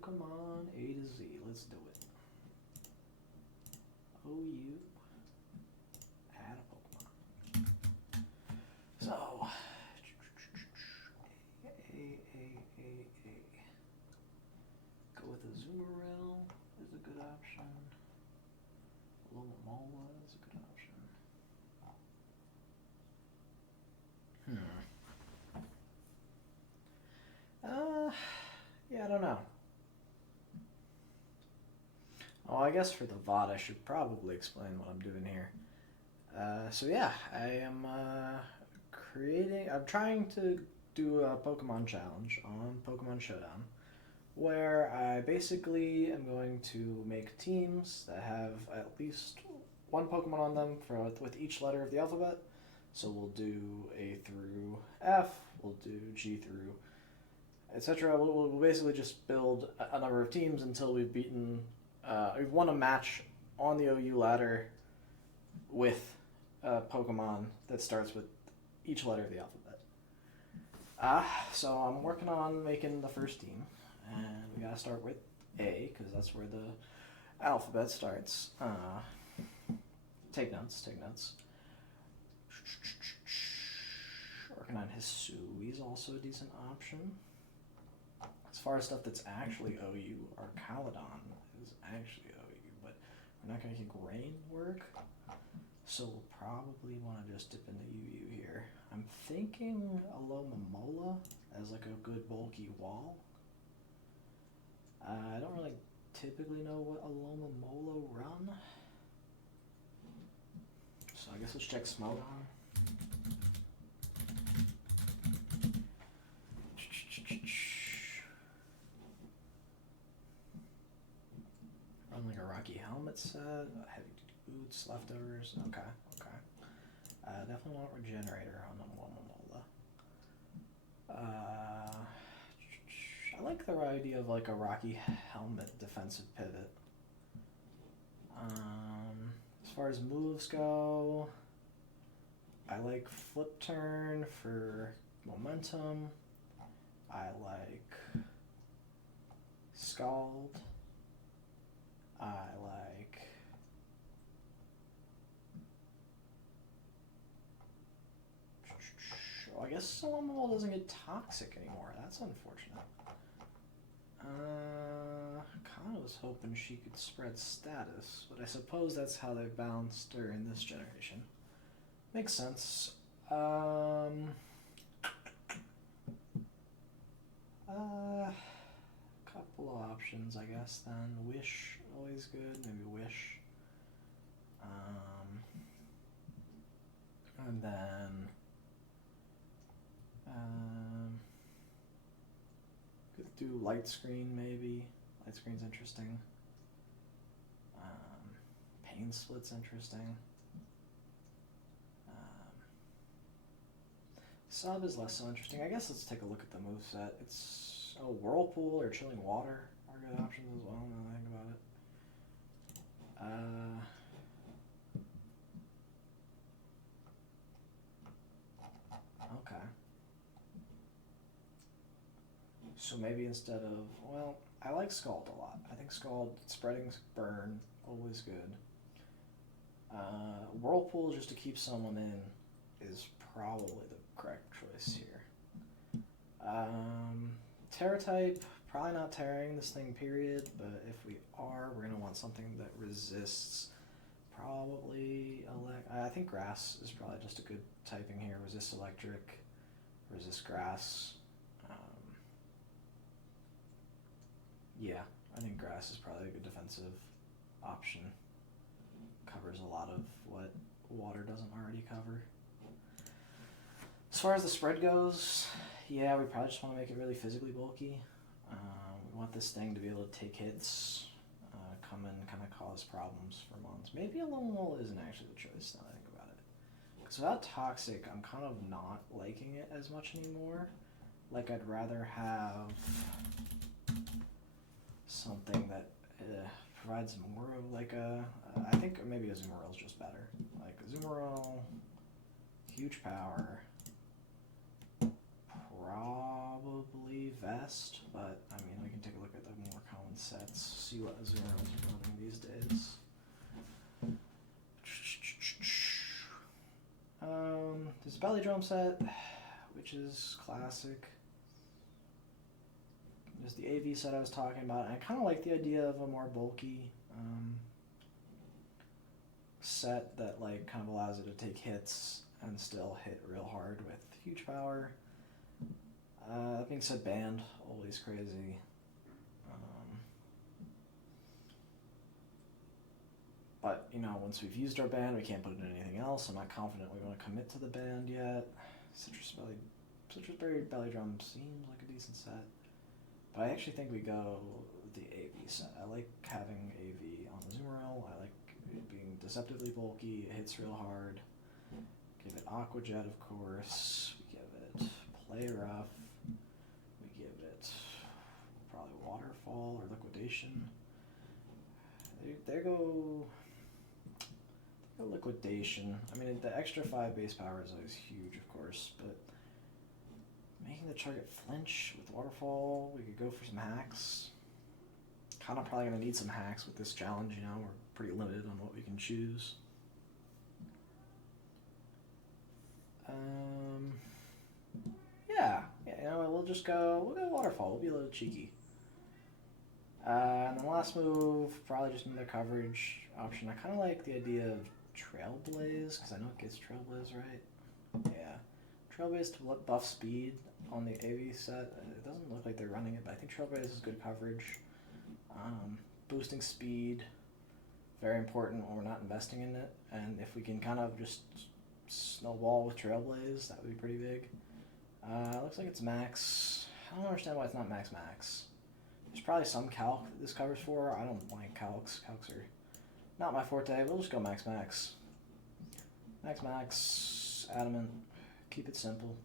Pokemon A to Z. Let's do it. OU. Add a Pokemon. So, A. Go with a Azumarill is a good option. Alomomola is a good option. Yeah, I don't know. Oh, I guess for the VOD I should probably explain what I'm doing here. So yeah, I am I'm trying to do a Pokemon challenge on Pokemon Showdown, where I basically am going to make teams that have at least one Pokemon on them with each letter of the alphabet. So we'll do A through F, we'll do G through etc. We'll basically just build a number of teams until we've won a match on the OU ladder with a Pokemon that starts with each letter of the alphabet. So I'm working on making the first team, and we gotta start with A, because that's where the alphabet starts. Take notes. Working on Hisui's also a decent option. As far as stuff that's actually OU, our Caladon is actually OU, but we're not going to make Grain work, so we'll probably want to just dip into UU here. I'm thinking Alomomola as like a good bulky wall. I don't really typically know what Alomomola run, so I guess let's check Smodon. Run like a Rocky Helmet set, heavy boots, leftovers. Okay. Definitely want Regenerator on Alomomola. I like the idea of like a Rocky Helmet defensive pivot. As far as moves go, I like Flip Turn for momentum. I like Scald. I like I guess Alomomola doesn't get toxic anymore. That's unfortunate. Kind of was hoping she could spread status, but I suppose that's how they balanced her in this generation. Makes sense. Couple of options, I guess, then. Wish, always good. Maybe Wish. And then could do Light Screen, maybe. Light Screen's interesting. Pain Split's interesting. Sub is less so interesting. I guess let's take a look at the moveset. It's Whirlpool or Chilling Water are good options as well, now that I think about it. Okay. So maybe instead of, well, I like Scald a lot. I think Scald, spreading burn, always good. Whirlpool just to keep someone in is probably the correct choice here. Terra type, probably not tearing this thing, period, but if we are, we're going to want something that resists probably I think Grass is probably just a good typing here. Resist electric, resist grass. Yeah, I think Grass is probably a good defensive option. Covers a lot of what water doesn't already cover. As far as the spread goes, yeah, we probably just want to make it really physically bulky. We want this thing to be able to take hits, come in, kind of cause problems for months. Maybe Alomomola isn't actually the choice, now that I think about it. Because without Toxic, I'm kind of not liking it as much anymore. Like, I'd rather have something that provides more of like I think maybe Azumarill is just better. Like Azumarill, huge power, probably Vest, but I mean we can take a look at the more sets. See what Azura's running these days. There's a belly drum set, which is classic. There's the AV set I was talking about, and I kind of like the idea of a more bulky set that like kind of allows it to take hits and still hit real hard with huge power. That being said, band, always crazy. But, you know, once we've used our band, we can't put it in anything else. I'm not confident we want to commit to the band yet. Citrus Berry Belly Drum seems like a decent set. But I actually think we go the AV set. I like having AV on the Azumarill. I like it being deceptively bulky. It hits real hard. Give it Aqua Jet, of course. We give it Play Rough. We give it probably Waterfall or Liquidation. There go Liquidation. I mean, the extra 5 base power is always huge, of course, but making the target flinch with Waterfall, we could go for some hacks. Kind of probably going to need some hacks with this challenge, you know, we're pretty limited on what we can choose. Yeah, you know, we'll go Waterfall, we'll be a little cheeky. And then last move, probably just another coverage option. I kind of like the idea of Trailblaze, because I know it gets Trailblaze, right? Yeah. Trailblaze to buff speed on the AV set. It doesn't look like they're running it, but I think Trailblaze is good coverage. Boosting speed, very important when we're not investing in it. And if we can kind of just snowball with Trailblaze, that would be pretty big. Looks like it's max. I don't understand why it's not max. There's probably some calc that this covers for. I don't like calcs. Calcs are not my forte. We'll just go max. Max, adamant. Keep it simple.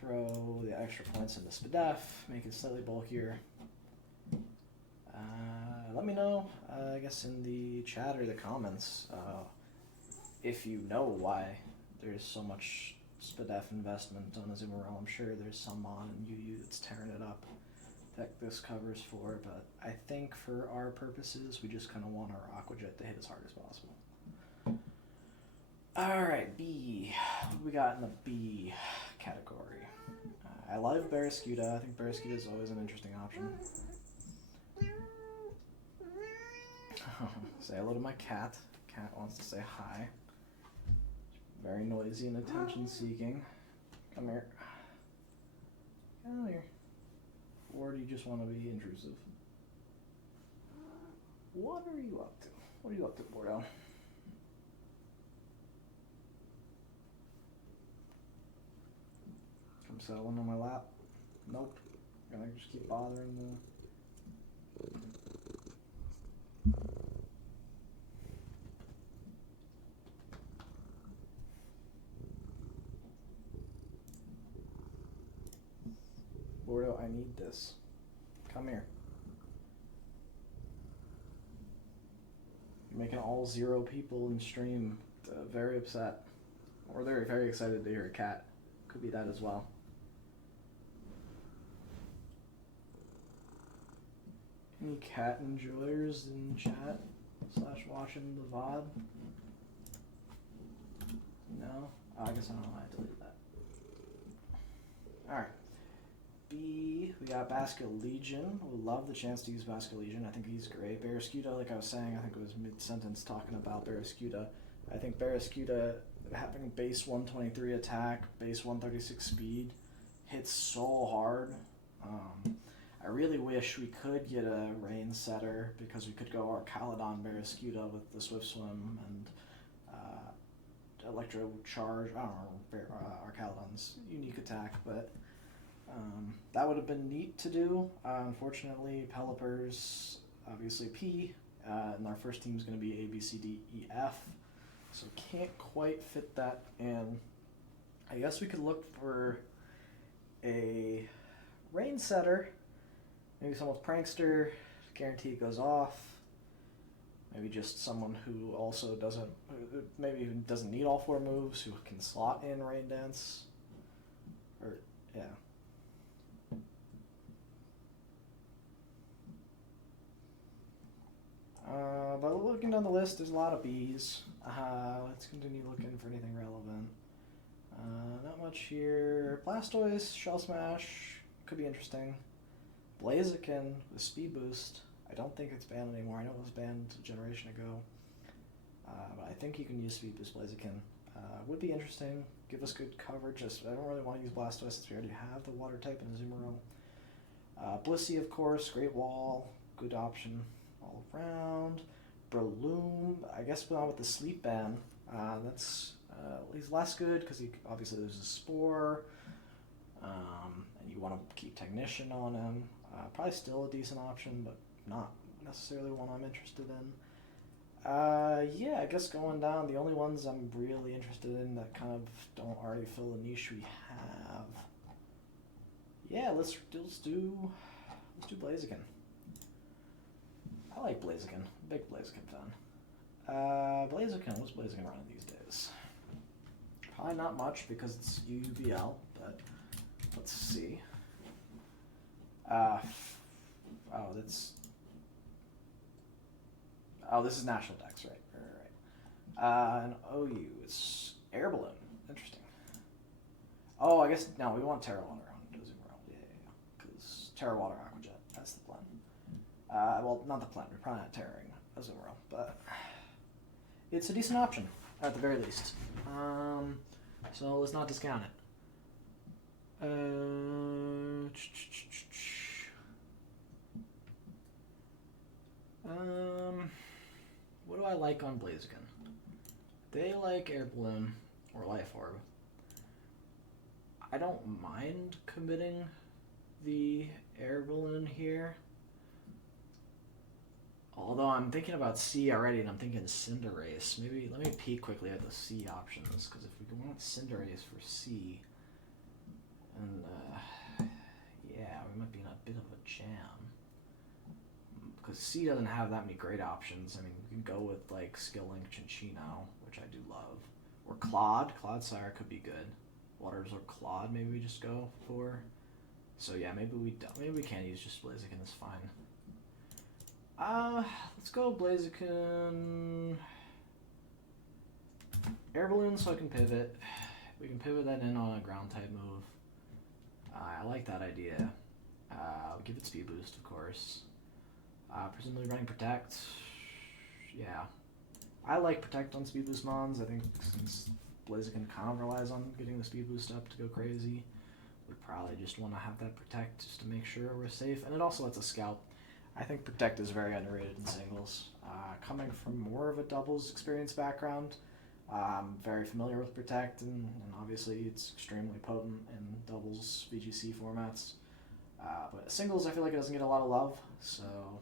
Throw the extra points into Spadef. Make it slightly bulkier. Let me know, I guess in the chat or the comments, if you know why there's so much Spadef investment on Azumarill. I'm sure there's some mod in UU that's tearing it up that this covers for, but I think for our purposes, we just kind of want our Aqua Jet to hit as hard as possible. Alright, B. What do we got in the B category? I love Barrascuda. I think Barrascuda is always an interesting option. Say hello to my cat. Cat wants to say hi. Very noisy and attention-seeking. Come here. Come here. Or do you just want to be intrusive? What are you up to? What are you up to, Bordeaux? Come settling on my lap? Nope. Gonna just keep bothering the... Bordeaux, I need this. Come here. You're making all 0 people in stream very upset. Or they're very excited to hear a cat. Could be that as well. Any cat enjoyers in chat / watching the VOD? No? Oh, I guess I don't know why I deleted that. Alright. B, we got Basculegion. We love the chance to use Basculegion. I think he's great. Barrascuda, like I was saying, I think it was mid-sentence talking about Barrascuda. I think Barrascuda having base 123 attack, base 136 speed, hits so hard. I really wish we could get a rain setter because we could go our Caladon Barrascuda with the Swift Swim and Electro Charge. I don't know, our Caladon's unique attack, but that would have been neat to do. Unfortunately, Pelipper's obviously P, and our first team is going to be A, B, C, D, E, F, so can't quite fit that in. I guess we could look for a rain setter, maybe someone with Prankster, guarantee it goes off. Maybe just someone who also doesn't need all 4 moves, who can slot in Rain Dance. Or, yeah. down the list, there's a lot of Bs. Let's continue looking for anything relevant. Not much here. Blastoise, Shell Smash, could be interesting. Blaziken with Speed Boost. I don't think it's banned anymore. I know it was banned a generation ago. But I think you can use Speed Boost Blaziken. Would be interesting. Give us good coverage. I don't really want to use Blastoise since we already have the water type in Azumarill. Blissey, of course. Great Wall. Good option all around. Breloom, I guess with the sleep ban. He's less good because he obviously loses Spore. And you want to keep Technician on him. Probably still a decent option, but not necessarily one I'm interested in. Yeah, I guess going down, the only ones I'm really interested in that kind of don't already fill the niche we have. Yeah, let's do Blaziken. I like Blaziken. Big Blaziken fan. Blaziken, what's Blaziken running these days? Probably not much because it's UBL, but let's see. This is National Dex, right. An OU, it's Air Balloon. Interesting. Oh, I guess, no, we want Terra Water on Azumarill. Yeah. Because Terra Water Aqua Jet, that's the plan. Well, not the plan, we're probably not terroring Azumarill, but it's a decent option, at the very least. So let's not discount it. What do I like on Blaziken? They like Air Balloon or Life Orb. I don't mind committing the Air Balloon here. Although I'm thinking about C already, and I'm thinking Cinderace. Maybe let me peek quickly at the C options, because if we want Cinderace for C, and yeah, we might be in a bit of a jam. Because C doesn't have that many great options. I mean, we can go with like Skill Link Chinchino, which I do love, or Claude. Clodsire could be good. Waters or Claude, maybe we just go for. So yeah, maybe we can't use just Blaziken. It's fine. Let's go Blaziken. Air Balloon so I can pivot. We can pivot that in on a ground type move. I like that idea. I'll give it Speed Boost, of course. Presumably running Protect. Yeah. I like Protect on Speed Boost Mons. I think since Blaziken kind of relies on getting the Speed Boost up to go crazy, we probably just want to have that Protect just to make sure we're safe. And it also lets us Scout. I think Protect is very underrated in singles. Coming from more of a doubles experience background, I'm very familiar with Protect, and obviously it's extremely potent in doubles VGC formats. But singles, I feel like it doesn't get a lot of love, so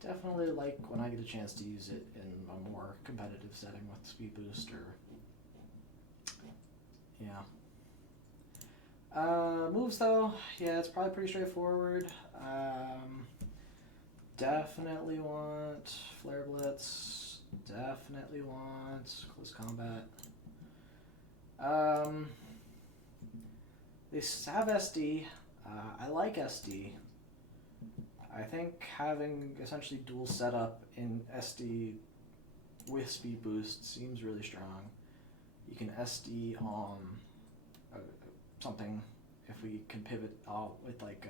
definitely like when I get a chance to use it in a more competitive setting with Speed Boost or yeah. Moves though, yeah, it's probably pretty straightforward. Definitely want Flare Blitz. Definitely want Close Combat. They have SD. I like SD. I think having essentially dual setup in SD with Speed Boost seems really strong. You can SD on something if we can pivot with like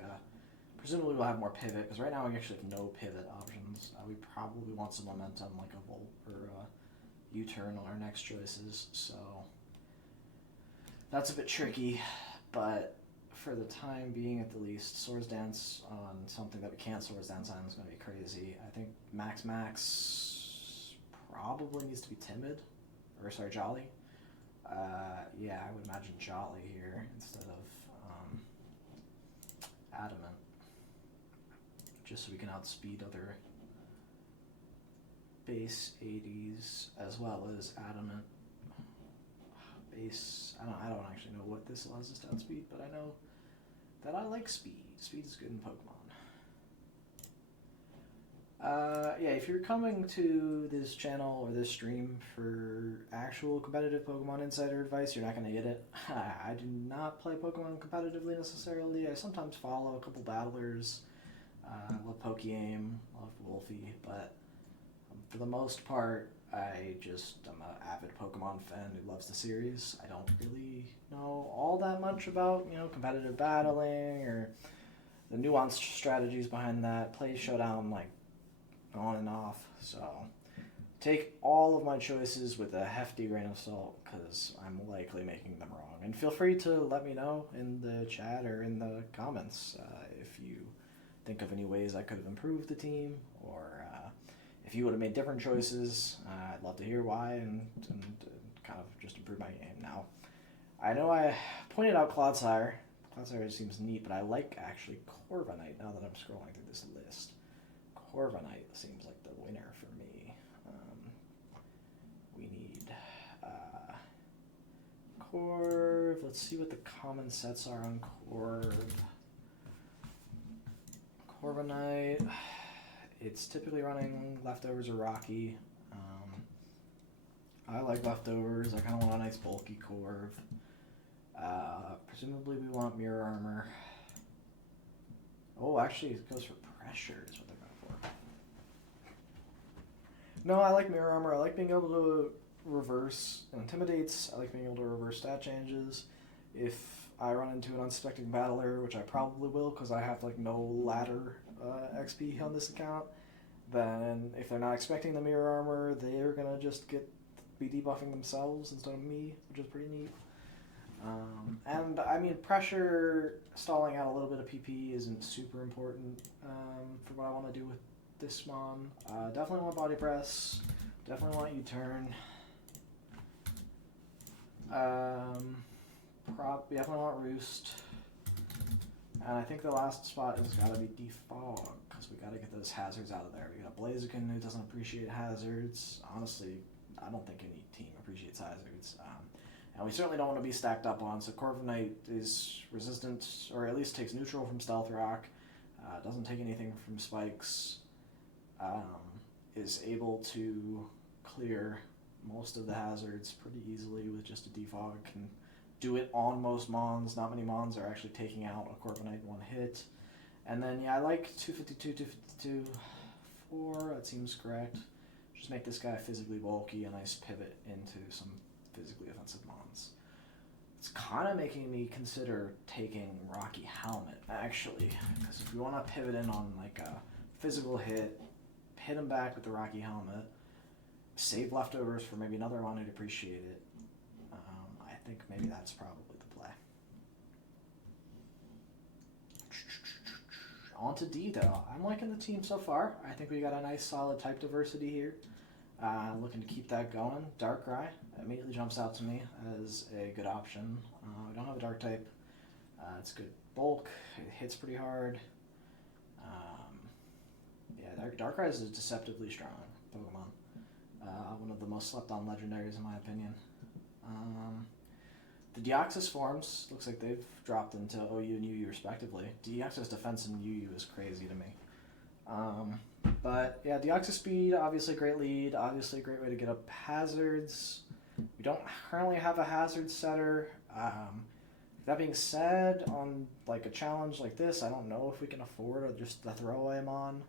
presumably we'll have more pivot, because right now we actually have no pivot options. We probably want some momentum, like a Volt or a U-turn on our next choices, so that's a bit tricky, but for the time being at the least, Swords Dance on something that we can't Swords Dance on is going to be crazy. I think Max probably needs to be Timid, or sorry, Jolly. Yeah, I would imagine Jolly here instead of Adamant, just so we can outspeed other base 80s as well as Adamant. Base, I don't actually know what this allows us to outspeed, but I know that I like speed. Speed is good in Pokemon. Yeah, if you're coming to this channel or this stream for actual competitive Pokemon Insider advice, you're not going to get it. I do not play Pokemon competitively necessarily. I sometimes follow a couple battlers. I love Pokeaim, love Wolfie, but For the most part, I'm an avid Pokemon fan who loves the series. I don't really know all that much about, competitive battling or the nuanced strategies behind that. Play Showdown like on and off, so take all of my choices with a hefty grain of salt because I'm likely making them wrong. And feel free to let me know in the chat or in the comments if you think of any ways I could have improved the team, or if you would have made different choices. I'd love to hear why and kind of just improve my game. Now, I know I pointed out Clodsire. Clodsire seems neat, but I like actually Corviknight now that I'm scrolling through this list. Corviknight seems like the winner for me. We need Corv. Let's see what the common sets are on Corv. Corviknight. It's typically running Leftovers or Rocky. I like Leftovers. I kind of want a nice bulky Corv. Presumably we want Mirror Armor. Oh, actually it goes for Pressure is what they're going for. No, I like Mirror Armor. I like being able to reverse Intimidates. I like being able to reverse stat changes. If I run into an unsuspecting battler, which I probably will because I have like no ladder XP on this account, then if they're not expecting the Mirror Armor, they're going to just be debuffing themselves instead of me, which is pretty neat. And I mean, Pressure stalling out a little bit of PP isn't super important for what I want to do with this mon. Definitely want Body Press. Definitely want U-Turn. Definitely want Roost. And I think the last spot has got to be Defog, because we got to get those hazards out of there. We got Blaziken who doesn't appreciate hazards. Honestly, I don't think any team appreciates hazards. And we certainly don't want to be stacked up on, so Corviknight is resistant, or at least takes neutral from Stealth Rock, doesn't take anything from Spikes, is able to clear most of the hazards pretty easily with just a Defog. Can do it on most mons. Not many mons are actually taking out a Corviknight in one hit. And then, yeah, I like 252, 252, 4, that seems correct. Just make this guy physically bulky, a nice pivot into some physically offensive mons. It's kind of making me consider taking Rocky Helmet, actually, because if we want to pivot in on like a physical hit him back with the Rocky Helmet, save Leftovers for maybe another one who'd appreciate it. I think maybe that's probably the play. On to D, though. I'm liking the team so far. I think we got a nice solid type diversity here. Looking to keep that going. Darkrai immediately jumps out to me as a good option. We don't have a Dark type. It's good bulk. It hits pretty hard. Yeah, Darkrai is a deceptively strong Pokemon. One of the most slept on legendaries in my opinion. The Deoxys forms, looks like they've dropped into OU and UU respectively. Deoxys defense in UU is crazy to me. But yeah, Deoxys speed, obviously a great lead, obviously a great way to get up hazards. We don't currently have a hazard setter. That being said, on like a challenge like this, I don't know if we can afford just the throwaway mon.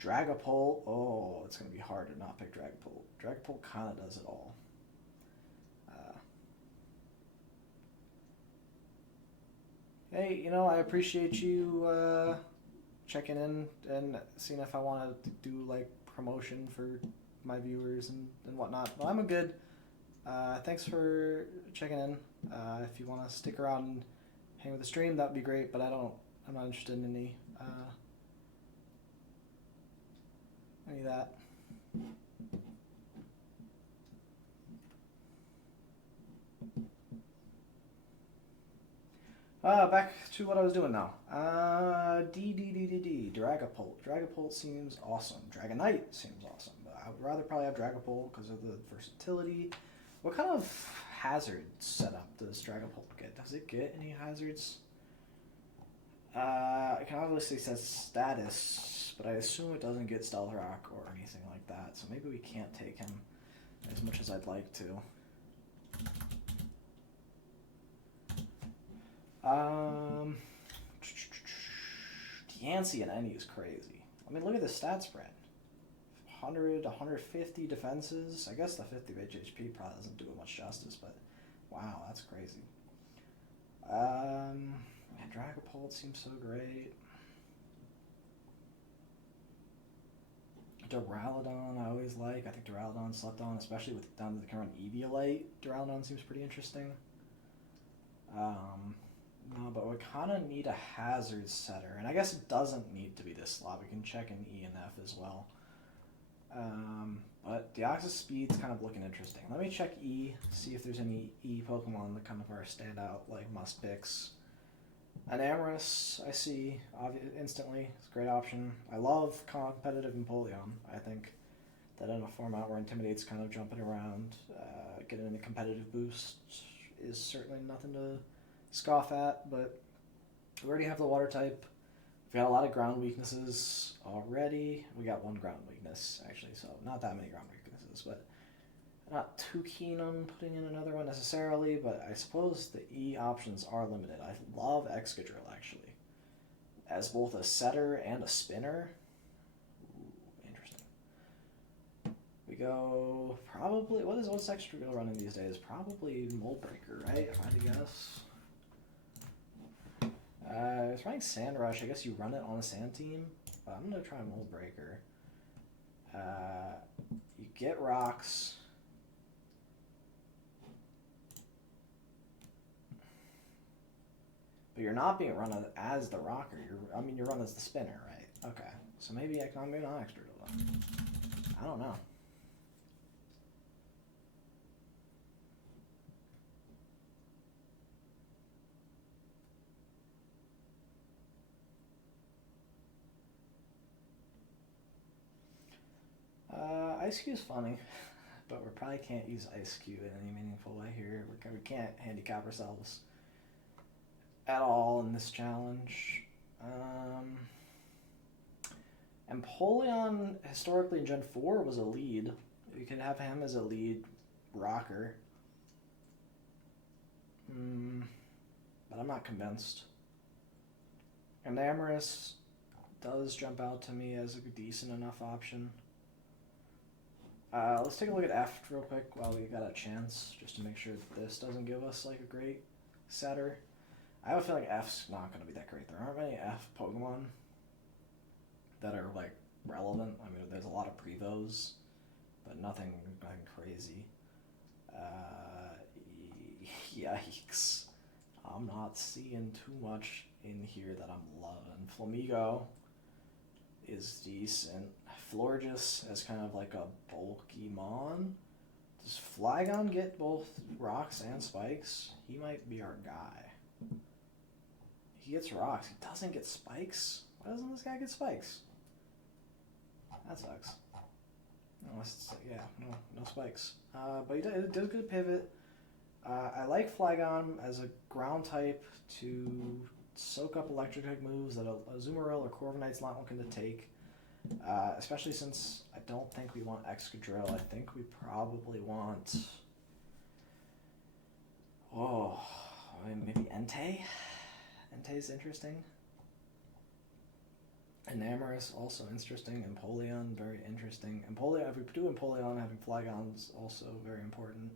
Dragapult, oh, it's going to be hard to not pick Dragapult. Dragapult kind of does it all. Hey, I appreciate you checking in and seeing if I want to do like promotion for my viewers and whatnot. Well, I'm a good. Thanks for checking in. If you want to stick around and hang with the stream, that would be great. But I'm not interested in any of that. Back to what I was doing now. Dragapult. Dragapult seems awesome. Dragonite seems awesome. But I would rather probably have Dragapult because of the versatility. What kind of hazard setup does Dragapult get? Does it get any hazards? It can obviously say status, but I assume it doesn't get Stealth Rock or anything like that. So maybe we can't take him as much as I'd like to. Yancey and any is crazy. I mean, look at the stat spread. 100, 150 defenses. I guess the 50 HP probably doesn't do it much justice, but wow, that's crazy. Yeah, Dragapult seems so great. Duraludon I always like. I think Duraludon slept on, especially with down to the current Eviolite. Duraludon seems pretty interesting. No, but we kind of need a hazard setter, and I guess it doesn't need to be this slot. We can check in E and F as well. But Deoxys Speed's kind of looking interesting. Let me check E, see if there's any E Pokemon that kind of are standout, like must picks. An Amorous, I see instantly. It's a great option. I love competitive Empoleon. I think that in a format where Intimidate's kind of jumping around, getting a competitive boost is certainly nothing to scoff at, but we already have the water type. We've got a lot of ground weaknesses already. We got one ground weakness, actually, so not that many ground weaknesses, but I'm not too keen on putting in another one necessarily, but I suppose the E options are limited. I love Excadrill, actually, as both a setter and a spinner. Ooh, interesting. We go probably, what's Excadrill running these days? Probably Mold Breaker, right, if I had to guess. It's running Sand Rush. I guess you run it on a sand team, but I'm going to try Mold Breaker. You get rocks. But you're not being run as the rocker. You're run as the spinner, right? Okay. So maybe I'm maybe not extra then. I don't know. Ice Q is funny, but we probably can't use Ice Q in any meaningful way here. We can't handicap ourselves at all in this challenge. Empoleon, historically in Gen 4, was a lead. You could have him as a lead rocker. But I'm not convinced. And Amorous does jump out to me as a decent enough option. Let's take a look at F real quick while we got a chance, just to make sure that this doesn't give us like a great setter. I have a feeling F's not going to be that great. There aren't many F Pokemon that are like relevant. I mean, there's a lot of Prevos, but nothing crazy. Yikes. I'm not seeing too much in here that I'm loving. Flamigo is decent. Florges as kind of like a bulky mon. Does Flygon get both rocks and spikes? He might be our guy. He gets rocks. He doesn't get spikes? Why doesn't this guy get spikes? That sucks. No spikes. But he does good pivot. I like Flygon as a ground type to soak up electric type moves that a Azumarill or Corviknight's not looking to take. Especially since I don't think we want Excadrill. I think we probably want... maybe Entei? Entei's interesting. Enamorous, also interesting. Empoleon, very interesting. Empoleon, if we do Empoleon, having Flygon's also very important.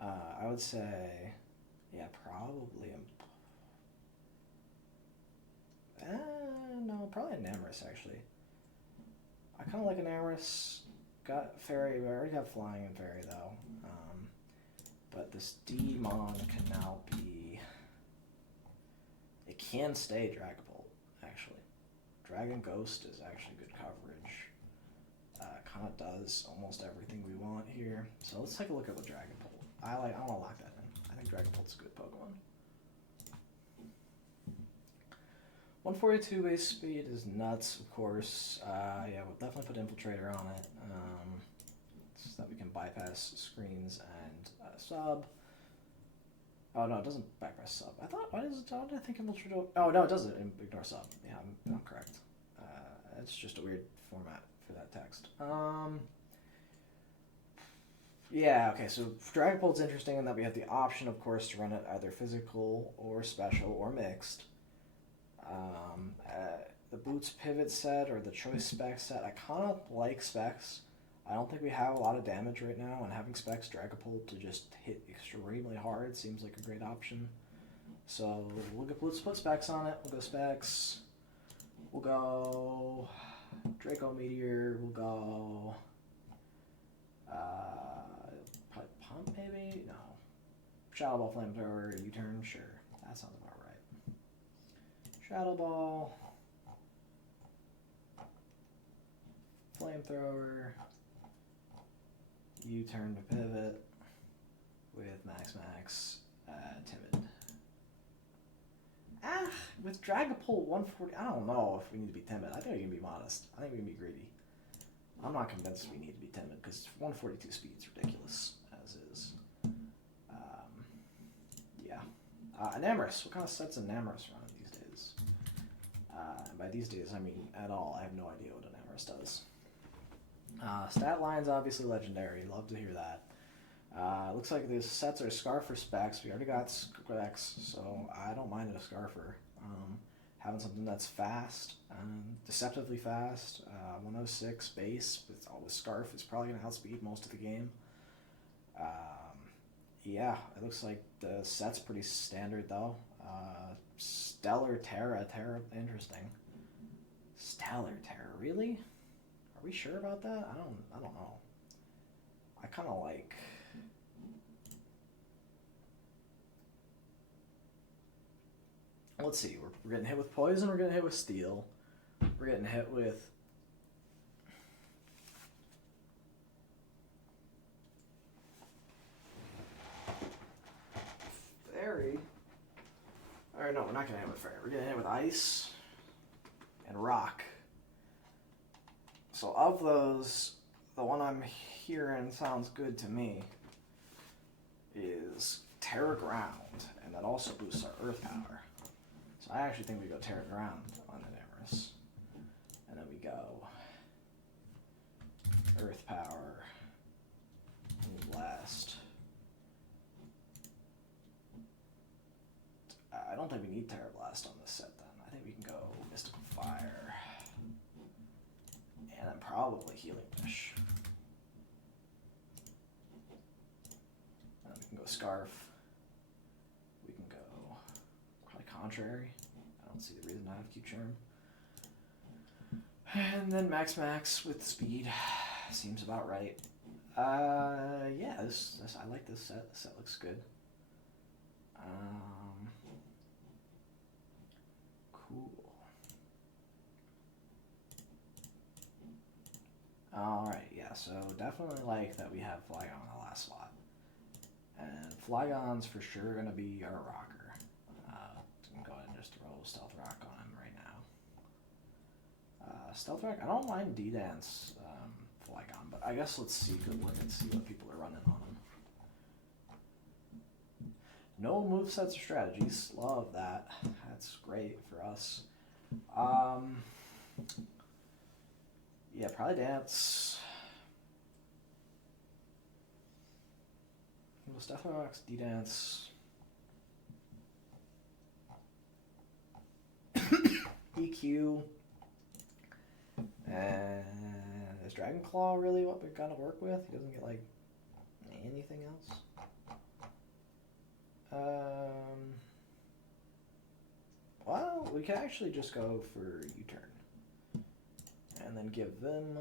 I would say, yeah, probably... no, probably Enamorous, actually. I kind of like Enamorous. Got Fairy. We already have Flying and Fairy, though. But this Demon can now be... It can stay Dragapult, actually. Dragon Ghost is actually good coverage. Kind of does almost everything we want here. So let's take a look at what Dragapult... I want to lock that in. I think Dragapult's a good Pokemon. 142 base speed is nuts, of course. Yeah, we'll definitely put Infiltrator on it, so that we can bypass screens and sub. Oh no, it doesn't bypass sub. Why did I think Infiltrator? Oh no, it doesn't ignore sub. Yeah, I'm correct. It's just a weird format for that text. Yeah, okay, so Dragapult's interesting in that we have the option, of course, to run it either physical or special or mixed. The boots pivot set or the choice spec set, I kind of like specs. I don't think we have a lot of damage right now, and having specs Dragapult to just hit extremely hard seems like a great option. So let's put specs on it. We'll go specs. We'll go Draco Meteor. We'll go probably Pump maybe? No. Shadow Ball Flamethrower, U-turn, sure. That sounds about right. Shadow Ball. Flamethrower. U-turn to pivot with Max, timid. With Dragapult 140, I don't know if we need to be timid. I think we can be modest. I think we can be greedy. I'm not convinced we need to be timid because 142 speed's ridiculous as is. Yeah. Enamorous. What kind of sets Enamorous run these days? And by these days, I mean at all. I have no idea what Enamorous does. Stat line's obviously legendary. Love to hear that. Looks like these sets are Scarf or Specs. We already got Specs, so I don't mind a Scarfer. Having something that's fast, deceptively fast, 106 base with Scarf is probably going to outspeed most of the game. Yeah, it looks like the set's pretty standard though. Stellar Terra, interesting. Stellar Terra, really? Are we sure about that? I don't know. I kind of like. Let's see. We're getting hit with poison. We're getting hit with steel. We're getting hit with. Fairy. Or no, we're not getting hit with fairy. We're getting hit with ice and rock. So of those, the one I'm hearing sounds good to me is Terra Ground, and that also boosts our Earth power. So I actually think we go Terra Ground on Enamorous, and then we go Earth power, Blast. I don't think we need Terra Blast on this set then. I think we can go Mystical Fire. And then probably Healing Wish. And we can go Scarf. We can go probably Contrary. I don't see the reason I have Q-Charm. And then Max with speed. Seems about right. Yeah, this I like this set. This set looks good. Cool. Alright, yeah, so definitely like that we have Flygon on the last slot. And Flygon's for sure going to be our rocker. I'm going to go ahead and just throw Stealth Rock on him right now. Stealth Rock, I don't mind D-Dance Flygon, but I guess let's see, good look and see what people are running on him. No movesets or strategies, love that. That's great for us. Yeah, probably Dance. Stealth Rocks, D-Dance. EQ. And is Dragon Claw really what we've got to work with? He doesn't get, like, anything else? Well, we can actually just go for U-turn. And then give them...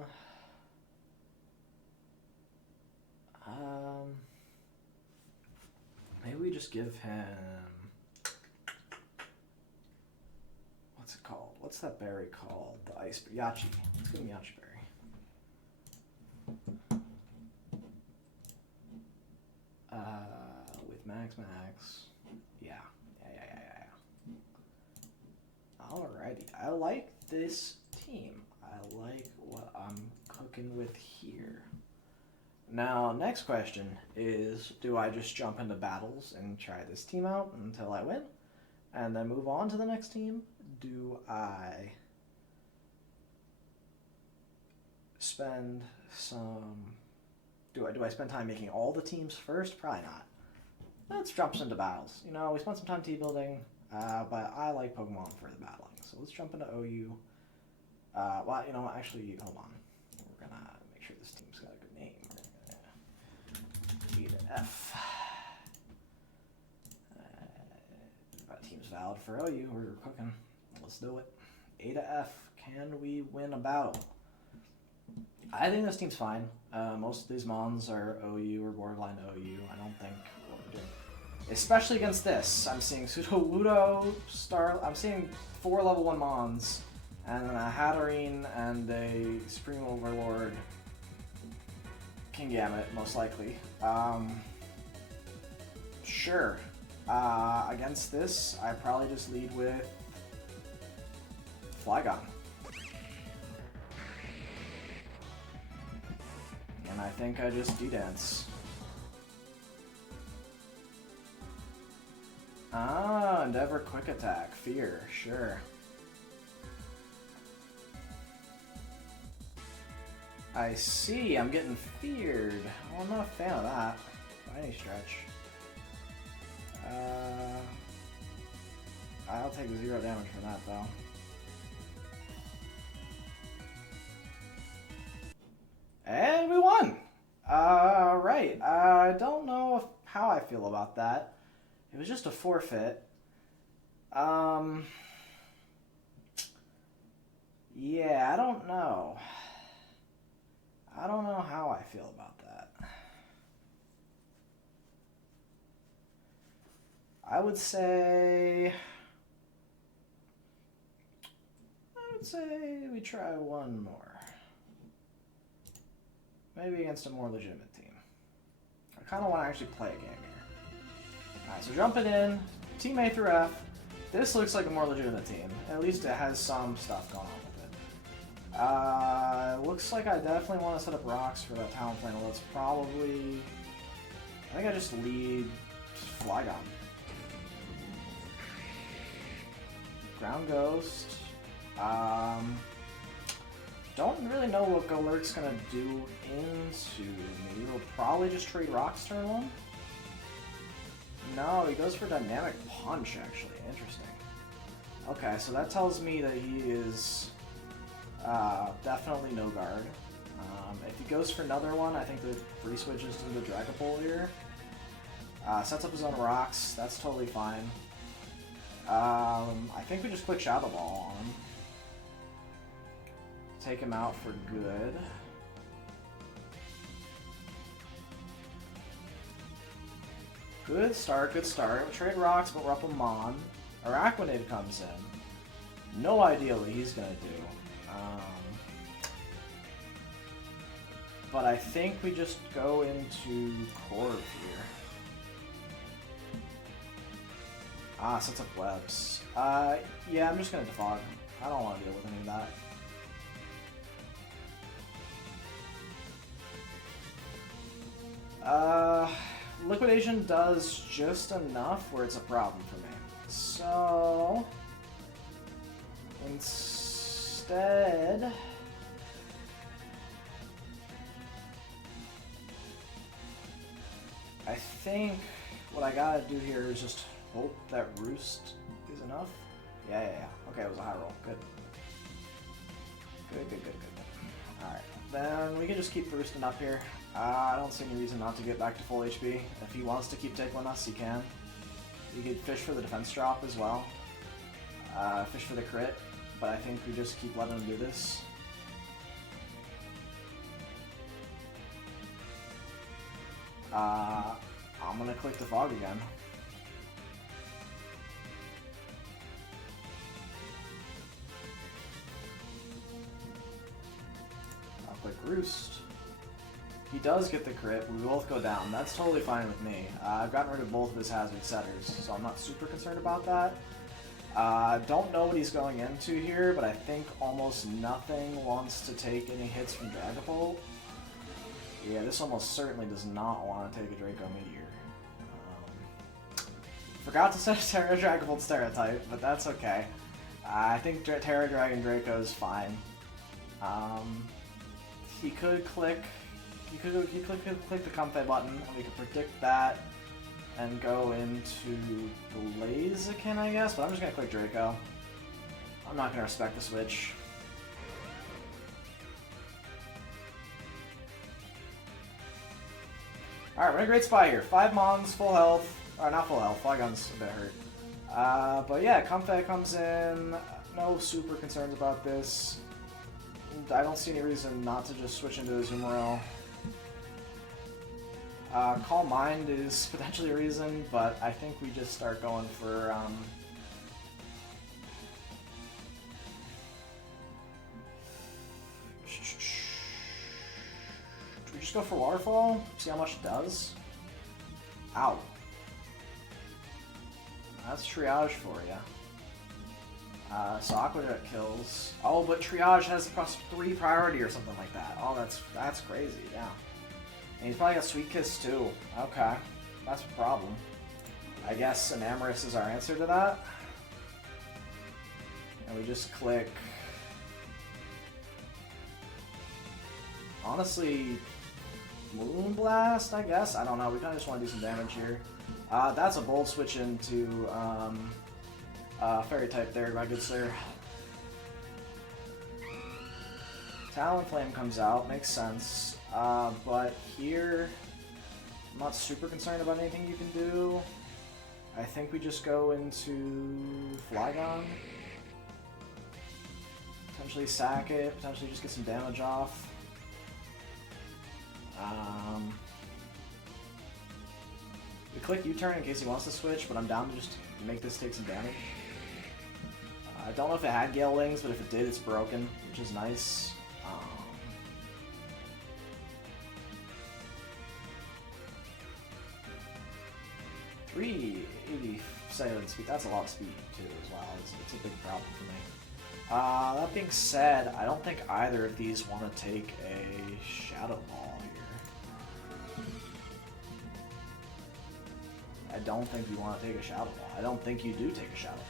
maybe we just give him... What's it called? What's that berry called? The ice... Yachi. Let's give him Yachi Berry. With Max. Yeah. Alrighty. I like this team. I like what I'm cooking with here. Now, next question is, do I just jump into battles and try this team out until I win? And then move on to the next team? Do I spend some... Do I spend time making all the teams first? Probably not. Let's jump into battles. You know, we spent some time team building. but I like Pokemon for the battling. So let's jump into OU. Well, you know what? Actually, hold on. We're gonna make sure this team's got a good name. E to F. Team's valid for OU. We're cooking. Let's do it. A to F. Can we win a battle? I think this team's fine. Most of these mons are OU or borderline OU. I don't think what we're doing. Especially against this. I'm seeing Sudowoodo, I'm seeing 4 level 1 mons, and then a Hatterene and a Supreme Overlord Kingambit, most likely. Sure. Against this, I probably just lead with Flygon. And I think I just D-dance. Endeavor Quick Attack. Fear. Sure. I see. I'm getting feared. Well, I'm not a fan of that by any stretch. I'll take 0 damage from that, though. And we won! Right. I don't know how I feel about that. It was just a forfeit. Yeah, I don't know. I don't know how I feel about that. I would say we try one more. Maybe against a more legitimate team. I kind of want to actually play a game here. Alright, so jumping in, Team A through F. This looks like a more legitimate team. At least it has some stuff going on with it. Looks like I definitely want to set up rocks for that talent final. That's probably... I think I just lead Flygon. Ground Ghost. Don't really know what Golurk's gonna do into me. We'll probably just trade rocks turn 1. No, he goes for Dynamic Punch, actually. Interesting. Okay, so that tells me that he is definitely no guard. If he goes for another one, I think the free switches to the Dragapult here. Sets up his own rocks. That's totally fine. I think we just click Shadow Ball on him. Take him out for good. Good start, good start. We'll trade rocks, but we're up a Mon. Araquanid comes in. No idea what he's gonna do. But I think we just go into Corv here. Sets up webs. Yeah, I'm just gonna defog. I don't want to deal with any of that. Liquidation does just enough where it's a problem for me. So instead, I think what I gotta do here is just hope that Roost is enough. Yeah. Okay, it was a high roll. Good. Good. Alright, then we can just keep roosting up here. I don't see any reason not to get back to full HP. If he wants to keep taking us, he can. You could fish for the defense drop as well. Fish for the crit, but I think we just keep letting him do this. I'm gonna click the fog again. I'll click Roost. He does get the crit, we both go down. That's totally fine with me. I've gotten rid of both of his hazard setters, so I'm not super concerned about that. Don't know what he's going into here, but I think almost nothing wants to take any hits from Dragapult. Yeah, this almost certainly does not want to take a Draco Meteor. Forgot to set a Terra Dragapult Stereotype, but that's okay. I think Terra Dragon Draco is fine. He could click... He could click the Comfey button, and we could predict that. and go into Blaziken, I guess, but I'm just gonna click Draco. I'm not gonna respect the switch. Alright, we're in a great spot here. 5 Mons, full health. Or not full health, Flygon's a bit hurt. But yeah, Comfey comes in. No super concerns about this. I don't see any reason not to just switch into Azumarill. Calm Mind is potentially a reason, but I think we just start going for do we just go for Waterfall? See how much it does? Ow. That's Triage for you. So Aqua Jet kills. Oh, but Triage has +3 priority or something like that. Oh, that's crazy, yeah. And he's probably got Sweet Kiss too. Okay. That's a problem. I guess Enamorous is our answer to that. And we just click... Honestly, Moonblast, I guess? I don't know. We kind of just want to do some damage here. That's a bold switch into Fairy type there, my good sir. Talonflame comes out, makes sense. But here, I'm not super concerned about anything you can do. I think we just go into Flygon. Potentially sack it, potentially just get some damage off. We click U-turn in case he wants to switch, but I'm down to just make this take some damage. I don't know if it had Gale Wings, but if it did, it's broken, which is nice. 387 speed, that's a lot of speed too as well. It's a big problem for me. That being said, I don't think either of these want to take a Shadow Ball here. I don't think you want to take a Shadow Ball. I don't think you do take a Shadow Ball.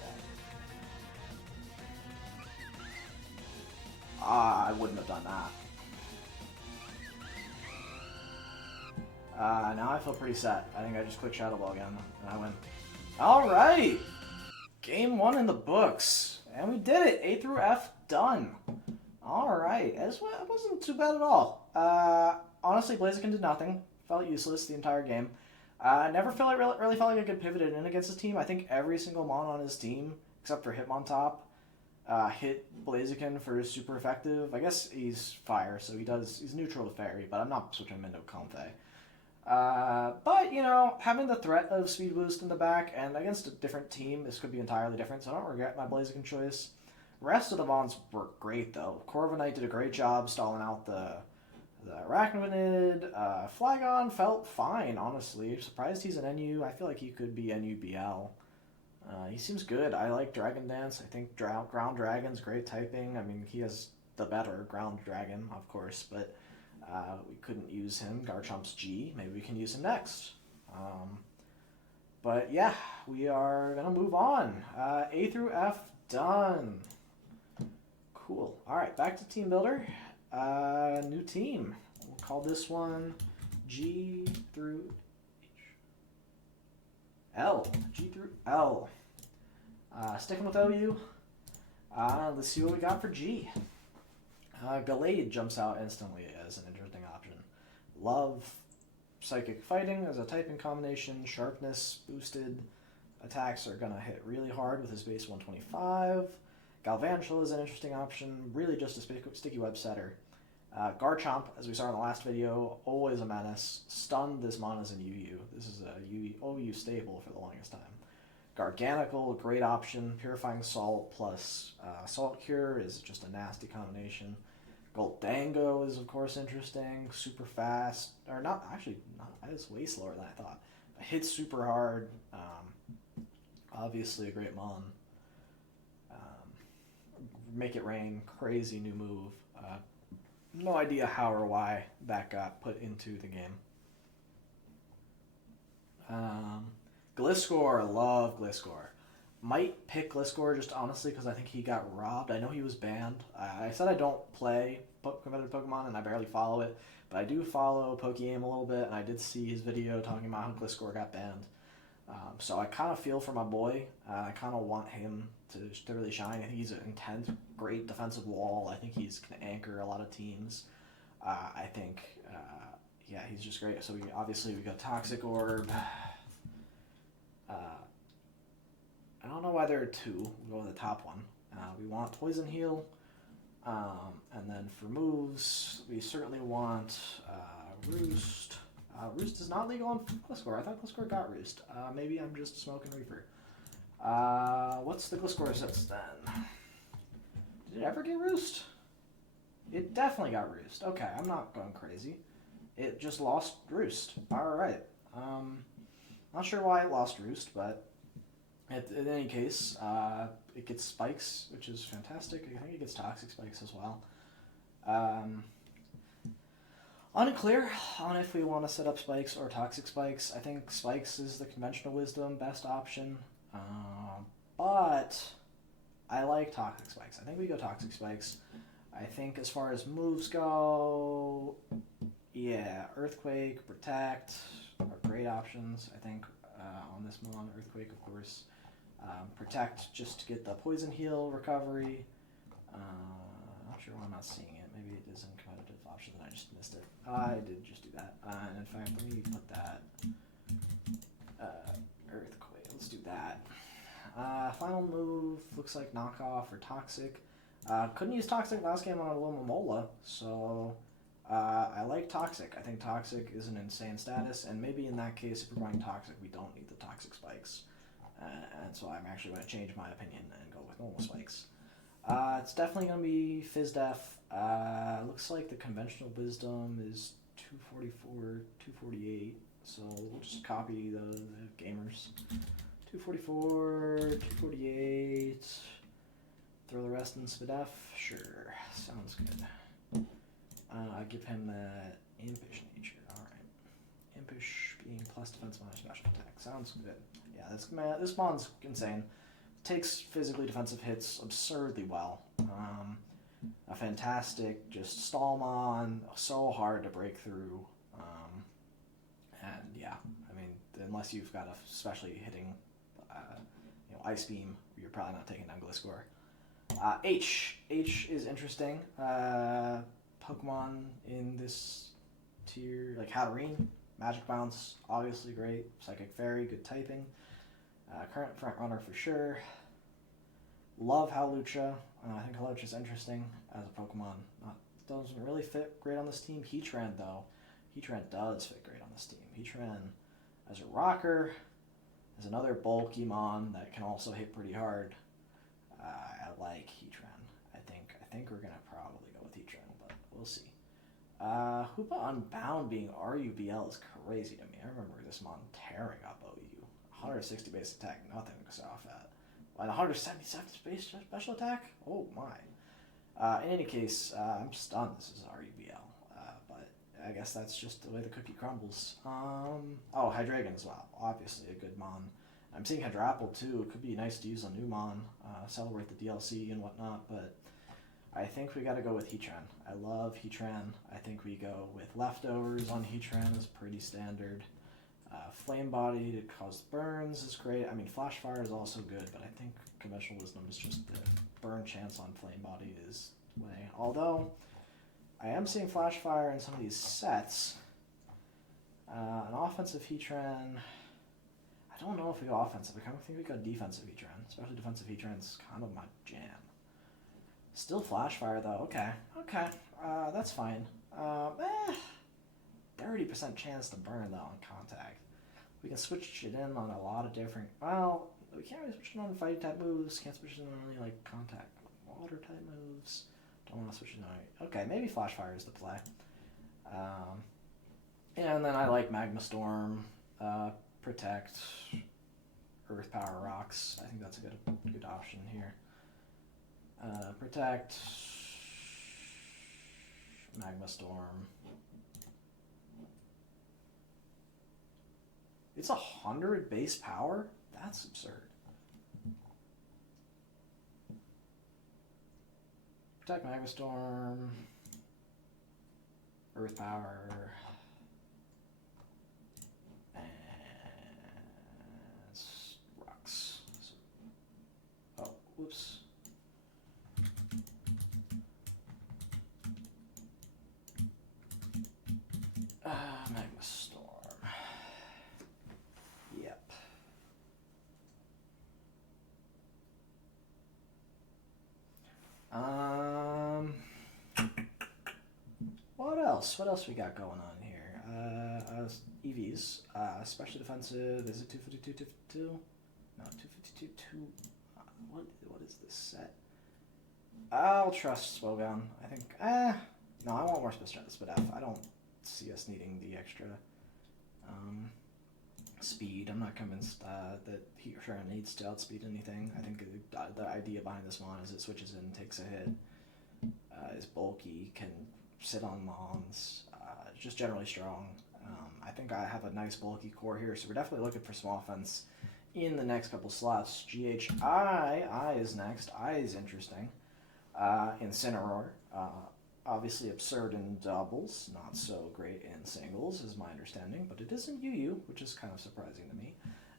I wouldn't have done that. Now I feel pretty set. I think I just click Shadow Ball again, and I win. Alright! Game 1 in the books. And we did it! A through F done. Alright, it wasn't too bad at all. Honestly, Blaziken did nothing. Felt useless the entire game. Never really felt like I could pivot it in against his team. I think every single mon on his team, except for Hitmontop, hit Blaziken for super effective. I guess he's fire, so he's neutral to fairy, but I'm not switching him into Comfey. But, you know, having the threat of speed boost in the back and against a different team, this could be entirely different, so I don't regret my Blaziken choice. Rest of the Vons were great, though. Corviknight did a great job stalling out the Arachnid. Flygon felt fine, honestly. Surprised he's an NU. I feel like he could be NU BL. He seems good. I like Dragon Dance. I think Ground Dragon's great typing. I mean, he has the better Ground Dragon, of course, but we couldn't use him. Garchomp's G. Maybe we can use him next. But yeah, we are going to move on. A through F done. Cool. Alright, back to Team Builder. New team. We'll call this one G through H. L. G through L. Sticking with OU. Let's see what we got for G. Gallade jumps out instantly as an interesting option. Love Psychic Fighting as a typing combination. Sharpness boosted attacks are going to hit really hard with his base 125. Galvantula is an interesting option. Really just a sticky web setter. Garchomp, as we saw in the last video, always a menace. Stunned this mon as in UU. This is a OU staple for the longest time. Garganical, great option. Purifying Salt plus Salt Cure is just a nasty combination. Goldango is, of course, interesting. Super fast. Or not, actually, it's way slower than I thought. It hits super hard. Obviously a great mon. Make It Rain, crazy new move. No idea how or why that got put into the game. Gliscor, love Gliscor. Might pick Gliscor just honestly because I think he got robbed. I know he was banned. I said I don't play competitive Pokemon and I barely follow it, but I do follow PokeAim a little bit, and I did see his video talking about how Gliscor got banned. So I kind of feel for my boy. I kind of want him to really shine. I think he's an intense, great defensive wall. I think he's can anchor a lot of teams. I think, yeah, he's just great. So we got Toxic Orb. I don't know why there are two. We'll go with the top one. We want Poison Heal. And then for moves, we certainly want Roost. Roost is not legal on Gliscor. I thought Gliscor got Roost. Maybe I'm just smoking Reaper. What's the Gliscor sets then? Did it ever get Roost? It definitely got Roost. Okay, I'm not going crazy. It just lost Roost. Alright. Not sure why it lost Roost, but in any case, it gets Spikes, which is fantastic. I think it gets Toxic Spikes as well. Unclear on if we want to set up Spikes or Toxic Spikes. I think Spikes is the conventional wisdom best option, but I like Toxic Spikes. I think we go Toxic Spikes. I think as far as moves go, yeah, Earthquake, Protect are great options. I think on this Mon, Earthquake, of course. Protect just to get the Poison Heal recovery. Not sure why I'm not seeing it. Maybe it is in competitive options and I just missed it. I did just do that. And in fact, let me put that Earthquake. Let's do that. Final move looks like knockoff or Toxic. Couldn't use Toxic last game on a little Momola, so I like Toxic. I think Toxic is an insane status, and maybe in that case, if we're going Toxic, we don't need the Toxic Spikes. And so I'm actually going to change my opinion and go with normal Spikes. It's definitely going to be Fizdef. Looks like the conventional wisdom is 244, 248. So we'll just copy the gamers. 244, 248. Throw the rest in Svidef. Sure, sounds good. Give him that Impish nature. Alright. Impish being plus defense minus special attack. Sounds good. Yeah, this mon's insane. Takes physically defensive hits absurdly well. A fantastic, just stall mon, so hard to break through. And yeah, I mean, unless you've got especially hitting, Ice Beam, you're probably not taking down Gliscor. H is interesting. Pokemon in this tier, like Hatterene, Magic Bounce, obviously great. Psychic Fairy, good typing. Current front runner for sure. Love Hawlucha. I think Hawlucha's interesting as a Pokemon. Doesn't really fit great on this team. Heatran though. Heatran does fit great on this team. Heatran as a rocker, as another bulky mon that can also hit pretty hard. I like Heatran. I think we're gonna probably go with Heatran, but we'll see. Hoopa Unbound being RUBL is crazy to me. I remember this mon tearing up OU. 160 base attack, nothing to go off at. And 177 base special attack? Oh my. In any case, I'm stunned this is RUBL. But I guess that's just the way the cookie crumbles. Oh, Hydreigon as well. Obviously a good mon. I'm seeing Hydrapple too. It could be nice to use on new mon. Celebrate the DLC and whatnot, but I think we gotta go with Heatran. I love Heatran. I think we go with Leftovers on Heatran is pretty standard. Flame Body to cause burns is great. I mean, Flash Fire is also good, but I think Conventional Wisdom is just the burn chance on Flame Body is the way. Although, I am seeing Flash Fire in some of these sets. An offensive Heatran, I don't know if we go offensive. I kind of think we go defensive Heatran, especially defensive Heatran's kind of my jam. Still Flash Fire though. Okay, that's fine. 30% chance to burn though on contact. We can switch it in on a lot of different. Well, we can't really switch it on fighting type moves. Can't switch it on really like contact water type moves. Don't want to switch it on. Okay, maybe Flash Fire is the play. And then I like Magma Storm, Protect, Earth Power Rocks. I think that's a good option here. Protect, Magma Storm. It's 100 base power? That's absurd. Protect Magma Storm. Earth Power. And Um, what else? What else we got going on here? EVs, special defensive. Is it 252, 252? No, 252, 2. What is this set? I'll trust Showdown. I think. No, I want more special strength, but I don't see us needing the extra speed. I'm not convinced that he sure needs to outspeed anything. I think the idea behind this mon is it switches in, takes a hit, is bulky, can sit on mons, just generally strong. I think I have a nice bulky core here, so we're definitely looking for some offense in the next couple slots. I is next. I is interesting. Incineroar, obviously absurd in doubles, not so great in singles, is my understanding, but it is in UU, which is kind of surprising to me.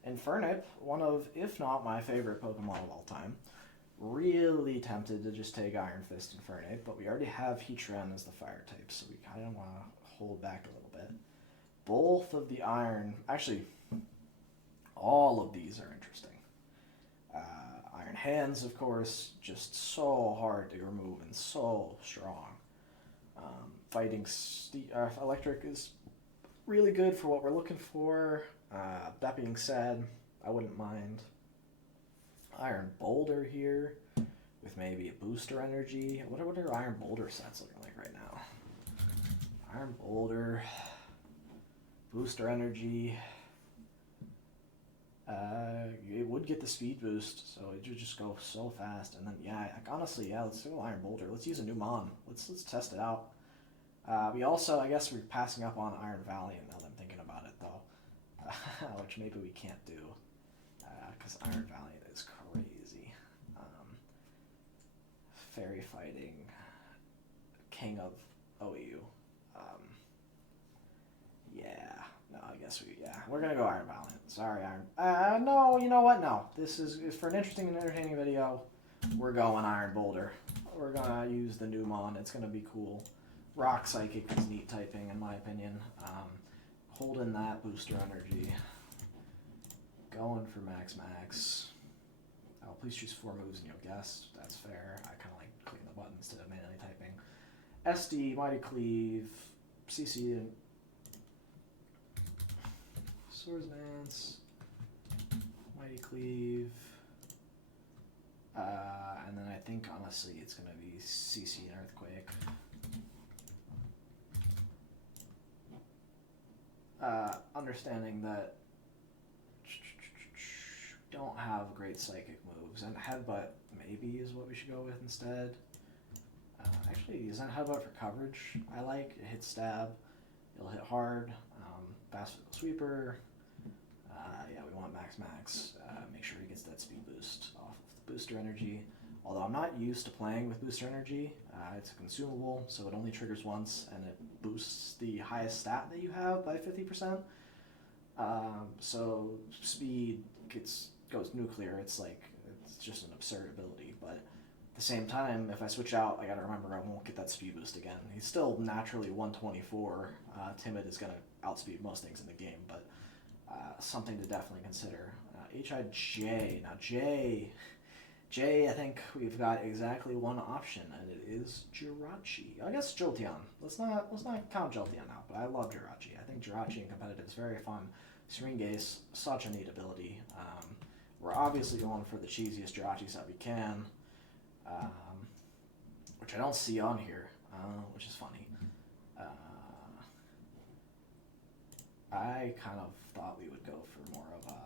Infernip, one of, if not my favorite Pokemon of all time. Really tempted to just take Iron Fist Infernip, but we already have Heatran as the fire type, so we kind of want to hold back a little bit. Both of the Iron, actually, all of these are interesting. Iron Hands, of course, just so hard to remove and so strong. Fighting Electric is really good for what we're looking for. That being said, I wouldn't mind Iron Boulder here with maybe a booster energy. What are Iron Boulder sets looking like right now? Iron Boulder, booster energy. It would get the speed boost, so it would just go so fast. And then, yeah, honestly, yeah, let's do Iron Boulder. Let's use a new mon. Let's test it out. We also, I guess we're passing up on Iron Valiant now that I'm thinking about it, though. Which maybe we can't do, because Iron Valiant is crazy. Fairy fighting, king of OU. We're gonna go Iron Valiant. Sorry, Iron. No, you know what? No, this is for an interesting and entertaining video. We're going Iron Boulder. We're gonna use the new mon. It's gonna be cool. Rock Psychic is neat typing, in my opinion. Holding that booster energy. Going for max. Oh, please choose 4 moves and you'll guess. That's fair. I kind of like clicking the buttons to manually typing. SD, Mighty Cleave, CC, and Swords Dance, Mighty Cleave, and then I think honestly it's going to be CC and Earthquake. Understanding that don't have great psychic moves, and Headbutt maybe is what we should go with instead. Actually, isn't Headbutt for coverage? I like it. Hits stab, it'll hit hard. Fast Physical Sweeper. Yeah, we want max. Make sure he gets that speed boost off of the booster energy. Although I'm not used to playing with booster energy, it's a consumable, so it only triggers once, and it boosts the highest stat that you have by 50%. So speed goes nuclear. It's just an absurd ability, but at the same time, if I switch out, I gotta remember I won't get that speed boost again. He's still naturally 124. Timid is gonna outspeed most things in the game, but something to definitely consider. HIJ. Now J, I think we've got exactly one option, and it is Jirachi. I guess Jolteon. Let's not count Jolteon out, but I love Jirachi. I think Jirachi in competitive is very fun. Serene Gaze, such a neat ability. We're obviously going for the cheesiest Jirachis that we can, which I don't see on here, which is funny. I kind of thought we would go for more of a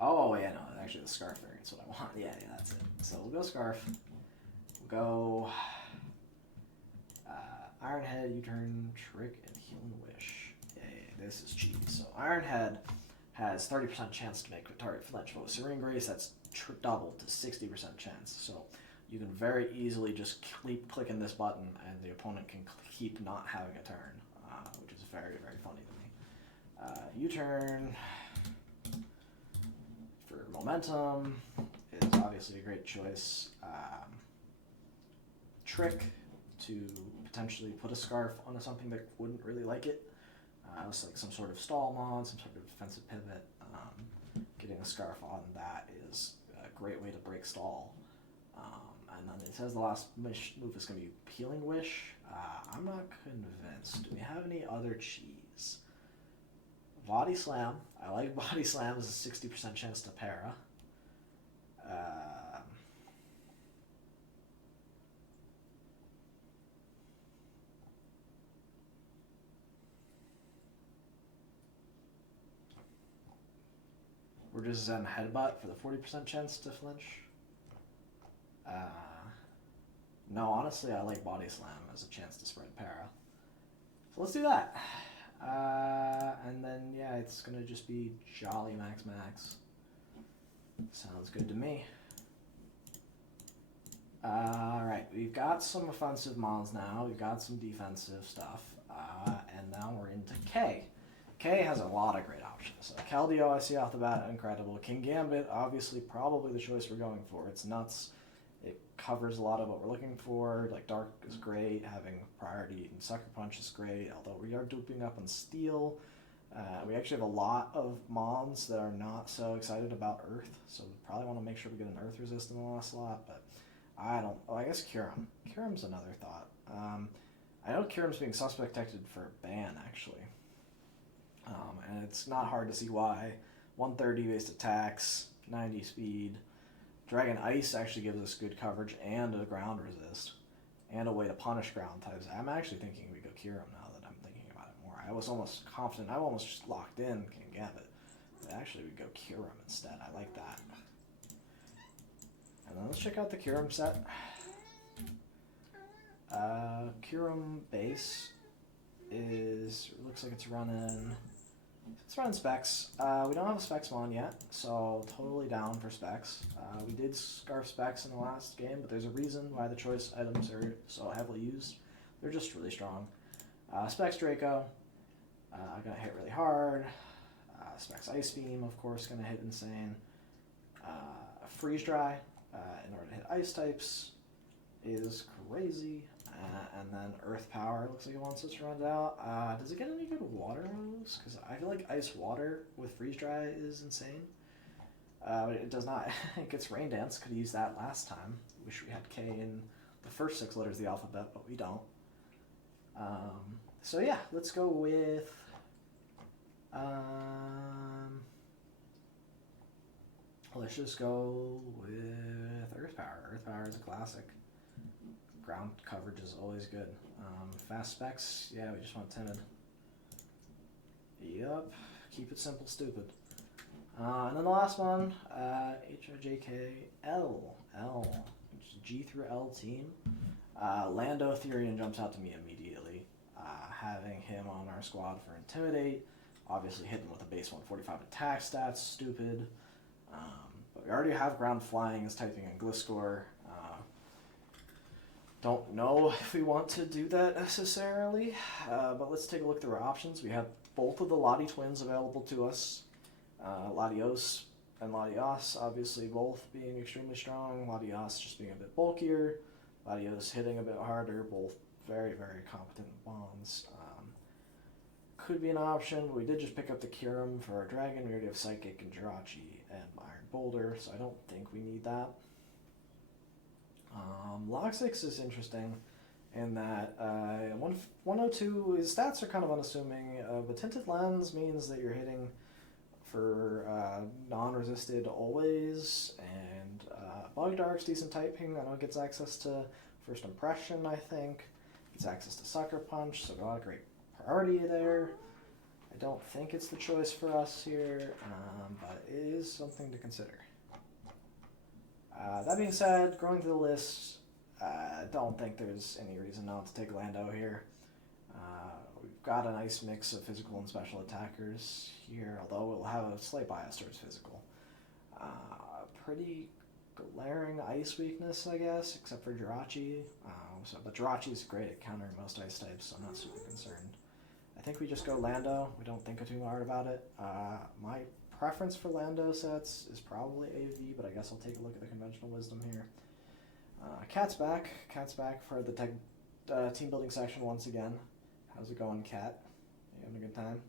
oh yeah, no, actually the Scarf variant's what I want. Yeah, that's it. So we'll go Scarf. We'll go Iron Head, U-Turn, Trick, and Healing Wish. Yeah, this is cheap. So Iron Head has 30% chance to make a target flinch. But with Serene Grace, that's doubled to 60% chance. So you can very easily just keep clicking this button, and the opponent can keep not having a turn, which is very, very funny to me. U-Turn for momentum is obviously a great choice. Trick to potentially put a scarf onto something that wouldn't really like it. It's like some sort of stall mod, some sort of defensive pivot. Getting a scarf on that is a great way to break stall. And then it says the last move is going to be Peeling Wish. I'm not convinced. Do we have any other cheese? Body Slam. I like Body Slam as a 60% chance to para. We're just Zen Headbutt for the 40% chance to flinch. No, honestly, I like Body Slam as a chance to spread para. So let's do that. And then, yeah, it's going to just be Jolly Max Max. Sounds good to me. Alright, we've got some offensive mons now. We've got some defensive stuff. And now we're into K. K has a lot of great options. Keldeo, I see off the bat, incredible. King Gambit, obviously, probably the choice we're going for. It's nuts. It covers a lot of what we're looking for. Like, Dark is great. Having priority and Sucker Punch is great, although we are duping up on Steel. We actually have a lot of mons that are not so excited about Earth, so we probably want to make sure we get an Earth resist in the last slot, but I don't... Oh, I guess Kyurem. Kyurem's another thought. I know Kyurem's being suspect detected for ban, actually. And it's not hard to see why. 130 based attacks, 90 speed. Dragon Ice actually gives us good coverage and a ground resist, and a way to punish ground types. I'm actually thinking we go Kyurem now that I'm thinking about it more. I was almost confident. I almost just locked in King Gambit. But actually, we go Kyurem instead. I like that. And then let's check out the Kyurem set. Kyurem base is... looks like it's running specs. We don't have a specs mon yet, so totally down for specs. We did scarf specs in the last game, but there's a reason why the choice items are so heavily used. They're just really strong. Specs Draco, gonna hit really hard. Specs Ice Beam, of course, gonna hit insane. Freeze Dry, in order to hit ice types, is crazy. And then Earth Power looks like it wants us to run out. Does it get any good water moves? Because I feel like Ice Water with Freeze Dry is insane. But it does not. It gets Rain Dance. Could have used that last time. Wish we had K in the first 6 letters of the alphabet, but we don't. So yeah, let's go with... let's just go with Earth Power. Earth Power is a classic. Ground coverage is always good. Fast specs, yeah, we just want timid. Yup, keep it simple, stupid. And then the last one, HOJKL, which is G through L team. Lando Therian jumps out to me immediately. Having him on our squad for Intimidate, obviously hitting with a base 145 attack stats, stupid. But we already have ground flying as typing in Gliscor. Don't know if we want to do that necessarily, but let's take a look through our options. We have both of the Lottie twins available to us. Latios and Latios, obviously both being extremely strong. Latios just being a bit bulkier. Latios hitting a bit harder, both very, very competent bonds. Could be an option, but we did just pick up the Kyurem for our dragon. We already have Psychic and Jirachi and Iron Boulder, so I don't think we need that. Log 6 is interesting in that 102, his stats are kind of unassuming, but Tinted Lens means that you're hitting for non-resisted always, and Bug Dark's decent typing. I know it gets access to First Impression, I think. Gets access to Sucker Punch, so a lot of great priority there. I don't think it's the choice for us here, but it is something to consider. That being said, going through the list, I don't think there's any reason not to take Lando here. We've got a nice mix of physical and special attackers here, although we'll have a slight bias towards physical. Pretty glaring ice weakness, I guess, except for Jirachi. But Jirachi's great at countering most ice types, so I'm not super concerned. I think we just go Lando. We don't think too hard about it. My preference for Lando sets is probably AV, but I guess I'll take a look at the conventional wisdom here. Cat's back. Cat's back for the team building section once again. How's it going, Kat? You having a good time?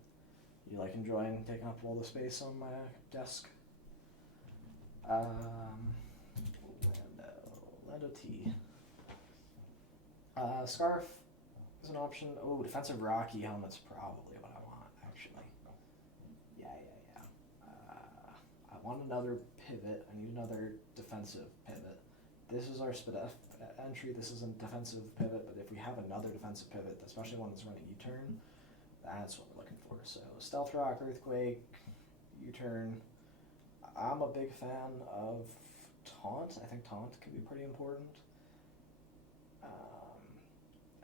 You like enjoying taking up all the space on my desk? Lando T. Scarf is an option. Oh, defensive Rocky helmet's probably what I want, actually. Yeah. I want another pivot. I need another defensive pivot. This is our entry. This is a defensive pivot, but if we have another defensive pivot, especially one that's running U-turn, that's what we're looking for. So Stealth Rock, Earthquake, U-turn. I'm a big fan of Taunt. I think Taunt can be pretty important.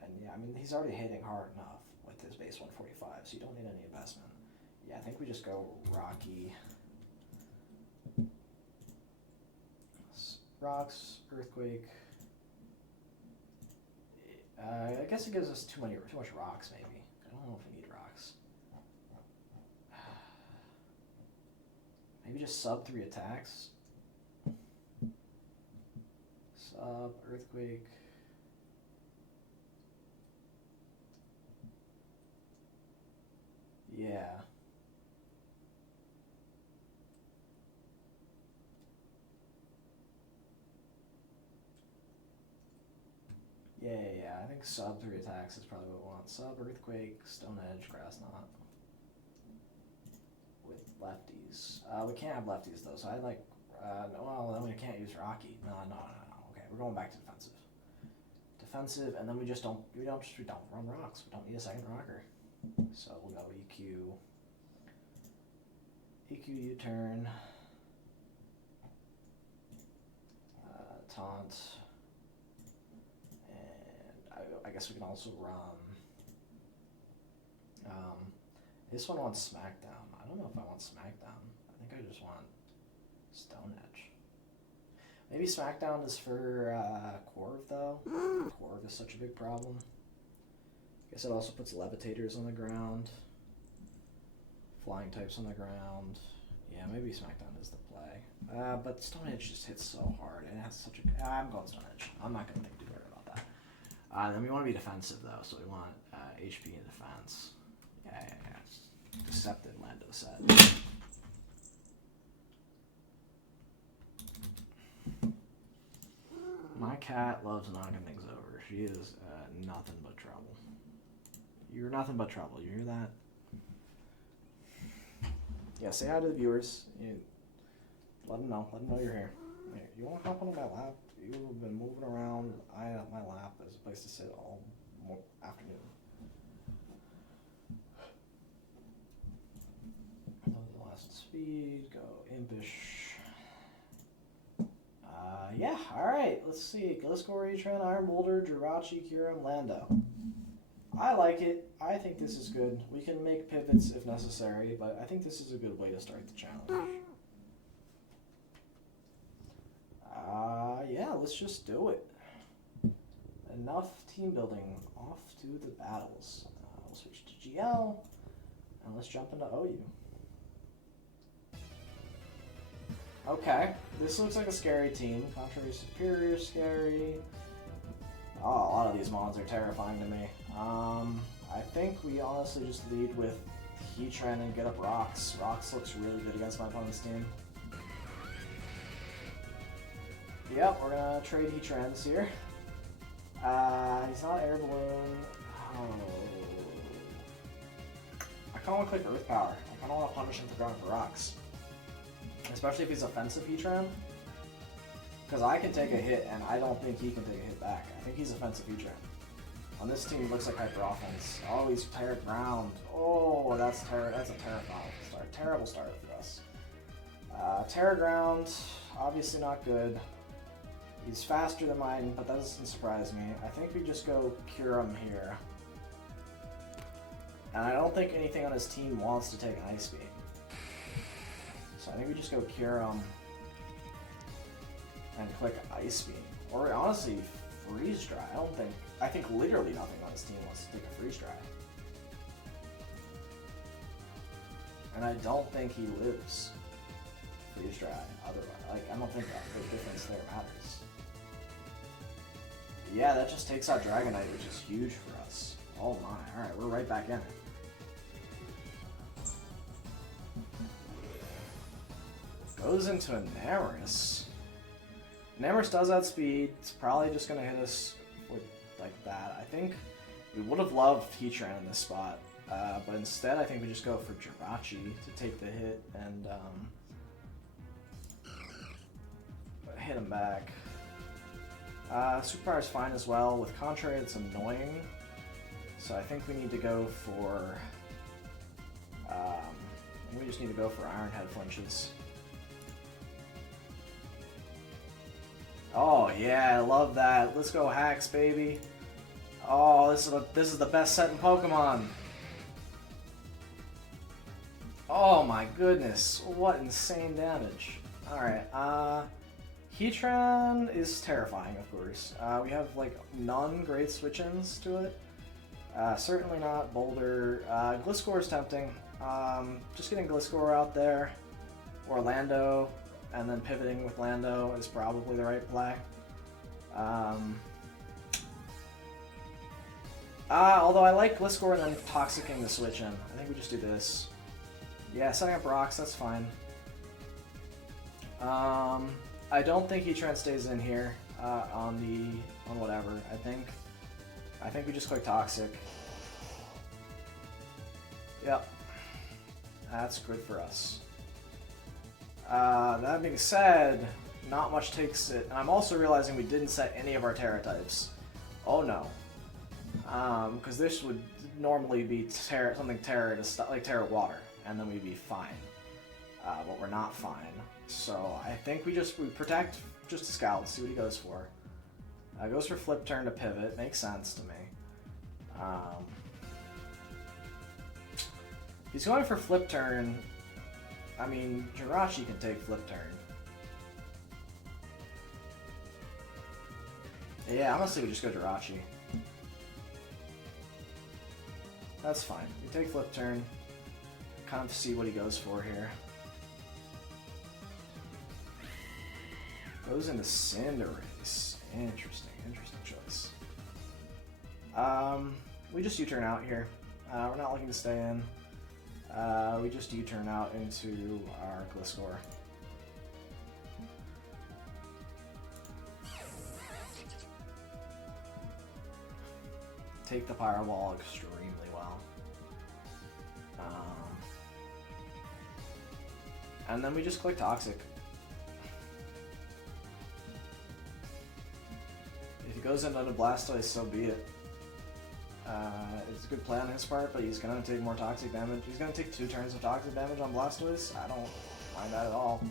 And yeah, I mean, he's already hitting hard enough with his base 145, so you don't need any investment. Yeah, I think we just go Rocky. Rocks, Earthquake. I guess it gives us too much rocks, maybe. I don't know if we need rocks. Maybe just sub 3 attacks. Sub, Earthquake. Yeah. Yeah. I think sub 3 attacks is probably what we want. Sub, Earthquake, Stone Edge, Grass Knot. With lefties. We can't have lefties though, so I like, well, then we can't use Rocky. No. Okay, we're going back to defensive. Defensive, and then we don't run rocks. We don't need a second rocker. So we'll go EQ, U-turn, Taunt, and I guess we can also run. This one wants Smackdown. I don't know if I want Smackdown. I think I just want Stone Edge. Maybe Smackdown is for Corv though. Corv is such a big problem. I guess it also puts levitators on the ground, flying types on the ground. Yeah, maybe Smackdown is the play. But Stone Edge just hits so hard, and it has such a. I'm going Stone Edge. I'm not going to think too hard about that. Then we want to be defensive though, so we want HP and defense. Yeah. Deceptive Lando set. My cat loves knocking things over. She is nothing but trouble. You're nothing but trouble. You hear that? Yeah, say hi to the viewers. Let them know. Let them know you're here. You want to hop on my lap? You've been moving around. My lap is a place to sit all afternoon. Speed, go impish. Yeah, alright, let's see. Gliscor, Atran, Iron Boulder, Jirachi, Kyurem, Lando. I like it. I think this is good. We can make pivots if necessary, but I think this is a good way to start the challenge. Yeah, let's just do it. Enough team building. Off to the battles. We'll switch to GL, and let's jump into OU. Okay, this looks like a scary team. Contrary Superior, scary. Oh, a lot of these mons are terrifying to me. I think we honestly just lead with Heatran and get up Rocks. Rocks looks really good against my opponent's team. Yep, we're gonna trade Heatrans here. He's not Air Balloon. Oh. I kinda wanna click Earth Power. I kinda wanna punish him for going for Rocks. Especially if he's offensive Heatran. Because I can take a hit, and I don't think he can take a hit back. I think he's offensive Heatran. On this team, looks like hyper offense. Oh, he's Terra Ground. Oh, that's a terrible start. Terrible start for us. Terra Ground, obviously not good. He's faster than mine, but that doesn't surprise me. I think we just go Kyurem here. And I don't think anything on his team wants to take an Ice Beam. So I think we just go Kyurem and click Ice Beam. Or honestly, Freeze Dry. I think literally nothing on his team wants to take a Freeze Dry. And I don't think he lives Freeze Dry otherwise. I don't think that the difference there matters. Yeah, that just takes out Dragonite, which is huge for us. Oh my, alright, we're right back in it. Goes into a Naris. Naris does outspeed. It's probably just going to hit us with like that. I think we would have loved Heatran in this spot, but instead I think we just go for Jirachi to take the hit and hit him back. Superpower is fine as well. With Contrary, it's annoying, so I think we need to go for. We just need to go for Iron Head flinches. Oh yeah, I love that. Let's go hacks, baby. Oh, this is the best set in Pokemon. Oh my goodness, what insane damage. Alright, Heatran is terrifying, of course. We have like none great switch-ins to it. Certainly not Boulder. Gliscor is tempting. Just getting Gliscor out there. Or Lando, and then pivoting with Lando is probably the right play. Although I like Gliscor and then Toxicking the switch in. I think we just do this. Yeah, setting up rocks, that's fine. I don't think Heatran stays in here on whatever. I think we just click Toxic. Yep. That's good for us. That being said, not much takes it. And I'm also realizing we didn't set any of our Terra types. Oh no. Because this would normally be something Terra like Terra Water, and then we'd be fine. But we're not fine. So I think we protect just to scout, see what he goes for. Goes for Flip Turn to pivot, makes sense to me. He's going for Flip Turn. I mean, Jirachi can take Flip Turn. Yeah, honestly, we just go Jirachi. That's fine. We take Flip Turn. Kind of see what he goes for here. Goes into Cinderace. Interesting choice. We just U-turn out here. We're not looking to stay in. We just U-turn out into our Gliscor. Take the Pyro Ball extremely well. And then we just click Toxic. If he goes into Blastoise, so be it. It's a good play on his part, but he's going to take more toxic damage. He's going to take 2 turns of toxic damage on Blastoise. I don't mind that at all.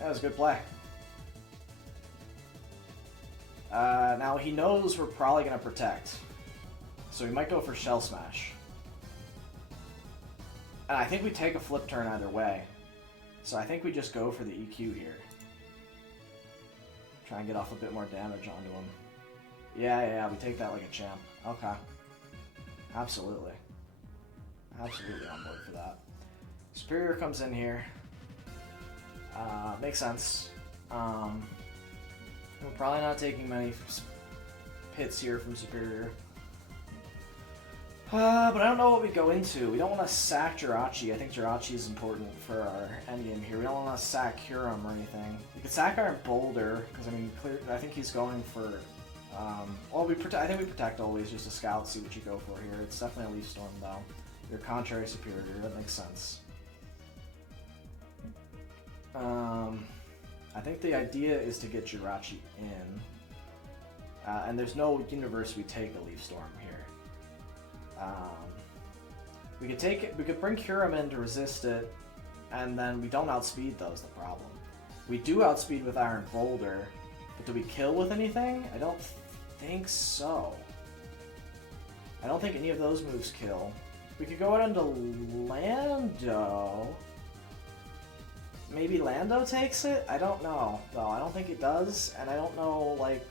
That was a good play. Now he knows we're probably going to protect, so he might go for Shell Smash. And I think we take a Flip Turn either way, so I think we just go for the EQ here. Try and get off a bit more damage onto him. Yeah, we take that like a champ. Okay. Absolutely. Absolutely on board for that. Superior comes in here. Makes sense. We're probably not taking many hits here from Superior. But I don't know what we go into. We don't want to sack Jirachi. I think Jirachi is important for our endgame here. We don't want to sack Kyurem or anything. We could sack our Boulder, because I mean, I think he's going for... well, I think we protect always, just to scout, see what you go for here. It's definitely a Leaf Storm, though. Your Contrary Superior, that makes sense. I think the idea is to get Jirachi in. And there's no universe we take a Leaf Storm here. We could take it. We could bring Kyurem in to resist it, and then we don't outspeed though is the problem. We do outspeed with Iron Boulder, but do we kill with anything? I don't think so. I don't think any of those moves kill. We could go out into Lando. Maybe Lando takes it? I don't know, though. I don't think it does, and I don't know, like,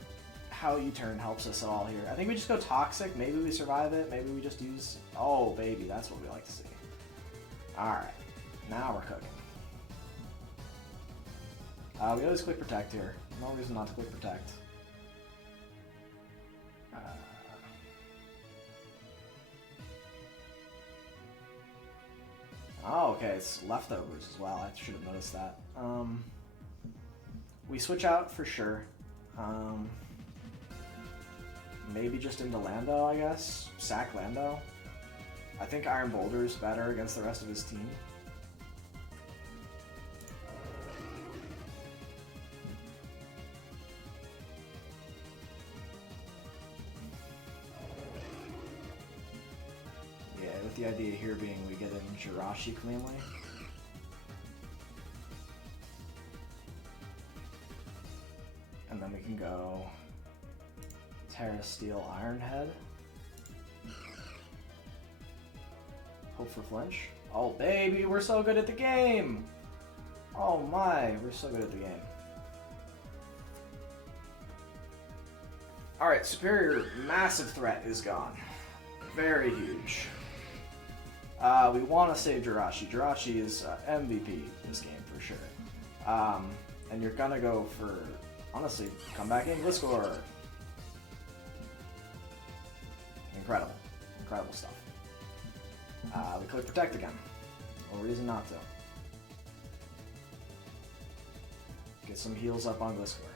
how U-turn helps us at all here. I think we just go Toxic. Maybe we survive it. Maybe we just use... Oh, baby. That's what we like to see. Alright. Now we're cooking. We always click Protect here. No reason not to click Protect. Oh, okay, it's leftovers as well. I should have noticed that. We switch out for sure. Maybe just into Lando, I guess. Sack Lando. I think Iron Boulder's better against the rest of his team. Yeah, with the idea here being we get in Jirachi cleanly. And then we can go Terra Steel Iron Head. Hope for flinch. Oh baby, we're so good at the game! Oh my, we're so good at the game. Alright, Superior Massive Threat is gone. Very huge. We want to save Jirachi. Jirachi is MVP this game for sure. And you're gonna go for, honestly, come back in, Gliscor. Incredible. Incredible stuff. We click Protect again. No reason not to. Get some heals up on Gliscor.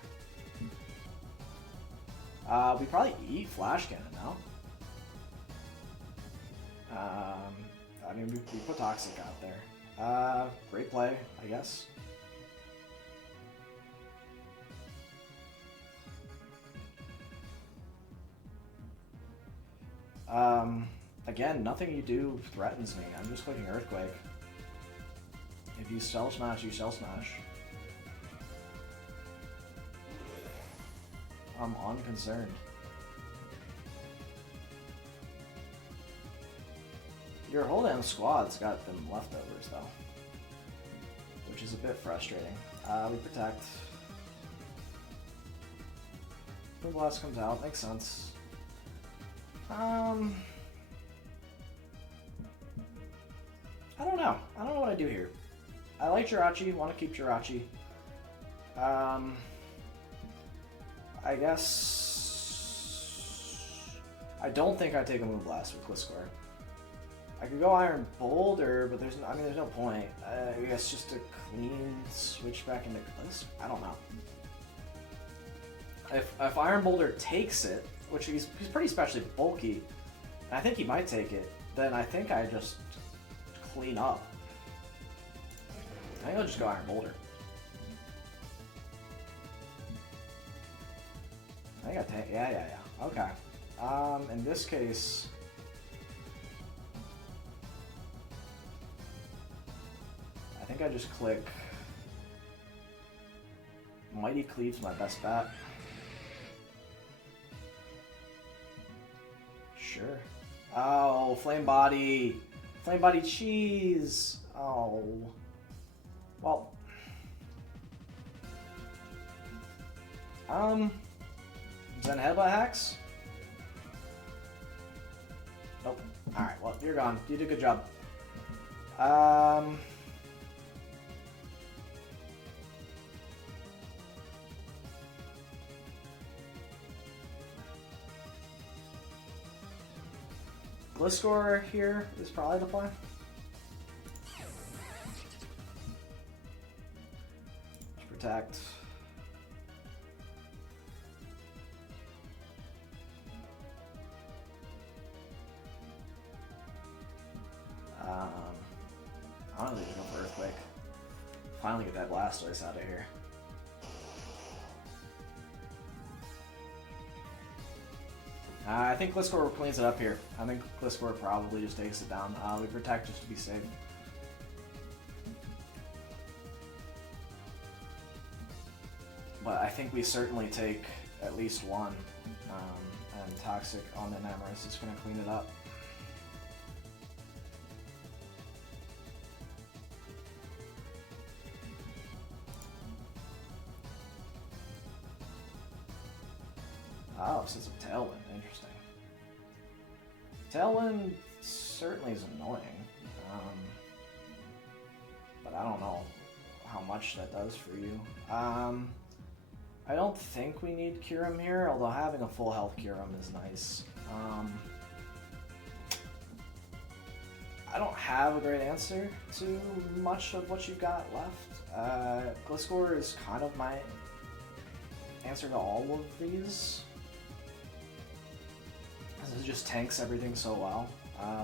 We probably eat Flash Cannon now. I mean, we put Toxic out there. Great play, I guess. Again, nothing you do threatens me. I'm just clicking Earthquake. If you Shell Smash, you Shell Smash. I'm unconcerned. Your whole damn squad's got them leftovers, though. Which is a bit frustrating. We Protect. Moonblast comes out, makes sense. I don't know. I don't know what I do here. I like Jirachi, want to keep Jirachi. I guess I don't think I take a Moonblast with Gliscor. I could go Iron Boulder, but there's no point. I guess just a clean switch back into Gliscor. I don't know. If Iron Boulder takes it, which he's pretty especially bulky, and I think he might take it, then I think I just clean up. I think I'll just go Iron Boulder. I think I take, yeah. Okay. In this case, I think I just click Mighty Cleave's my best bet. Sure. Oh, Flame Body! Flame Body Cheese! Oh. Well. Zen Headbutt Hacks? Nope. Alright, well, you're gone. You did a good job. Gliscor here is probably the play. Protect. I don't think go for Earthquake. Finally get that Blastoise out of here. I think Gliscor cleans it up here. I think Gliscor probably just takes it down. We Protect just to be safe. But I think we certainly take at least one. And Toxic on the Namorous is going to clean it up. Oh, since of Tailwind, interesting. Tailwind certainly is annoying, but I don't know how much that does for you. I don't think we need Kyurem here, although having a full health Kyurem is nice. I don't have a great answer to much of what you've got left. Gliscor is kind of my answer to all of these. It just tanks everything so well.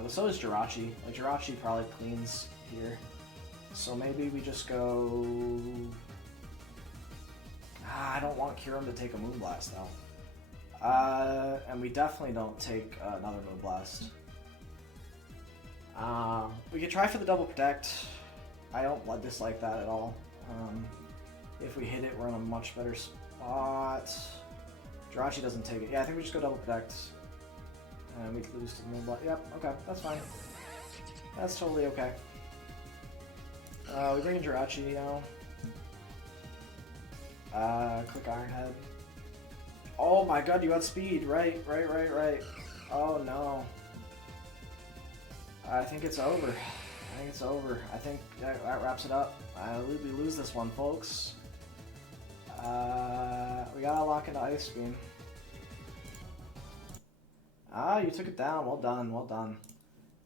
But so is Jirachi. Like, Jirachi probably cleans here. So maybe we just go... I don't want Kyurem to take a Moonblast, though. And we definitely don't take another Moonblast. We could try for the double protect. I don't dislike that at all. If we hit it, we're in a much better spot. Jirachi doesn't take it. Yeah, I think we just go double protect. And we lose to the Moonblast. Yep, okay, that's fine. That's totally okay. We bring in Jirachi now. Click Iron Head. Oh my god, you outspeed. Right. Oh no. I think it's over. I think that wraps it up. We lose this one, folks. We gotta lock into Ice Beam. Ah, you took it down. Well done.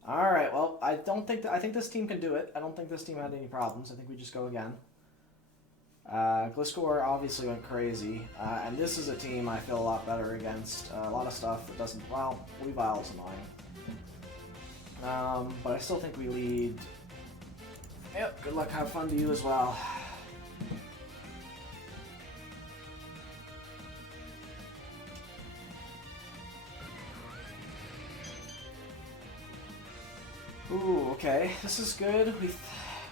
Alright, well, I think this team can do it. I don't think this team had any problems. I think we just go again. Gliscor obviously went crazy, and this is a team I feel a lot better against. A lot of stuff that doesn't... Well, Weavile's annoying. But I still think we lead. Yep, good luck, have fun to you as well. Ooh, okay, this is good.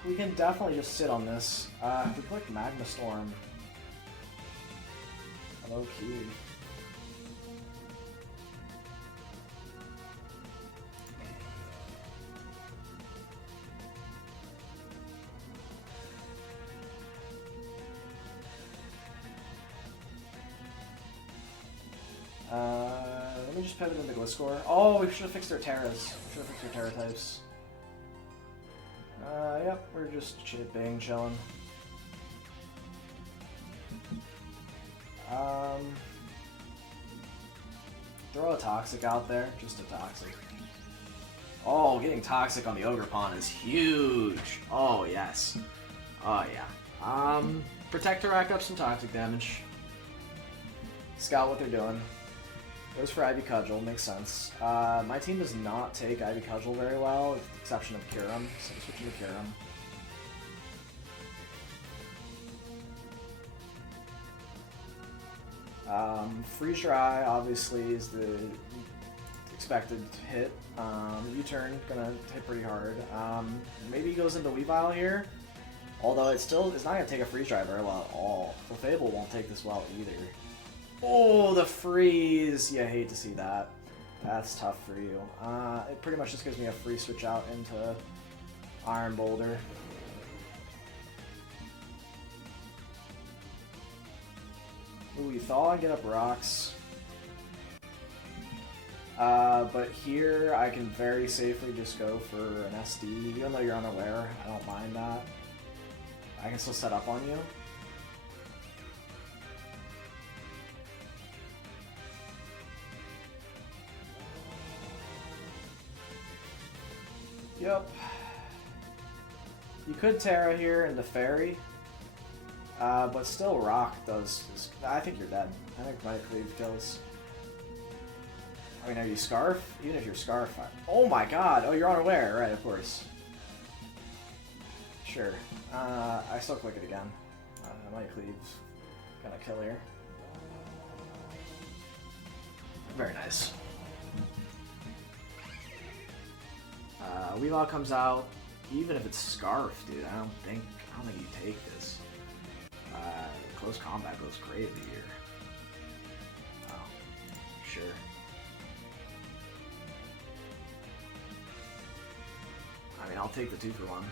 We can definitely just sit on this. If we click Magma Storm. Low key. Let me just pivot into Gliscor. Oh, we should have fixed their Terras. We should have fixed their Terra types. Yep, we're just chilling. Throw a Toxic out there, just a Toxic. Oh, getting Toxic on the Ogerpon is huge. Oh, yes. Oh, yeah. Protect to rack up some Toxic damage. Scout what they're doing. Goes for Ivy Cudgel, makes sense. My team does not take Ivy Cudgel very well, with the exception of Kyurem, so I'm switching to Kyurem. Freeze Dry, obviously, is the expected hit. U-turn, gonna hit pretty hard. Maybe he goes into Weavile here, although it's not gonna take a Freeze Dry very well at all. Clefable won't take this well either. Oh, the freeze! You hate to see that. That's tough for you. It pretty much just gives me a free switch out into Iron Boulder. Ooh, you thaw and get up rocks. But here I can very safely just go for an SD. Even though you're unaware, I don't mind that. I can still set up on you. Yep. You could Terra here into Fairy, but still Rock does... I think you're dead. I think Might Cleave kills. I mean, are you Scarf? Even if you're Scarf... Oh my god! Oh, you're unaware, right, of course. Sure. I still click it again. Might Cleave's gonna kill here. Very nice. Weavile comes out, even if it's Scarf, dude. I don't think you take this. Close combat goes crazy here. Oh, sure. I mean, I'll take the 2-for-1.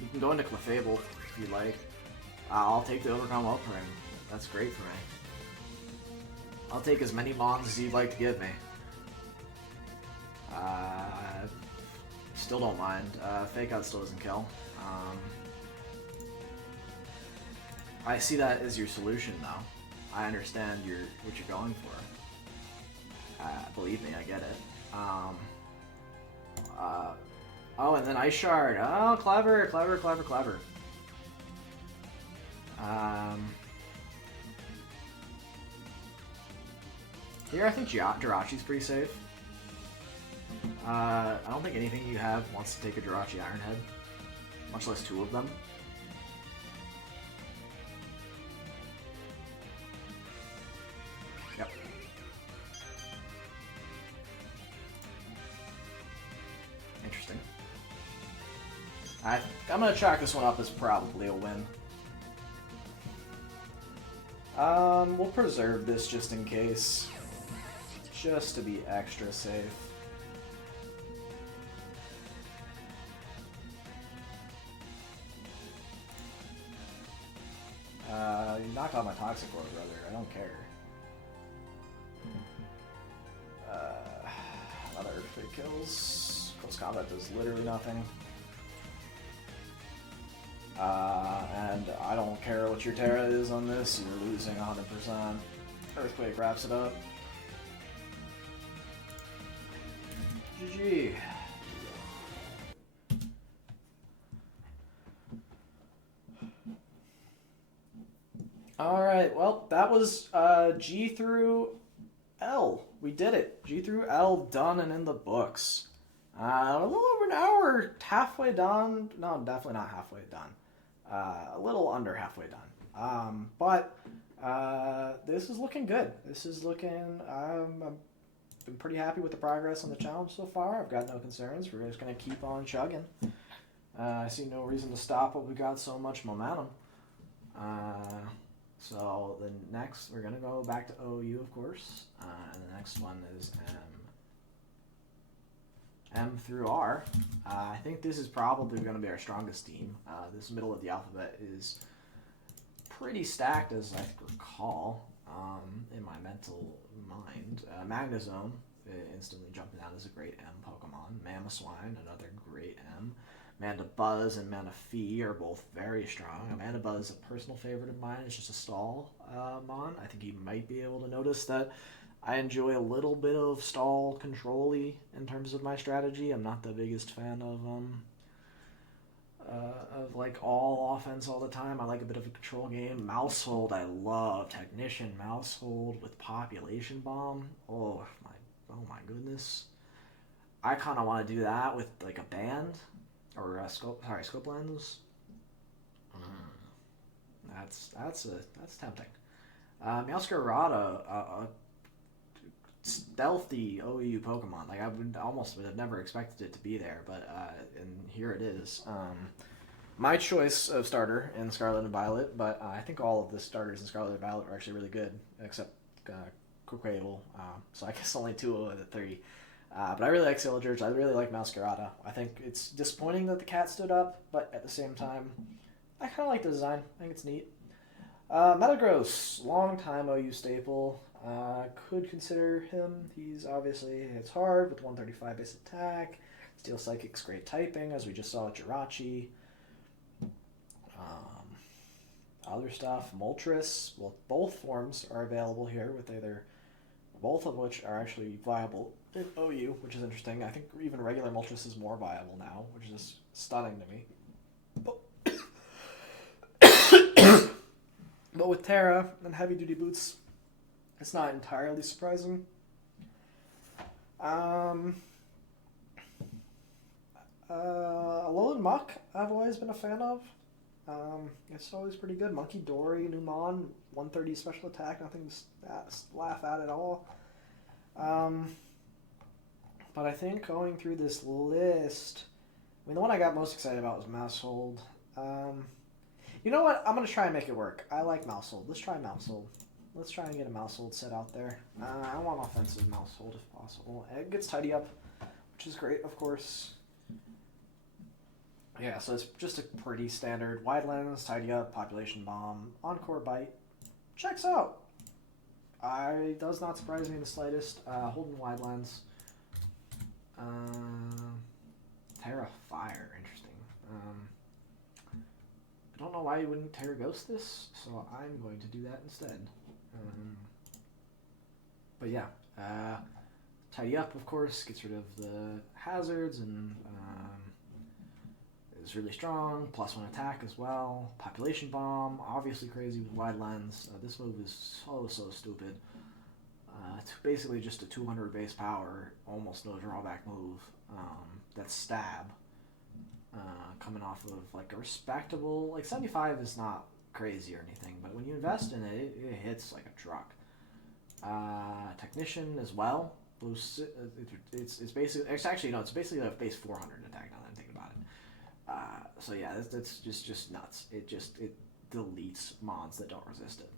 You can go into Clefable if you like. I'll take the Overcome Upring. That's great for me. I'll take as many Mons as you'd like to give me. Still don't mind. Fake Out still doesn't kill. I see that as your solution, though. I understand what you're going for. Believe me, I get it. Oh, and then Ice Shard. Oh, clever, clever, clever, clever. Here, I think Jirachi's pretty safe. I don't think anything you have wants to take a Jirachi Iron Head, much less two of them. Yep. Interesting. I'm gonna chalk this one up as probably a win. We'll preserve this just in case. Just to be extra safe. You knocked out my Toxic Orb, brother. I don't care. Another Earthquake kills. Close combat does literally nothing. And I don't care what your Terra is on this, you're losing 100%. Earthquake wraps it up. GG. Alright, well, that was G through L. We did it. G through L done and in the books. A little over an hour, halfway done. No, definitely not halfway done. A little under halfway done. But this is looking good. This is looking... I've been pretty happy with the progress on the challenge so far. I've got no concerns. We're just going to keep on chugging. I see no reason to stop, but we got so much momentum. So the next, we're going to go back to OU, of course. And the next one is M through R. I think this is probably going to be our strongest team. This middle of the alphabet is pretty stacked, as I recall, in my mental mind. Magnezone, instantly jumping out, is a great M Pokemon. Mamoswine, another great M. Mandibuzz and Manaphy are both very strong. Mandibuzz is a personal favorite of mine. It's just a stall mon. I think you might be able to notice that I enjoy a little bit of stall control-y in terms of my strategy. I'm not the biggest fan of like all offense all the time. I like a bit of a control game. Mousehold, I love. Technician, Mousehold with Population Bomb. Oh my goodness. I kind of want to do that with like a band or scope lens. That's tempting. Meowscarada, a stealthy OU Pokemon. Like I would have never expected it to be there, but and here it is. My choice of starter in Scarlet and Violet, but I think all of the starters in Scarlet and Violet were actually really good, except Quaquaval. So I guess only 2 of the 3. But I really like Sylagurge. I really like Meowscarada. I think it's disappointing that the cat stood up, but at the same time, I kind of like the design. I think it's neat. Metagross, long-time OU staple. Could consider him. He's obviously hits hard with 135 base attack. Steel Psychic's great typing, as we just saw with Jirachi. Other stuff, Moltres. Well, both forms are available here, with both of which are actually viable in OU, which is interesting. I think even regular Moltres is more viable now, which is stunning to me. But with Terra and heavy duty boots, it's not entirely surprising. Alolan Muck, I've always been a fan of. It's always pretty good. Monkey Dory, Numon, 130 special attack, nothing to laugh at all. But I think going through this list, I mean, the one I got most excited about was Mousehold. You know what? I'm going to try and make it work. I like Mousehold. Let's try Mousehold. Let's try and get a Mousehold set out there. I want offensive Mousehold if possible. It gets Tidy Up, which is great, of course. Yeah, so it's just a pretty standard Wide Lens, Tidy Up, Population Bomb, Encore Bite. Checks out. Does not surprise me in the slightest. Holding Wide Lens. Terra Fire, interesting. I don't know why you wouldn't Terra Ghost this, so I'm going to do that instead. But yeah, Tidy Up, of course, gets rid of the hazards and is really strong. +1 attack as well. Population Bomb, obviously crazy with wide lens. This move is so stupid. It's basically just a 200 base power, almost no drawback move. That's stab. Coming off of like a respectable, like 75 is not crazy or anything, but when you invest in it, it hits like a truck. Technician as well. It's basically, it's actually no, it's basically a base 400 attack now that I'm thinking about it. So yeah, that's just nuts. It deletes mons that don't resist it.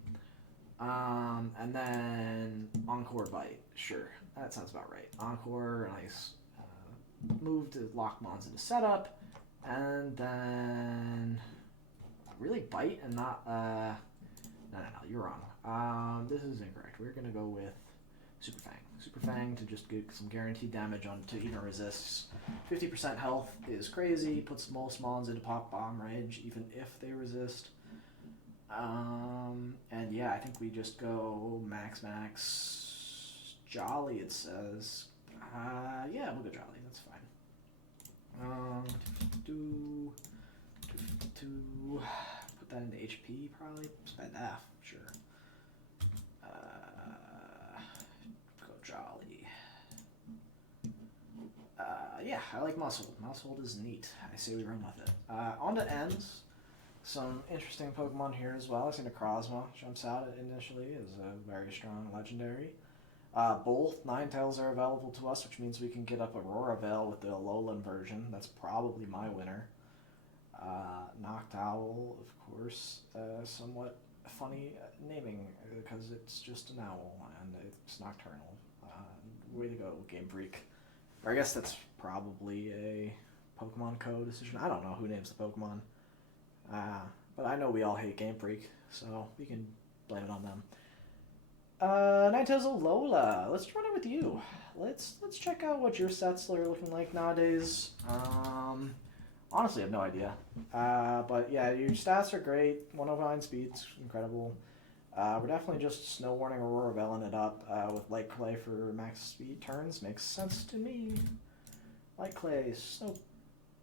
And then Encore Bite, sure, that sounds about right. Encore, nice move to lock mons into setup, and then really Bite and not no, you're wrong. This is incorrect. We're gonna go with Super Fang. Super Fang to just get some guaranteed damage on to even resists. 50% health is crazy. Puts most mons into pop bomb range, even if they resist. And yeah, I think we just go max Jolly. It says, yeah, we'll go Jolly. That's fine. Put that into HP probably. Spend F, sure. Go Jolly. Yeah, I like Muscle. Muscle is neat. I say we run with it. On to Ends. Some interesting Pokemon here as well. I see Necrozma jumps out initially as a very strong legendary. Both Ninetales are available to us, which means we can get up Aurora Veil with the Alolan version. That's probably my winner. Noctowl, of course, somewhat funny naming because it's just an owl and it's nocturnal. Way to go, Game Freak. Or I guess that's probably a Pokemon Co. decision. I don't know who names the Pokemon. But I know we all hate Game Freak, so we can blame it on them. Ninetales Alola, let's run it with you. Let's check out what your sets are looking like nowadays. Honestly, I have no idea. But yeah, your stats are great. 109 speed's incredible. We're definitely just Snow Warning Aurora Veilin' it up with Light Clay for max speed turns. Makes sense to me. Light Clay, Snow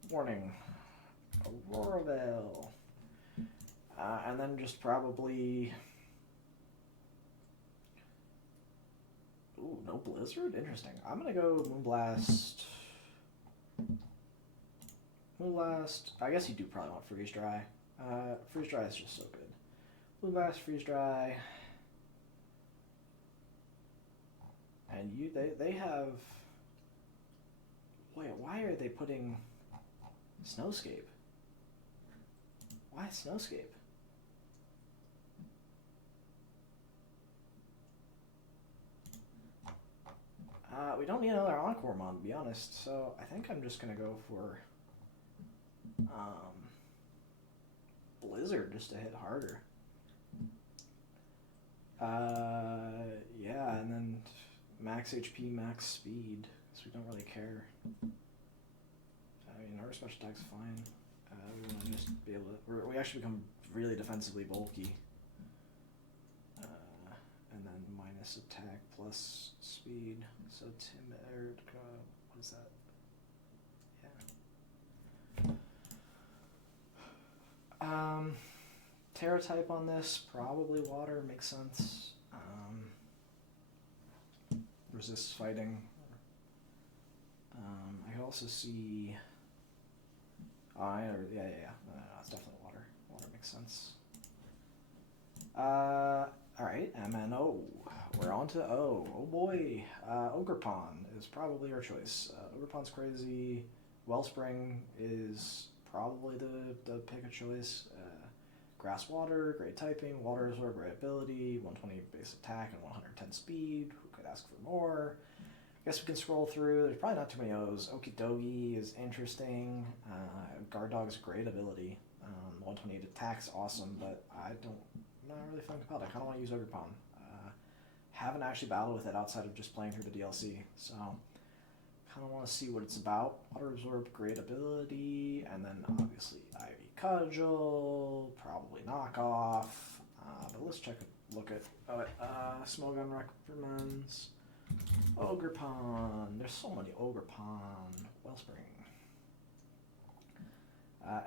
Warning, Aurora Veil. And then just probably... Ooh, no Blizzard? Interesting. I'm going to go Moonblast. Moonblast. I guess you do probably want Freeze Dry. Freeze Dry is just so good. Moonblast, Freeze Dry. And they have... Wait, why are they putting Snowscape? Why Snowscape? We don't need another Encore Mon, to be honest, so I think I'm just going to go for Blizzard just to hit harder. Yeah, and then max HP, max speed, so we don't really care. I mean, our special attack's fine. We want to just be able to... We actually become really defensively bulky. And then minus attack plus speed. So timid, what is that? Yeah. Terra type on this, probably water, makes sense. Resists fighting. I could also see... yeah. No, it's definitely water. Water makes sense. Alright, MNO. We're on to O. Oh boy. Ogerpon is probably our choice. Ogerpon's crazy. Wellspring is probably the pick of choice. Grass Water, great typing. Water Absorb, great ability. 120 base attack and 110 speed. Who could ask for more? I guess we can scroll through. There's probably not too many O's. Okidogi is interesting. Guard Dog's great ability. 128 attack's awesome, but I'm not really feeling compelled. I kind of want to use Ogerpon. Haven't actually battled with it outside of just playing through the DLC, so kind of want to see what it's about. Water Absorb, great ability, and then obviously Ivy Cudgel, probably knockoff. But let's look at Smogon recommends. Ogre Pond. There's so many Ogre Pond. Wellspring.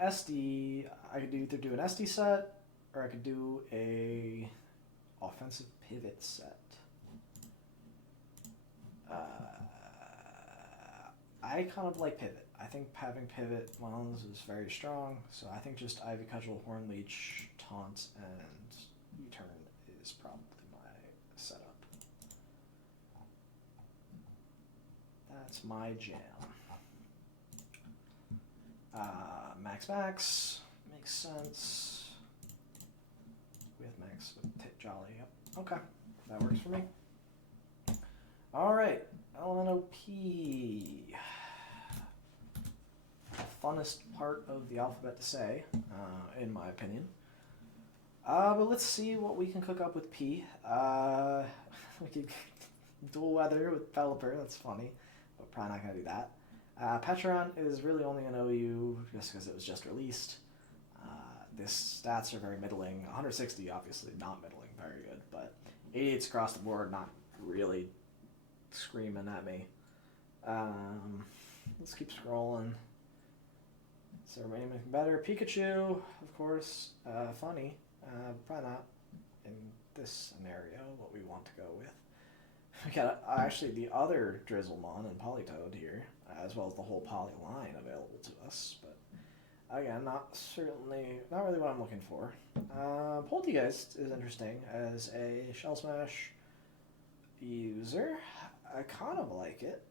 SD. I could either do an SD set, or I could do a offensive pivot set. I kind of like pivot. I think having pivot ones is very strong, so I think just Ivy Cudgel, Horn Leech, Taunt, and U-Turn is probably my setup. That's my jam. Max makes sense. With Max with Jolly, yep. Okay, that works for me. All right, LNOP. The funnest part of the alphabet to say, in my opinion. But let's see what we can cook up with P. We could dual weather with Pelipper, that's funny, but probably not going to do that. Petron is really only an OU just because it was just released. This stats are very middling. 160, obviously not middling, very good, but 88's across the board, not really screaming at me. Let's keep scrolling. So we're making better. Pikachu, of course, funny. Probably not in this scenario what we want to go with. We got actually the other Drizzlemon and Politoed here, as well as the whole Poly line available to us. But again, not really what I'm looking for. Poltegeist is interesting as a Shell Smash user. I kind of like it.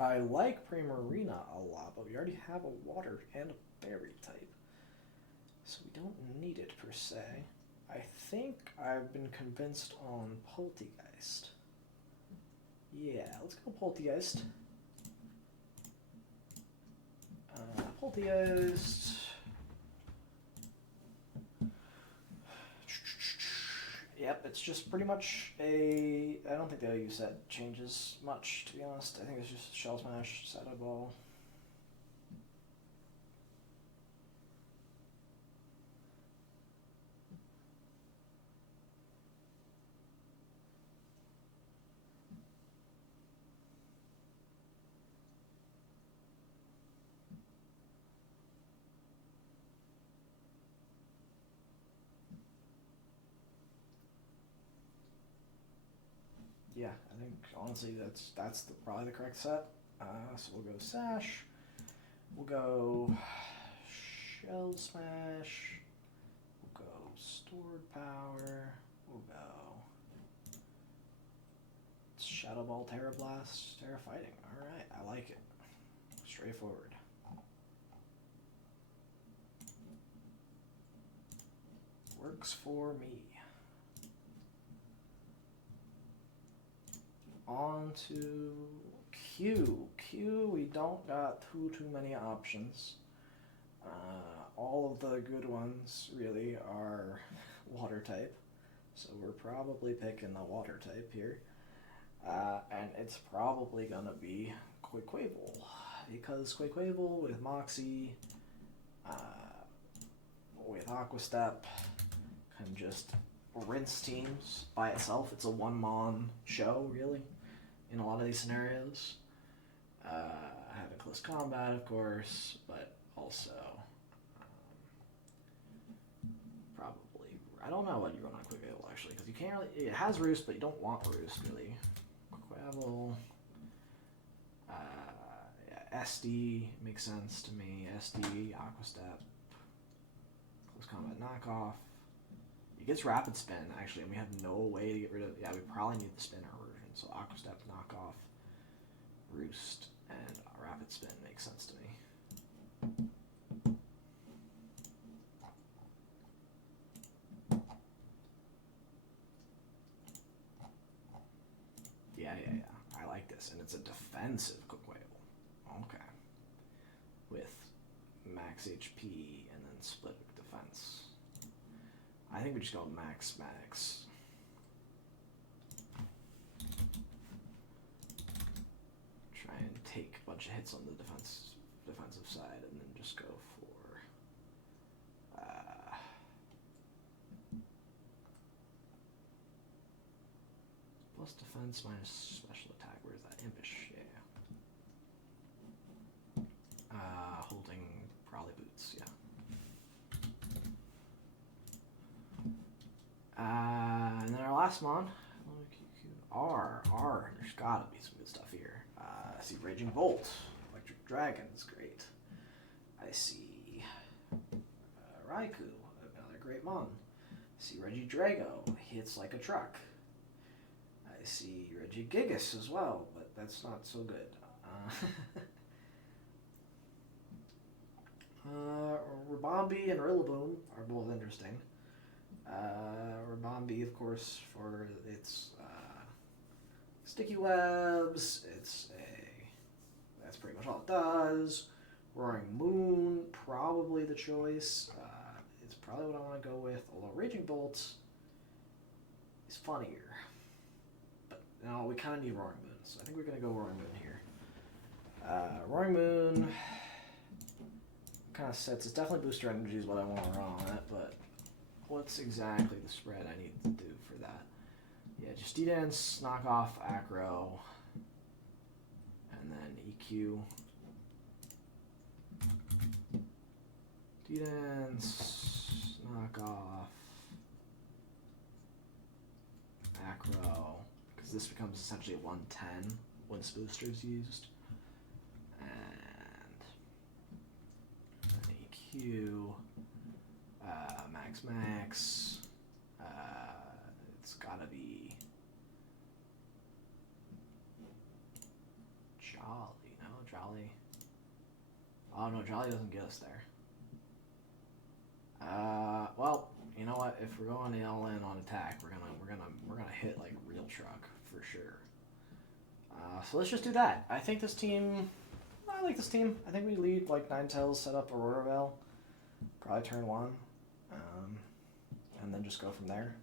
I like Primarina a lot, but we already have a water and a berry type, so we don't need it per se. I think I've been convinced on Poltegeist. Yeah, let's go Poltegeist. Poltegeist. Yep, it's just pretty much I don't think the OU set changes much, to be honest. I think it's just Shell Smash, Shadow Ball. Yeah, I think honestly that's probably the correct set. So we'll go Sash. We'll go Shell Smash. We'll go Stored Power. We'll go Shadow Ball, Terra Blast, Terra Fighting. Alright, I like it. Straightforward. Works for me. On to Q. Q, we don't got too many options. All of the good ones really are water type, so we're probably picking the water type here. And it's probably gonna be Quaquaval, because Quaquaval with Moxie, with Aqua Step, can just rinse teams by itself. It's a one-mon show, really, in a lot of these scenarios. Having close combat, of course, but also probably, I don't know what you run on Quaquaval actually, because you can't really, it has Roost, but you don't want Roost really. Quaquaval, yeah, SD makes sense to me. SD, Aqua Step, close combat knockoff. It gets Rapid Spin, actually, and we have no way to get rid of it. Yeah, we probably need the spinner version. So Aqua Step, Knockoff, Roost, and Rapid Spin makes sense to me. Yeah. I like this, and it's a defensive Quaquaval. Okay. With max HP and then split defense. I think we just go max. Try and take a bunch of hits on the defensive side, and then just go for plus defense. defense minus special attack. Where's that? Impish, yeah. Holding probably boots, yeah. And then our last mon, R. There's gotta be some good stuff here. I see Raging Bolt, Electric Dragon is great. I see Raikou, another great mon. I see Regidrago, hits like a truck. I see Regigigas as well, but that's not so good. Rabombi and Rillaboom are both interesting. Rabombi, of course, for its sticky webs. That's pretty much all it does. Roaring Moon, probably the choice. It's probably what I want to go with. Although Raging Bolt is funnier, but no, we kind of need Roaring Moon, so I think we're gonna go Roaring Moon here. Roaring Moon kind of sets. It's definitely booster energy is what I want to run on it, but what's exactly the spread I need to do for that? Yeah, just D-Dance, knock off Acro, and then EQ. D-Dance, knock off Acro, because this becomes essentially a 110 once booster is used. And EQ, Max. It's gotta be Jolly. No, Jolly. Oh no, Jolly doesn't get us there. Well, you know what? If we're going all in on attack, we're gonna hit like real truck for sure. So let's just do that. I think this team. I like this team. I think we lead like Ninetales, set up Aurora Veil, probably turn 1, and then just go from there.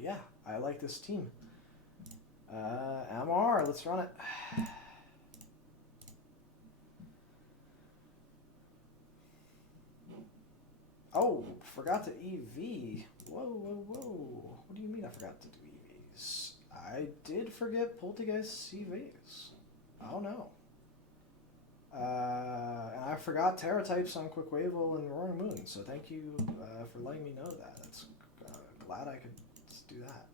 Yeah, I like this team. MR, let's run it. Oh, forgot to EV. Whoa. What do you mean I forgot to do EVs? I did forget Poltergeist EVs. Oh no. And I forgot Terra types on Quaquaval and Roaring Moon, so thank you for letting me know that. That's glad I could do that.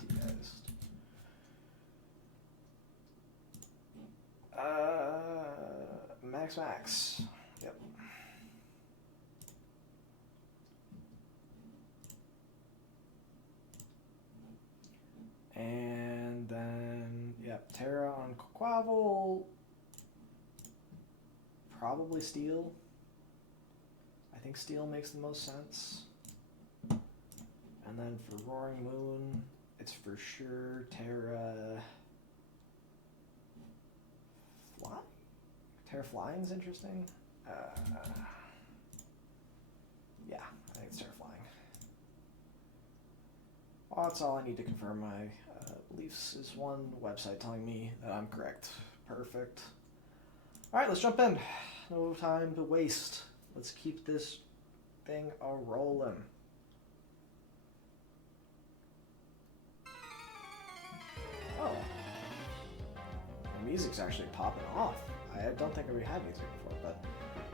Poltergeist. Max. Yep. And then, yep, Terra on Quaquaval. Probably Steel. I think Steel makes the most sense. And then for Roaring Moon, it's for sure Terra Fly? Terra Flying's interesting. Yeah, I think it's Terra Flying. Well, that's all I need to confirm my beliefs is one website telling me that I'm correct. Perfect. Alright, let's jump in. No time to waste. Let's keep this thing a-rolling. Oh. The music's actually popping off. I don't think we had music before, but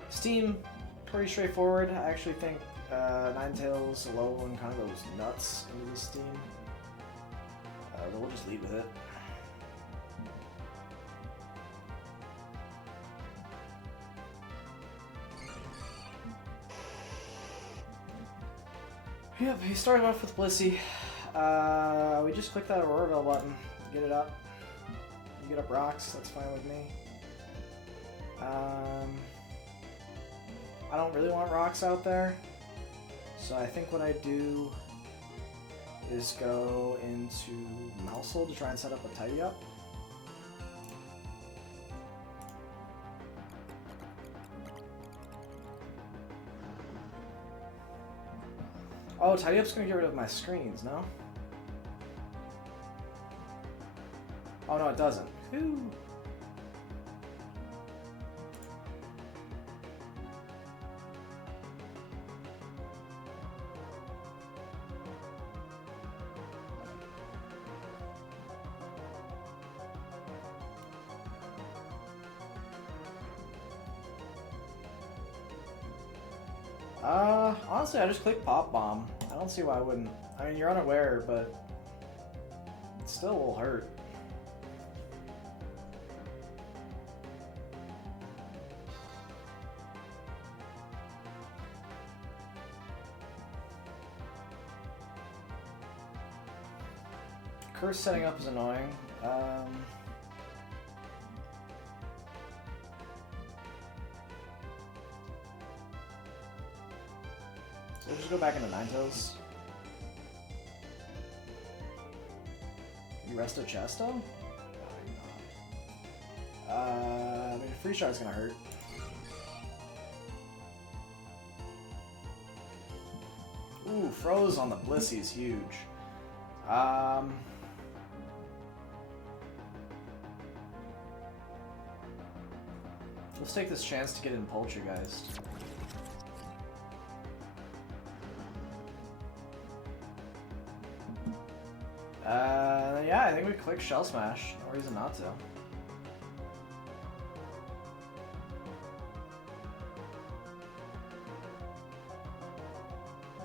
Steam, pretty straightforward. I actually think Ninetales alone kind of goes nuts into this Steam. But we'll just lead with it. Yep, he started off with Blissey. We just click that Aurora Veil button, get it up. You get up rocks, that's fine with me. I don't really want rocks out there, so I think what I do is go into Mousehole to try and set up a Tidy Up. Oh, Tidy Up's gonna get rid of my screens, no? Oh no, it doesn't. Whew. Honestly, I just clicked Pop Bomb. I don't see why I wouldn't. I mean, you're unaware, but it still will hurt. Curse setting up is annoying. So we'll just go back into Ninetales. You rest a Chesto? I mean, Free Shot's gonna hurt. Ooh, Froze on the Blissey is huge. Let's take this chance to get in Poltergeist. Yeah, I think we click Shell Smash. No reason not to.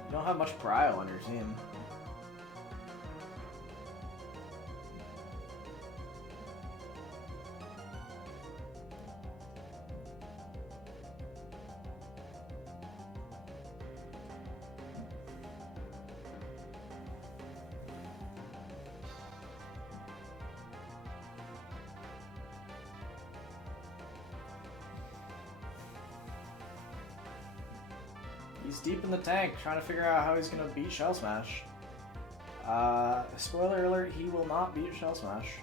You don't have much Prio on your team. He's deep in the tank, trying to figure out how he's going to beat Shell Smash. Spoiler alert, he will not beat Shell Smash.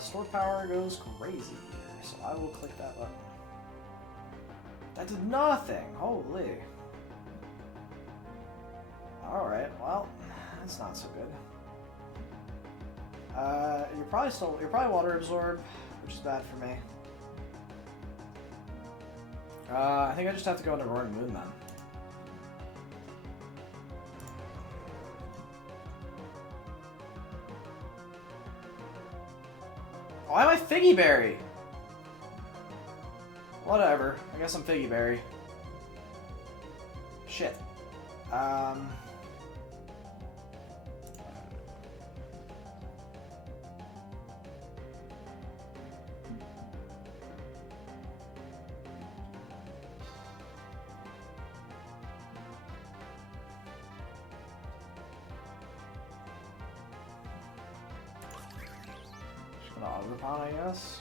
Store power goes crazy here, so I will click that button. That did nothing! Holy. Alright, well, that's not so good. You're probably water absorb, which is bad for me. I think I just have to go into Roaring Moon then. Why am I Figgy Berry? Whatever. I guess I'm Figgy Berry. Shit. Just gonna Autopon, I guess.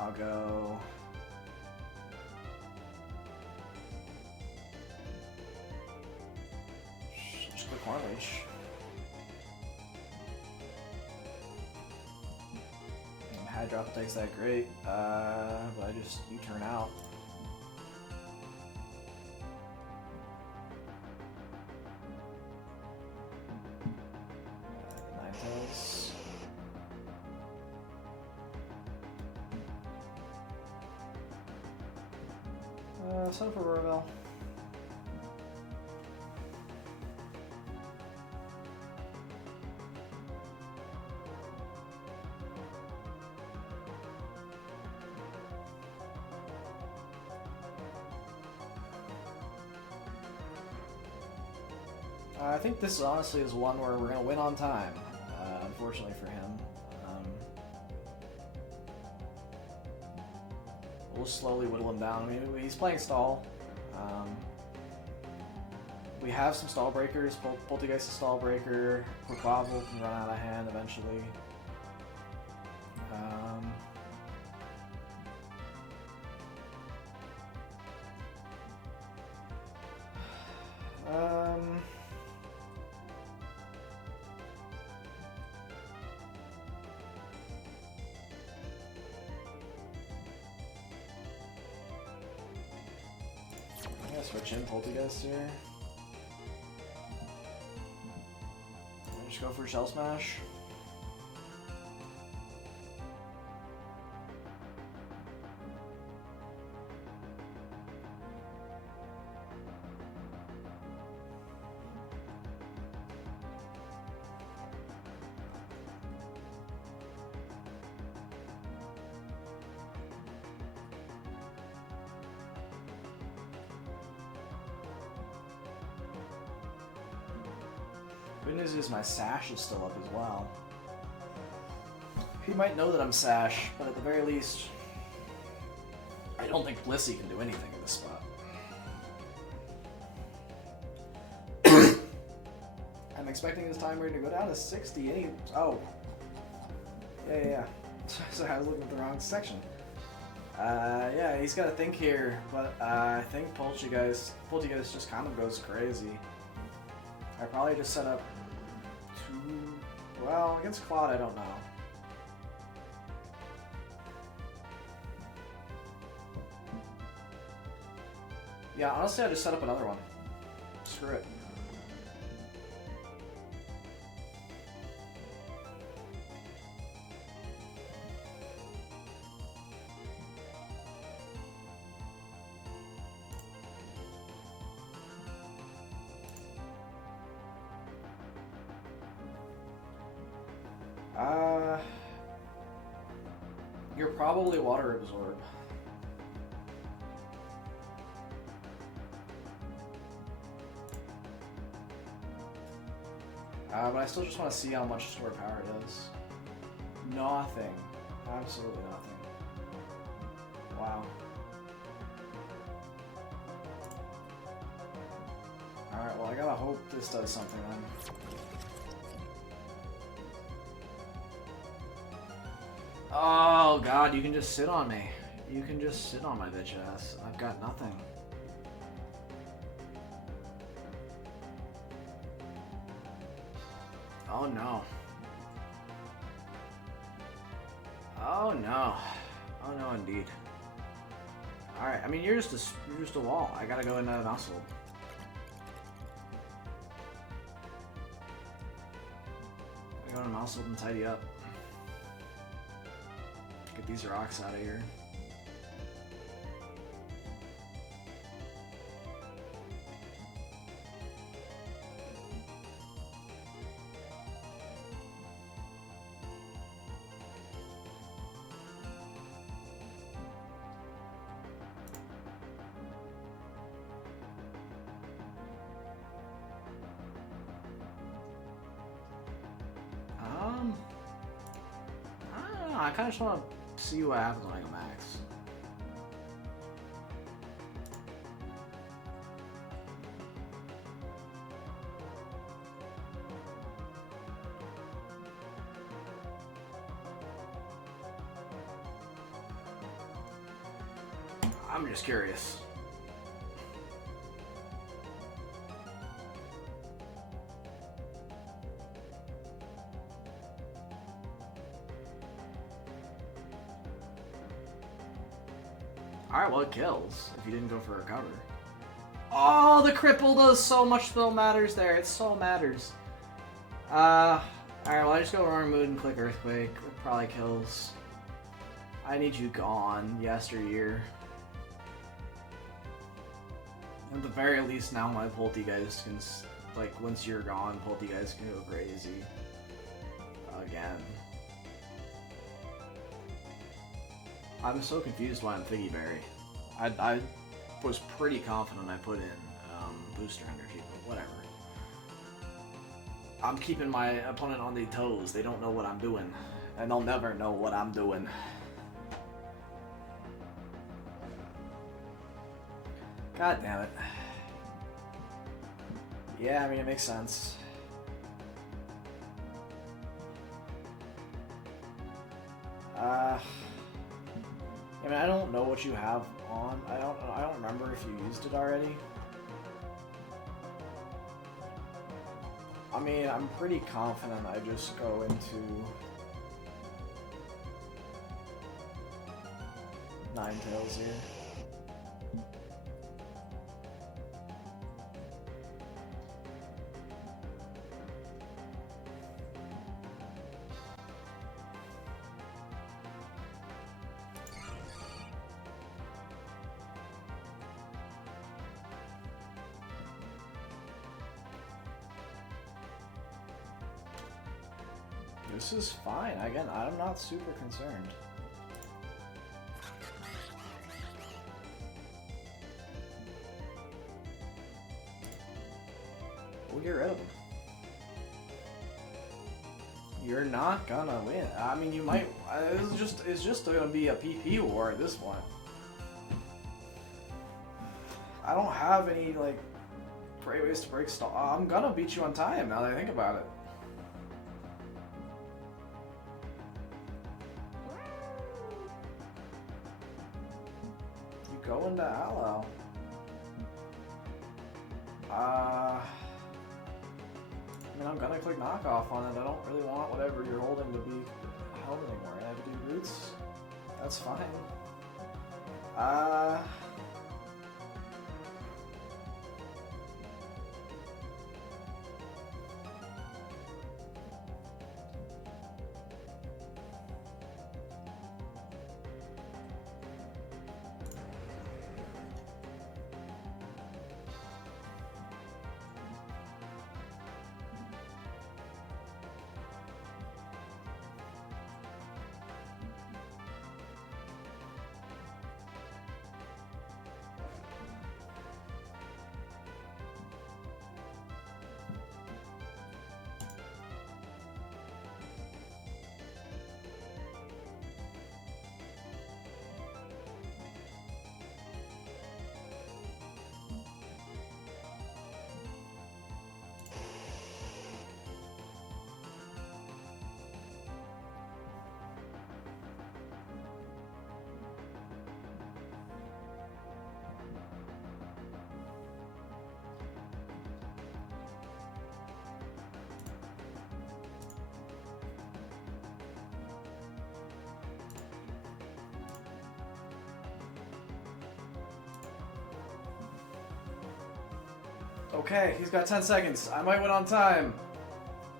I'll go... Just click Horn Leash. High drop attack's that great, but I just U-turn out. Ninetales. Set up a Royal. I think this honestly is one where we're going to win on time, unfortunately for him. We'll slowly whittle him down. I mean, he's playing stall. We have some stall breakers. Poltergeist is stall breaker. Quaquavel can run out of hand eventually. I'm gonna switch in Poltergeist here. Just go for Shell Smash. Good news is my sash is still up as well. He might know that I'm sash, but at the very least, I don't think Blissey can do anything in this spot. I'm expecting his time rate to go down to 60. And oh. Yeah. Sorry, I was looking at the wrong section. Yeah, he's got to think here, but I think Poltergeist just kind of goes crazy. I probably just set up two... Well, against Claude, I don't know. Yeah, honestly, I just set up another one. Screw it. You're probably water absorb. But I still just want to see how much store power it does. Nothing. Absolutely nothing. Wow. Alright, well I gotta hope this does something then. Oh god, you can just sit on me. You can just sit on my bitch ass. I've got nothing. Oh no. Oh no. Oh no indeed. Alright, I mean you're just a wall. I gotta go into that muscle. I go into muscle and tidy up. Get these rocks out of here. I don't know, I kinda just wanna see what happens when I go max. I'm just curious. Alright, well it kills if you didn't go for a recover. Oh, the cripple does so much though matters there. It so matters. Alright, well I just go wrong mood and click Earthquake. It probably kills. I need you gone, yesteryear. At the very least now my Poltergeist can, like, once you're gone, Poltergeist can go crazy. Again. I'm so confused why I'm Figgy Berry. I was pretty confident I put in Booster Energy, but whatever. I'm keeping my opponent on their toes. They don't know what I'm doing. And they'll never know what I'm doing. God damn it. Yeah, I mean, it makes sense. I mean, I don't know what you have on. I don't remember if you used it already. I mean, I'm pretty confident I just go into Ninetales here. This is fine. Again, I'm not super concerned. We'll get rid of him. You're not gonna win. I mean, you might. It's just gonna be a PP war at this point. I don't have any like great ways to break stall. I'm gonna beat you on time now that I think about it. You go into Aloe. I mean, I'm gonna click knockoff on it. I don't really want whatever you're holding to be held anymore. I have to do roots. That's fine. Okay, he's got 10 seconds. I might win on time.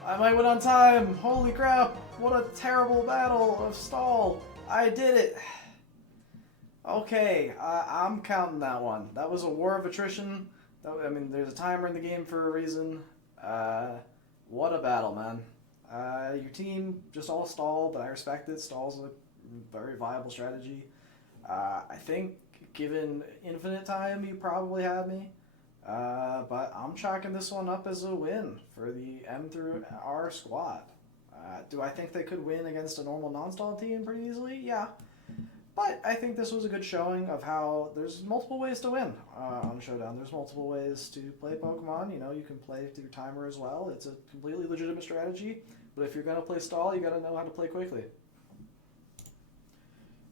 I might win on time. Holy crap. What a terrible battle of stall. I did it. Okay, I'm counting that one. That was a war of attrition. I mean, there's a timer in the game for a reason. What a battle, man. Your team just all stalled, but I respect it. Stall's a very viable strategy. I think given infinite time, you probably had me. But I'm chalking this one up as a win for the M through R squad. Do I think they could win against a normal non-stall team pretty easily? Yeah. But I think this was a good showing of how there's multiple ways to win on Showdown. There's multiple ways to play Pokemon. You know, you can play through timer as well. It's a completely legitimate strategy. But if you're going to play stall, you got to know how to play quickly.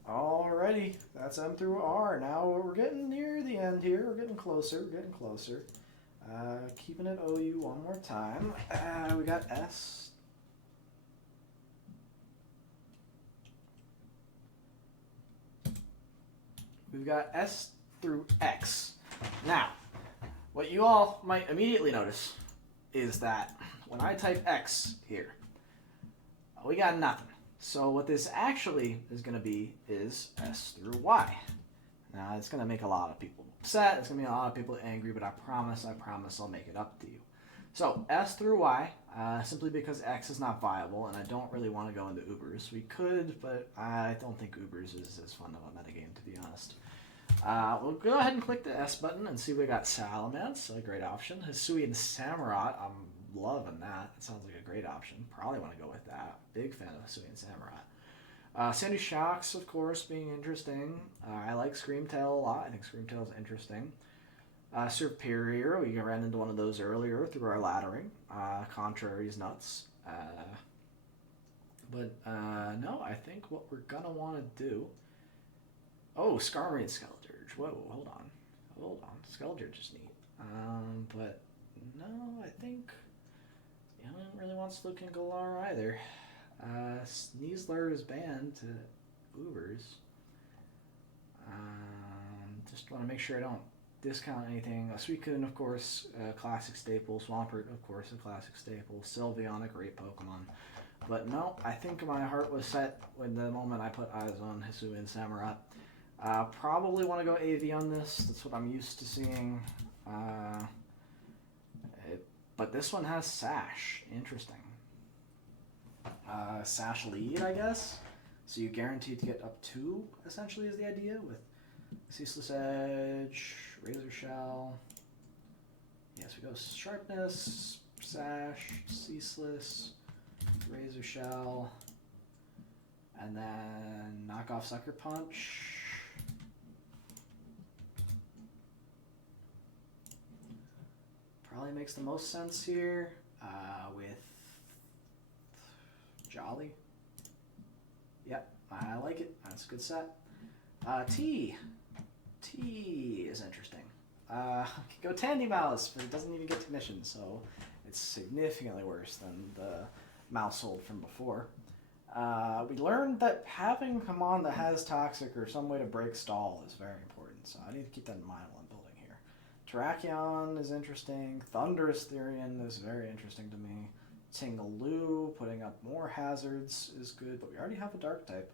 Alrighty, that's M through R. Now we're getting near the end here. We're getting closer. We're getting closer. Keeping it OU one more time. We got S. We've got S through X. Now, what you all might immediately notice is that when I type X here, we got nothing. So what this actually is going to be is S through Y. Now, it's going to make a lot of people upset. It's going to make a lot of people angry, but I promise I'll make it up to you. So S through Y, simply because X is not viable, and I don't really want to go into Ubers. We could, but I don't think Ubers is as fun of a metagame, to be honest. We'll go ahead and click the S button and see we got Salamence, a great option. Hisui and Samurott, I'm loving that. It sounds like a great option. Probably want to go with that. Big fan of Hisui and Samurott. Sandy Shocks, of course, being interesting. I like Screamtail a lot. I think Screamtail is interesting. Superior, we ran into one of those earlier through our laddering. Contrary's nuts. No, I think what we're going to want to do... Oh, Skarmory and Skeledirge. Whoa, hold on. Skeledirge is neat. But no, I think... I don't really want Sluk and Galar either. Sneasler is banned to Ubers. Just want to make sure I don't discount anything. Suicune, of course, classic staple. Swampert, of course, a classic staple. Sylveon, a great Pokemon. But no, I think my heart was set when the moment I put eyes on Hisui and Samurott. Probably want to go AV on this. That's what I'm used to seeing. But this one has Sash. Interesting. Sash lead, I guess. So you guaranteed to get up 2, essentially, is the idea, with Ceaseless Edge, Razor Shell. Yes, we go Sharpness, Sash, Ceaseless. Razor Shell, and then knock off Sucker Punch. Probably makes the most sense here with Jolly. Yep, I like it. That's a good set. T. T is interesting. Go Tandy Mouse, but it doesn't even get Technician, so it's significantly worse than the mouse hold from before. We learned that having a mon that has Toxic or some way to break stall is very important, so I need to keep that in mind while I'm building here. Terrakion is interesting. Thunderous Therian is very interesting to me. Tingaloo, putting up more hazards is good, but we already have a Dark type.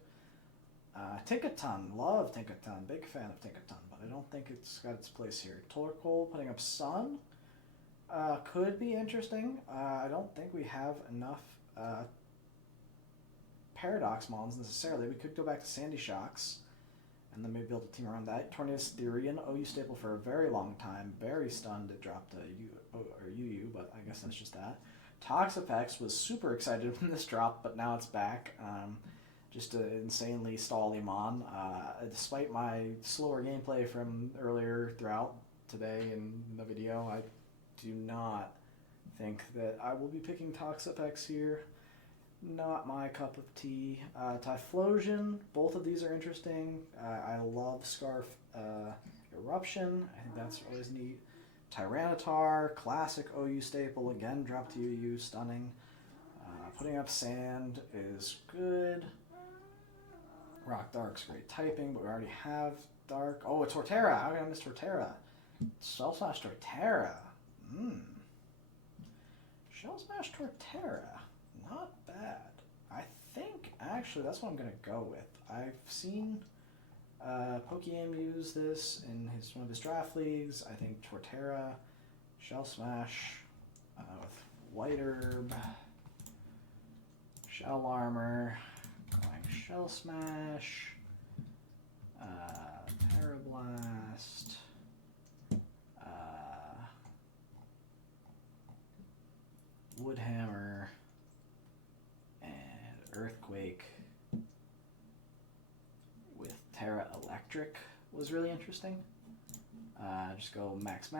Tinkaton, love Tinkaton, big fan of Tinkaton, but I don't think it's got its place here. Torkoal putting up Sun could be interesting. I don't think we have enough Paradox Mons necessarily. We could go back to Sandy Shocks and then maybe build a team around that. Tornadus Therian, OU staple for a very long time. Very stunned it dropped a UU, but I guess that's just that. Toxapex was super excited when this dropped, but now it's back. Just an insanely stally mon. Despite my slower gameplay from earlier throughout today in the video, I do not think that I will be picking Toxapex here. Not my cup of tea. Typhlosion, both of these are interesting. I love Scarf Eruption. I think that's always neat. Tyranitar, classic OU staple, again dropped to UU, stunning. Putting up Sand is good. Rock Dark's great typing, but we already have Dark. Oh, it's Torterra. How can I miss Torterra? Shell Smash Torterra. Shell Smash Torterra. Not bad. I think, actually, that's what I'm going to go with. I've seen Pokeam use this in one of his draft leagues. I think Torterra, Shell Smash with White Herb, Shell Armor, going Shell Smash, Parablast, Woodhammer, and Earthquake with Terra Electric was really interesting. Just go max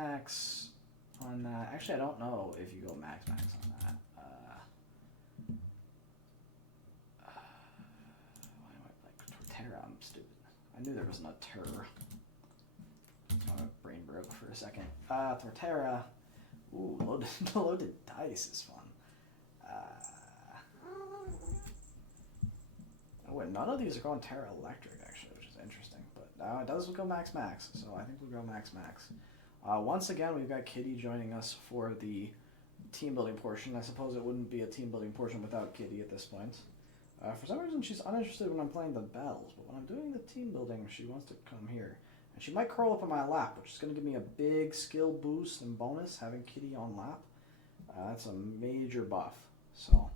on that. Actually, I don't know if you go max on that. Why do I like Torterra? I'm stupid. I knew there wasn't a Terra. My brain broke for a second. Torterra. Ooh, loaded dice is fun. Oh, and none of these are going Terra Electric, actually, which is interesting. But it does go max, so I think we'll go max. Once again, we've got Kitty joining us for the team building portion. I suppose it wouldn't be a team building portion without Kitty at this point. For some reason, she's uninterested when I'm playing the battles, but when I'm doing the team building, she wants to come here. And she might curl up on my lap, which is going to give me a big skill boost and bonus having Kitty on lap. That's a major buff. So,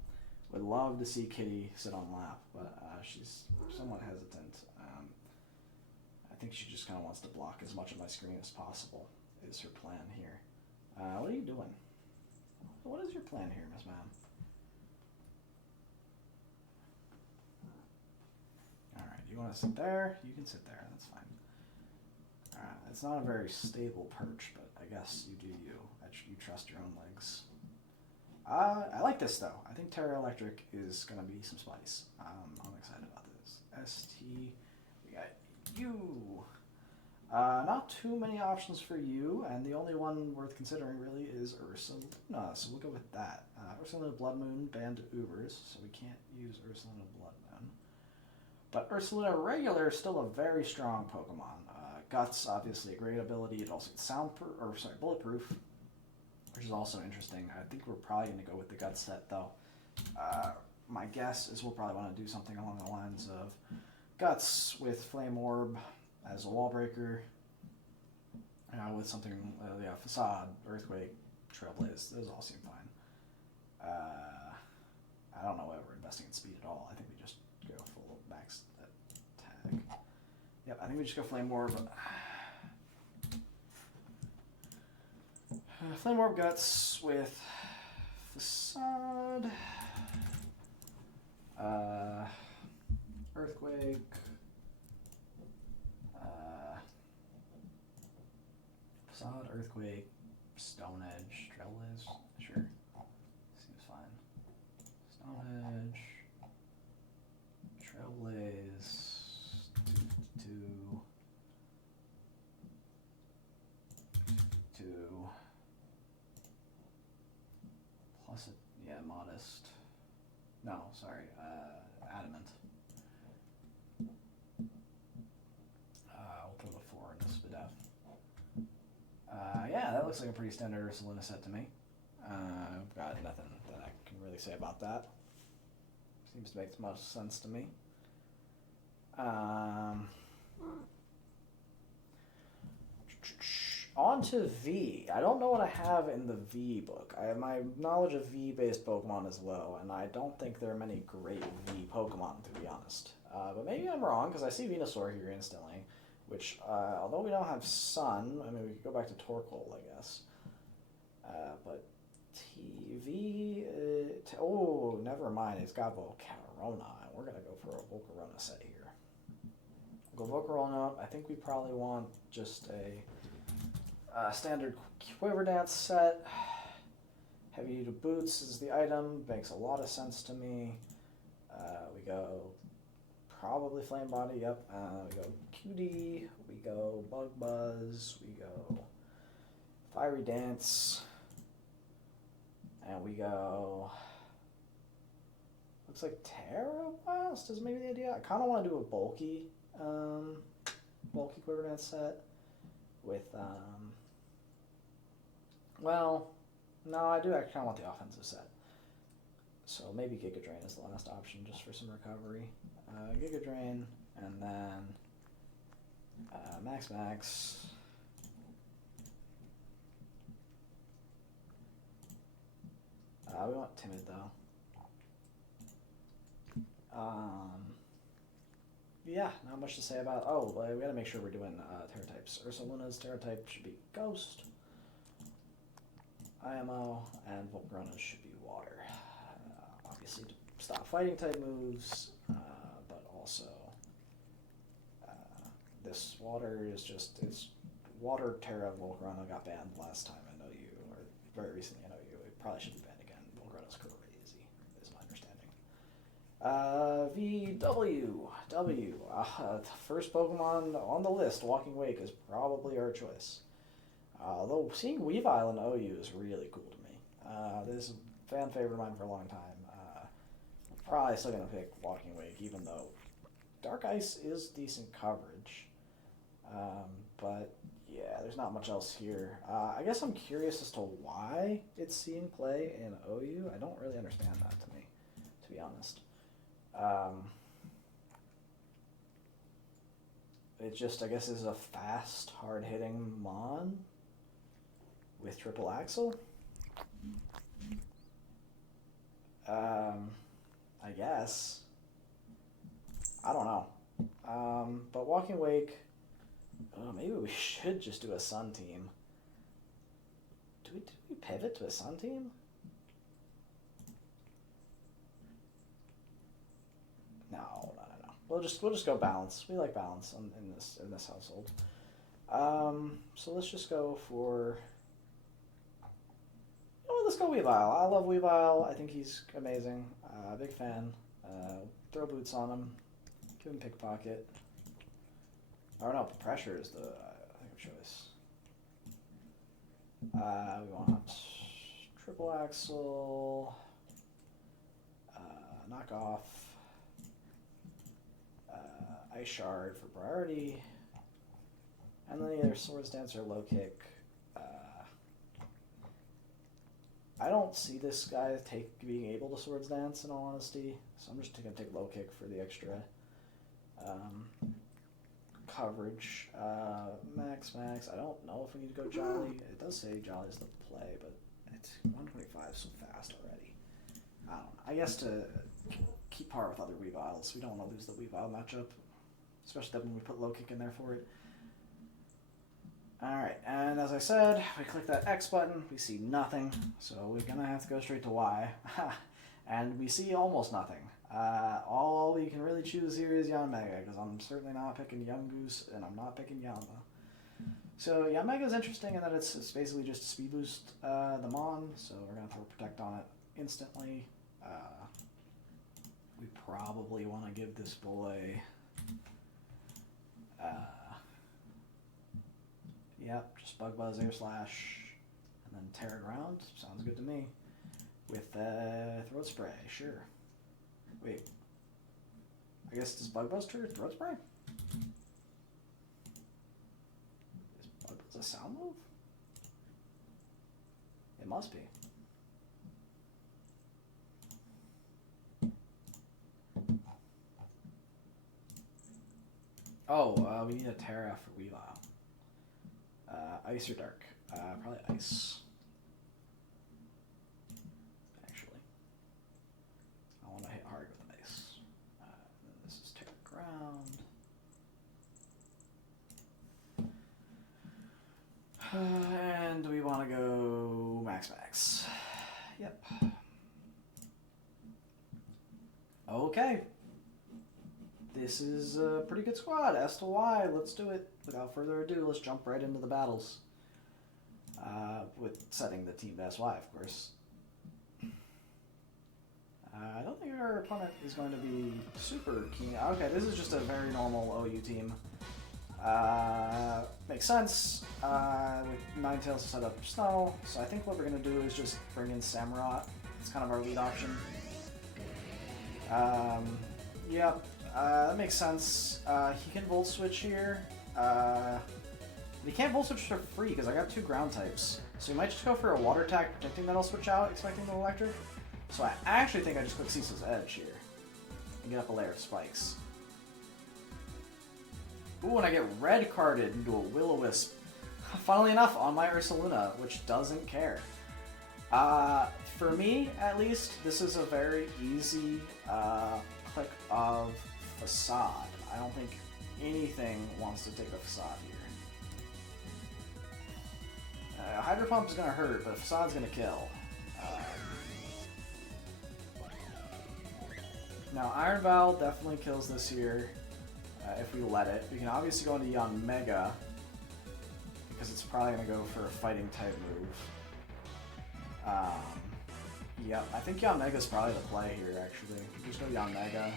would love to see Kitty sit on lap, but she's somewhat hesitant. I think she just kind of wants to block as much of my screen as possible, is her plan here. What are you doing? What is your plan here, Miss Ma'am? Alright, you want to sit there? You can sit there, that's fine. It's not a very stable perch, but I guess you do you. You trust your own legs. I like this, though. I think Terra Electric is going to be some spice. I'm excited about this. ST, we got you. Not too many options for you, and the only one worth considering, really, is Ursaluna, so we'll go with that. Ursaluna Blood Moon banned Ubers, so we can't use Ursaluna Blood Moon. But Ursaluna Regular is still a very strong Pokemon. Guts, obviously, a great ability. It also gets bulletproof, which is also interesting. I think we're probably going to go with the Guts set, though. My guess is we'll probably want to do something along the lines of Guts with Flame Orb as a wall breaker, with something, Facade, Earthquake, Trailblaze. Those all seem fine. I don't know why we're investing in speed at all. I think we just go full max attack. Yep, I think we just go Flame Orb. Flame Orb Guts with Facade. Earthquake. Facade, Earthquake, Stone Edge, Trailblaze. Sure. Seems fine. Stone Edge. Trailblaze. 2. 2. Plus, yeah, Modest. No, sorry, Adamant. We'll throw the 4 in this Videf. Yeah, that looks like a pretty standard Ursulina set to me. I've got nothing that I can really say about that. Seems to make the most sense to me. On to V. I don't know what I have in the V book. I have my knowledge of V-based Pokemon is low, and I don't think there are many great V Pokemon, to be honest. But maybe I'm wrong, because I see Venusaur here instantly, which, although we don't have Sun, I mean, we could go back to Torkoal, I guess. But TV... oh, never mind. It's got Volcarona, and we're going to go for a Volcarona set here. We'll go Volcarona. I think we probably want just a standard Quiver Dance set. Heavy Duty Boots is the item. Makes a lot of sense to me. We go probably Flame Body, yep. We go Cutie. We go Bug Buzz. We go Fiery Dance. And we go... looks like Terra Blast is maybe the idea. I kind of want to do a bulky Quiver Dance set with... well, no, I do actually kind of want the offensive set. So maybe Giga Drain is the last option just for some recovery. Giga Drain, and then Max Max. We want Timid though. Yeah, not much to say about. Oh, we gotta make sure we're doing Terra types. Ursaluna's Terra type should be Ghost. IMO, and Volcarona's should be Water. Obviously to stop fighting type moves, but also this Water is just, it's Water Terra Volcarona got banned last time I know you, or very recently I know you. It probably should be banned again. Volcarona's crazy, is my understanding. VW. The first Pokemon on the list, Walking Wake, is probably our choice. Although seeing Weavile in OU is really cool to me. This is a fan favorite of mine for a long time. I'm probably still going to pick Walking Wake, even though Dark Ice is decent coverage. But yeah, there's not much else here. I guess I'm curious as to why it's seeing play in OU. I don't really understand that to me, to be honest. It just, I guess, is a fast, hard-hitting Mon with triple axle. I guess. I don't know. But Walking Wake, maybe we should just do a Sun team. Did we pivot to a Sun team? No. We'll just go balance. We like balance in this household. So let's just go for... let's go Weavile. I love Weavile. I think he's amazing. Big fan. Throw boots on him. Give him Pickpocket. Or no, Pressure is the I think of choice. We want Triple Axle. Knock off. Ice Shard for priority. And then either Swords Dance or Low Kick. I don't see this guy being able to Swords Dance, in all honesty, so I'm just going to take Low Kick for the extra coverage. Max, I don't know if we need to go Jolly. It does say Jolly's the play, but it's 125 so fast already. I don't know. I guess to keep par with other Weaviles, we don't want to lose the Weavile matchup, especially when we put Low Kick in there for it. Alright, and as I said, we click that X button, we see nothing, so we're going to have to go straight to Y. And we see almost nothing. All you can really choose here is Yanmega, because I'm certainly not picking Yungoos, and I'm not picking Yanma. So Yanmega is interesting in that it's basically just a speed boost the Mon, so we're going to throw Protect on it instantly. We probably want to give this boy... yep, just Bug Buzz, Air Slash, and then Terra Ground. Sounds good to me. With Throat Spray, sure. Wait. I guess does Bug Buzz trigger Throat Spray? Is Bug Buzz a sound move? It must be. Oh, we need a Terra for Weavile. Ice or Dark? Probably Ice. Actually. I want to hit hard with Ice. Then this is Terra Ground. And we want to go Max Max. Yep. Okay. This is a pretty good squad. S to Y, let's do it. Without further ado, let's jump right into the battles. With setting the team to SY, of course. I don't think our opponent is going to be super keen. Okay, this is just a very normal OU team. Makes sense. With Ninetales to set up Snow, so I think what we're going to do is just bring in Samurott. It's kind of our lead option. Yep. That makes sense. He can Volt Switch here. He can't Volt Switch for free because I got 2 ground types. So he might just go for a Water attack, predicting that I'll switch out, expecting the Electric. So I actually think I just click Cecil's Edge here and get up a layer of spikes. Ooh, and I get red carded into a Will-O-Wisp. Funnily enough, on my Ursaluna, which doesn't care. For me, at least, this is a very easy click of Facade. I don't think anything wants to take a Facade here. Hydro Pump is going to hurt, but Facade's going to kill. Now, Iron Vow definitely kills this here if we let it. We can obviously go into Yanmega because it's probably going to go for a fighting type move. Yep, I think Yanmega is probably the play here, actually. We just go Yanmega.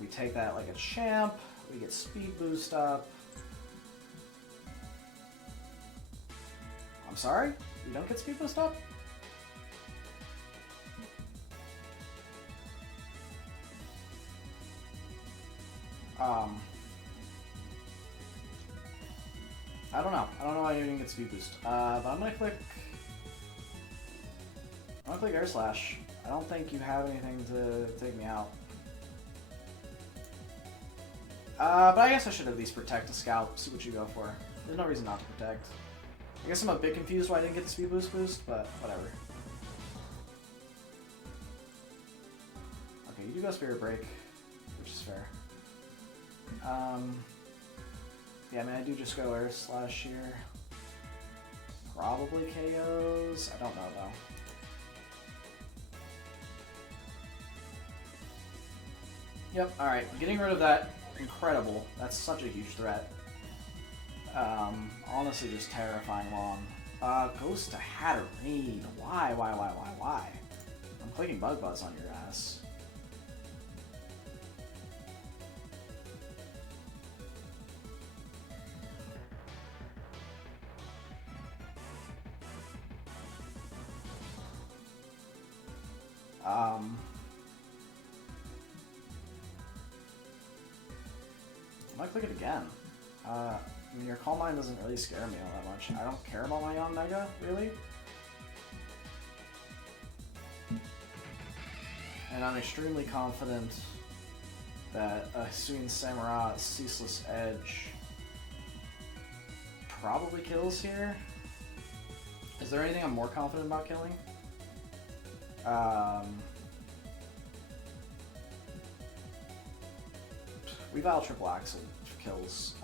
We take that like a champ. We get speed boost up. I'm sorry? You don't get speed boost up? I don't know. I don't know why you didn't get speed boost. But I'm gonna click Air Slash. I don't think you have anything to take me out. But I guess I should at least protect a Scout, see what you go for. There's no reason not to protect. I guess I'm a bit confused why I didn't get the speed boost, but whatever. Okay, you do go Spirit Break, which is fair. Yeah, I mean, I do just go Air Slash here. Probably KOs. I don't know, though. Yep, alright. Getting rid of that, incredible. That's such a huge threat. Honestly, just terrifying long. Goes to Hatterene. Why? I'm clicking Bug Buzz on your ass. I might click it again. I mean, your Calm Mind doesn't really scare me all that much. I don't care about my Yanmega, really. And I'm extremely confident that a Hisuian Samurott Ceaseless Edge probably kills here. Is there anything I'm more confident about killing? Weavile Triple Axle kills.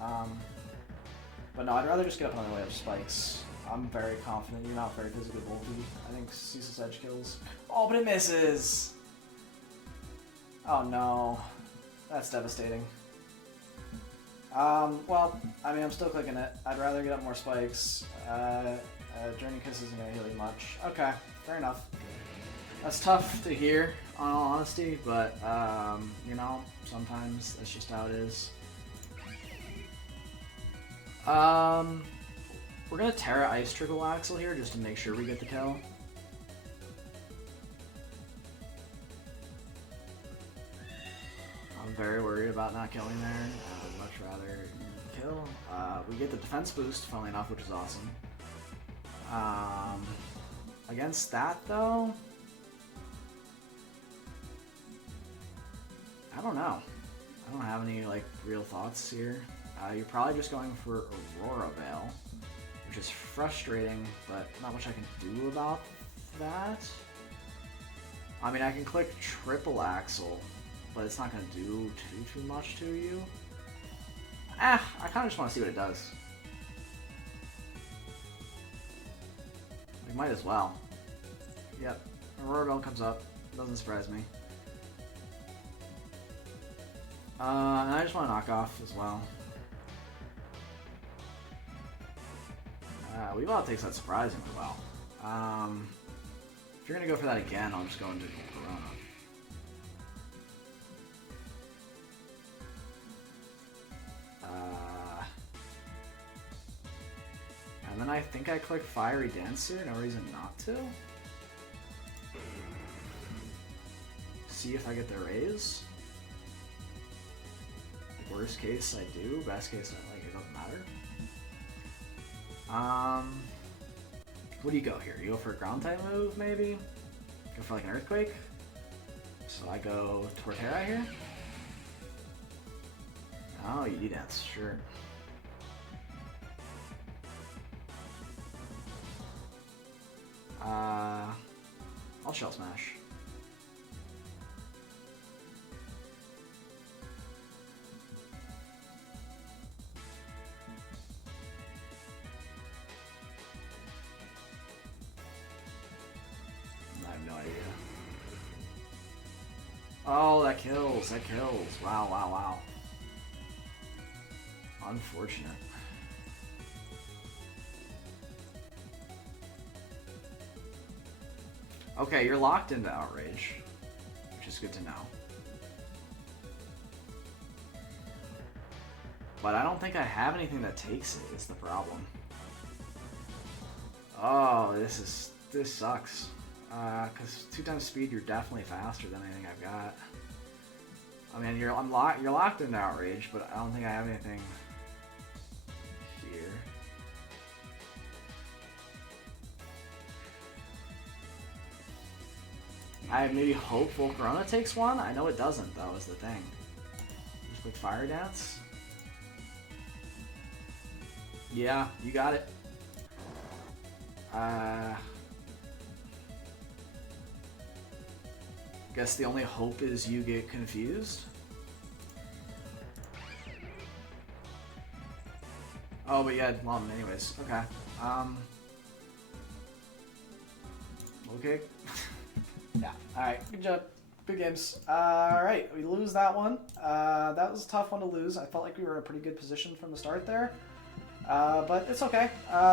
But no, I'd rather just get up another way of spikes. I'm very confident. You're not very physically bulky. I think Ceaseless Edge kills. Oh, but it misses! Oh no, that's devastating. Well, I mean, I'm still clicking it. I'd rather get up more spikes. Journey Kiss isn't gonna heal you much. Okay, fair enough. That's tough to hear, in all honesty, but, you know, sometimes that's just how it is. We're gonna Terra Ice Triple Axle here just to make sure we get the kill. I'm very worried about not killing there. I would much rather kill. We get the defense boost, funnily enough, which is awesome. Against that, though, I don't know. I don't have any, like, real thoughts here. You're probably just going for Aurora Veil, which is frustrating, but not much I can do about that. I mean, I can click Triple Axle, but it's not going to do too much to you. I kind of just want to see what it does. We might as well. Yep, Aurora Veil comes up. Doesn't surprise me. And I just want to knock off as well. VOD takes that surprisingly well. If you're going to go for that again, I'll just go into Corona. And then I think I click Fiery Dancer, no reason not to. See if I get the raise. Worst case I do, best case like it doesn't matter. What do you go here? You go for a ground type move, maybe? Go for like an earthquake? So I go Torterra here? Oh, you dance, sure. I'll Shell Smash. I have no idea. Oh, that kills, that kills. Wow, wow, wow. Unfortunate. Okay, you're locked into Outrage, which is good to know. But I don't think I have anything that takes it, is the problem. Oh, this sucks. Because 2x speed, you're definitely faster than anything I've got. I mean, you're locked into Outrage, but I don't think I have anything here. I maybe hope Volcarona takes one. I know it doesn't, though, is the thing. Just quick Fire Dance. Yeah, you got it. Guess the only hope is you get confused. Oh, but yeah, well, anyways, okay. Okay. Yeah, alright, good job. Good games. Alright, we lose that one. That was a tough one to lose. I felt like we were in a pretty good position from the start there. But it's okay.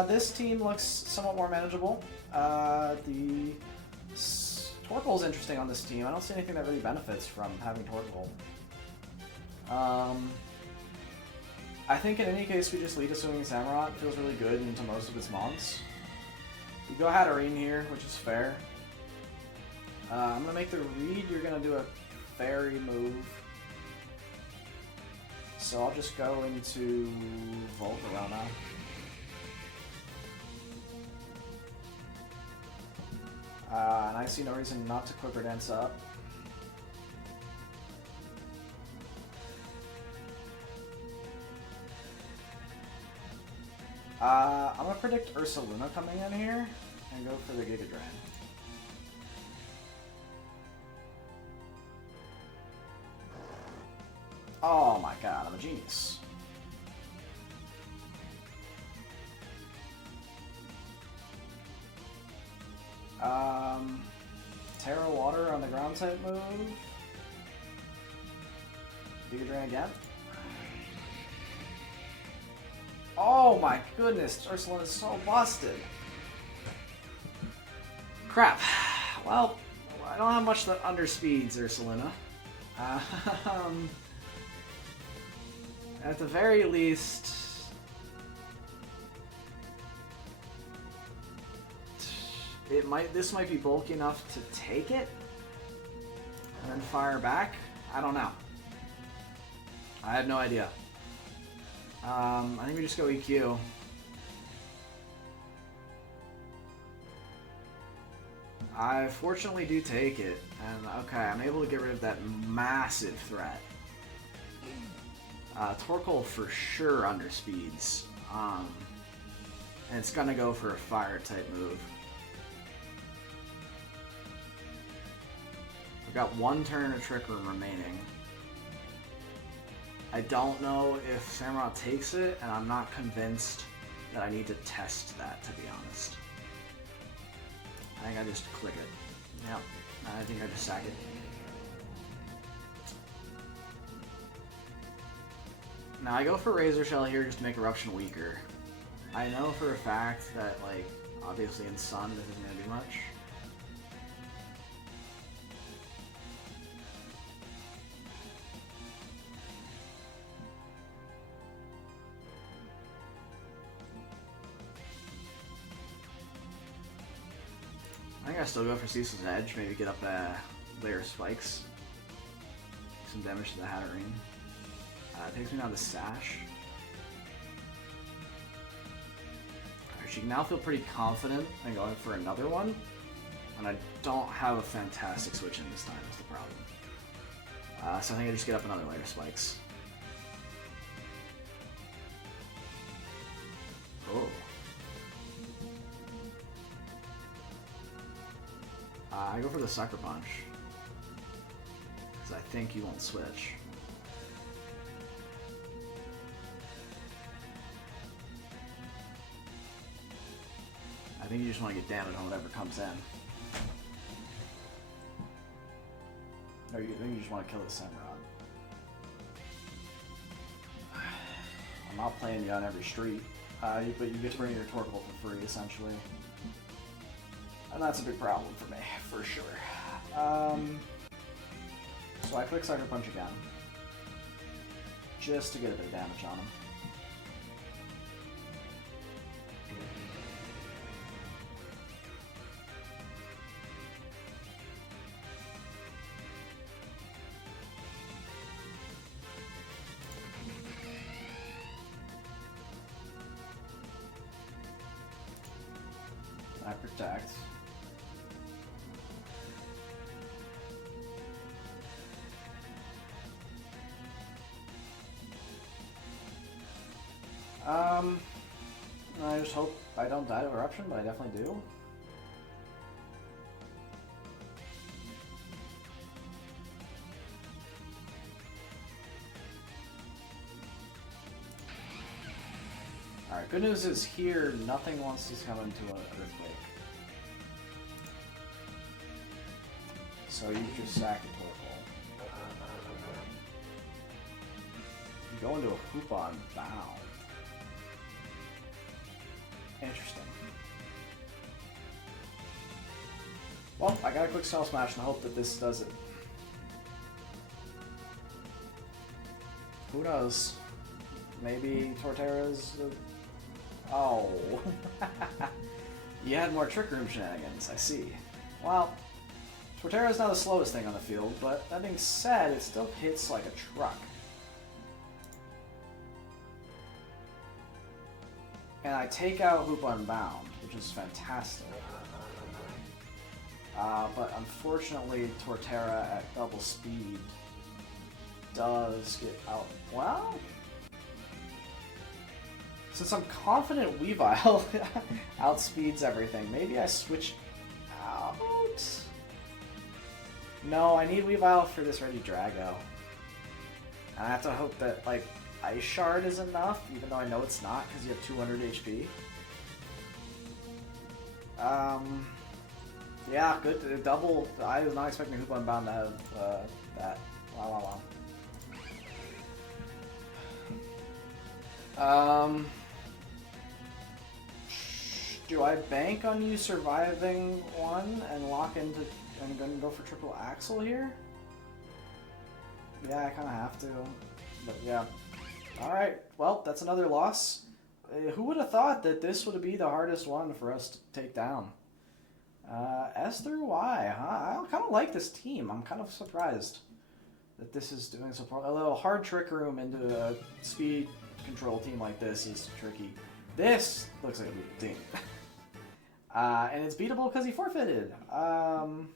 This team looks somewhat more manageable. The Torkoal is interesting on this team. I don't see anything that really benefits from having Torkoal. I think in any case we just lead a Swinging Samurott. It feels really good into most of its mons. We go Hatterene here, which is fair. I'm going to make the read. You're going to do a fairy move. So I'll just go into Volcarona. And I see no reason not to Quiver Dance up. I'm going to predict Ursaluna coming in here and go for the Giga Drain. Oh my god, I'm a genius. Terra Water on the ground type move. Giga Drain again. Oh my goodness, Ursulina is so busted. Crap. Well, I don't have much that underspeeds Ursulina. At the very least, this might be bulky enough to take it and then fire back. I don't know. I have no idea. I think we just go EQ. I fortunately do take it, and okay, I'm able to get rid of that massive threat. Torkoal for sure underspeeds, and it's gonna go for a fire type move. We've got one turn of Trick Room remaining. I don't know if Samurott takes it, and I'm not convinced that I need to test that, to be honest. I think I just click it. Yep, I think I just sack it. Now I go for Razor Shell here just to make Eruption weaker. I know for a fact that, like, obviously in Sun this isn't going to do much. I think I still go for Cecil's Edge, maybe get up a layer of spikes. Some damage to the Hatterene. Takes me down to Sash. Alright, she can now feel pretty confident in going for another one. And I don't have a fantastic switch in this time, is the problem. So I think I just get up another layer of spikes. Oh. I go for the Sucker Punch. Because I think you won't switch. I think you just want to get damage on whatever comes in. Or you think you just want to kill the Samurott. I'm not playing you on every street, but you get to bring your Torkoal for free, essentially. And that's a big problem for me, for sure. So I click Sucker Punch again. Just to get a bit of damage on him. I protect. I just hope I don't die to Eruption, but I definitely do. Alright, good news is here, nothing wants to come into an Earthquake. So you just sack a Torkoal. You go into a Hoopon Bound. Interesting. Well, I gotta click Spell Smash and hope that this does it. Who knows? Maybe Torterra's... Oh. You had more Trick Room shenanigans, I see. Well, Torterra's not the slowest thing on the field, but that being said, it still hits like a truck. And I take out Hoop Unbound, which is fantastic. But unfortunately, Torterra at double speed does get out. Well, since I'm confident Weavile outspeeds everything, maybe I switch out? No, I need Weavile for this Ready Drago. And I have to hope that, like, Ice Shard is enough, even though I know it's not, because you have 200 HP. Yeah, good. Double. I was not expecting Hoop Unbound to have that. Wow. Um, do I bank on you surviving one and lock into and gonna go for triple axle here? Yeah, I kind of have to. But yeah. All right. Well, that's another loss. Who would have thought that this would be the hardest one for us to take down? S through Y, huh? I kind of like this team. I'm kind of surprised that this is doing so far. A little hard trick room into a speed control team like this is tricky. This looks like a beat team. And it's beatable because he forfeited. I'm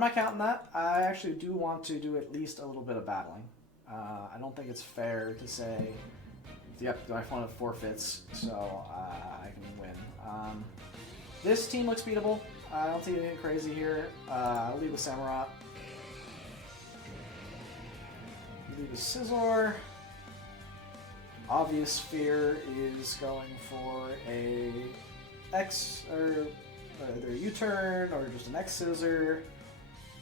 not counting that. I actually do want to do at least a little bit of battling. I don't think it's fair to say, yep, my opponent forfeits, so I can win. This team looks beatable. I don't see anything crazy here. I'll leave with Samurott. Leave with Scizor. Obvious fear is going for a X or either a U-turn or just an X scissor.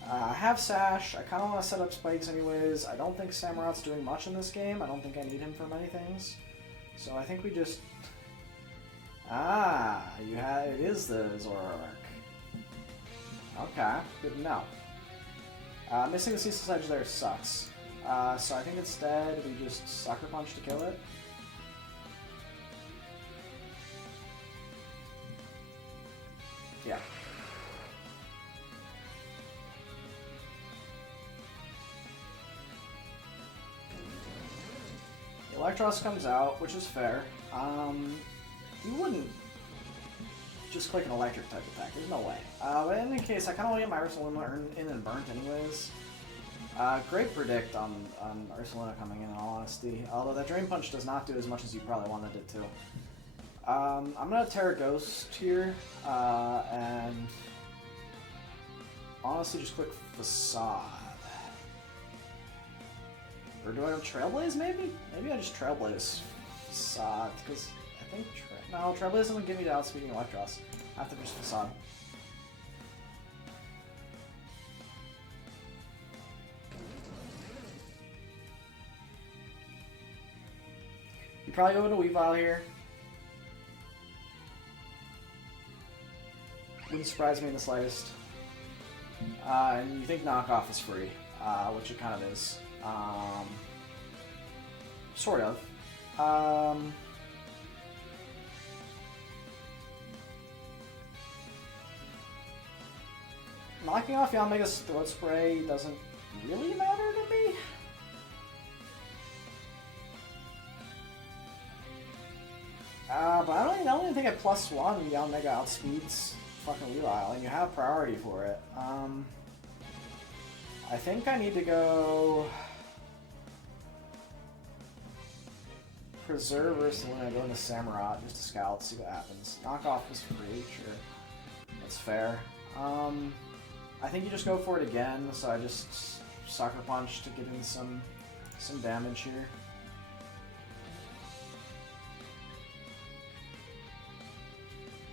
I have Sash. I kind of want to set up spikes anyways. I don't think Samurott's doing much in this game. I don't think I need him for many things. So I think we just... it is the Zoroark. Okay, good to know. Missing the Ceaseless Edge there sucks. So I think instead we just Sucker Punch to kill it. Yeah. Electros comes out, which is fair. You wouldn't just click an electric type attack. There's no way. But in any case, I kind of want to get my Ursaluna in and burnt anyways. Great predict on Ursaluna coming in all honesty. Although that Drain Punch does not do as much as you probably wanted it to. I'm going to Terra Ghost here. And honestly just click Facade. Or do I have Trailblaze maybe? Maybe I just Trailblaze Facade, because I think... no, Trailblaze doesn't give me the outspeeding Electros. I have to just Facade. You probably go into Weavile here. Wouldn't surprise me in the slightest. And you think knockoff is free, which it kind of is. Sort of. Knocking off Yanmega's Throat Spray doesn't really matter to me. But I don't even think at +1 Yanmega outspeeds fucking Weavile, and you have priority for it. I think I need to go Preserve Ursaluna, go into Samurott just to scout, see what happens. Knockoff is free, sure. That's fair. I think you just go for it again, so I just Sucker Punch to get in some damage here.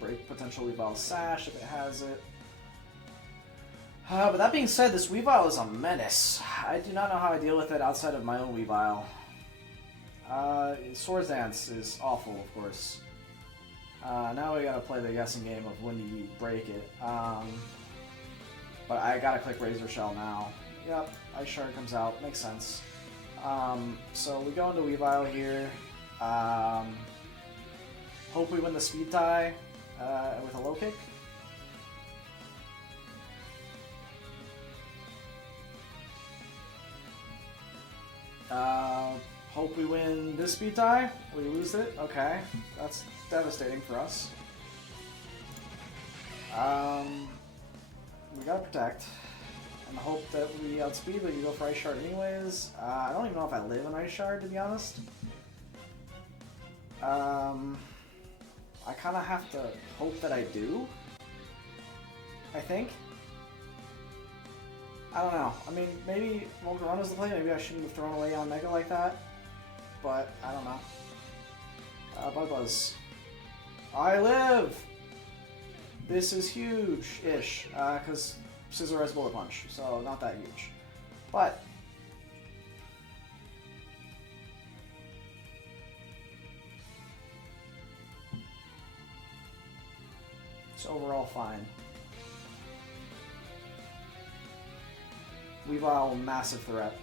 Break potential Weavile Sash if it has it. But that being said, this Weavile is a menace. I do not know how I deal with it outside of my own Weavile. Swords Dance is awful, of course. Now we gotta play the guessing game of when do you break it. But I gotta click Razor Shell now. Yep, Ice Shard comes out, makes sense. So we go into Weavile here. Hope we win the speed tie with a low kick. Hope we win this speed tie. We lose it. Okay, that's devastating for us. We gotta protect and hope that we outspeed, but you go for Ice Shard anyways. I don't even know if I live in Ice Shard, to be honest. I kind of have to hope that I do. I think. I don't know. I mean, maybe Volcarona's the play. Maybe I shouldn't have thrown away on Mega like that. But I don't know. Bug Buzz. I live! This is huge-ish, because Scizor has Bullet Punch, so not that huge. But Just overall fine. Weavile, massive threat.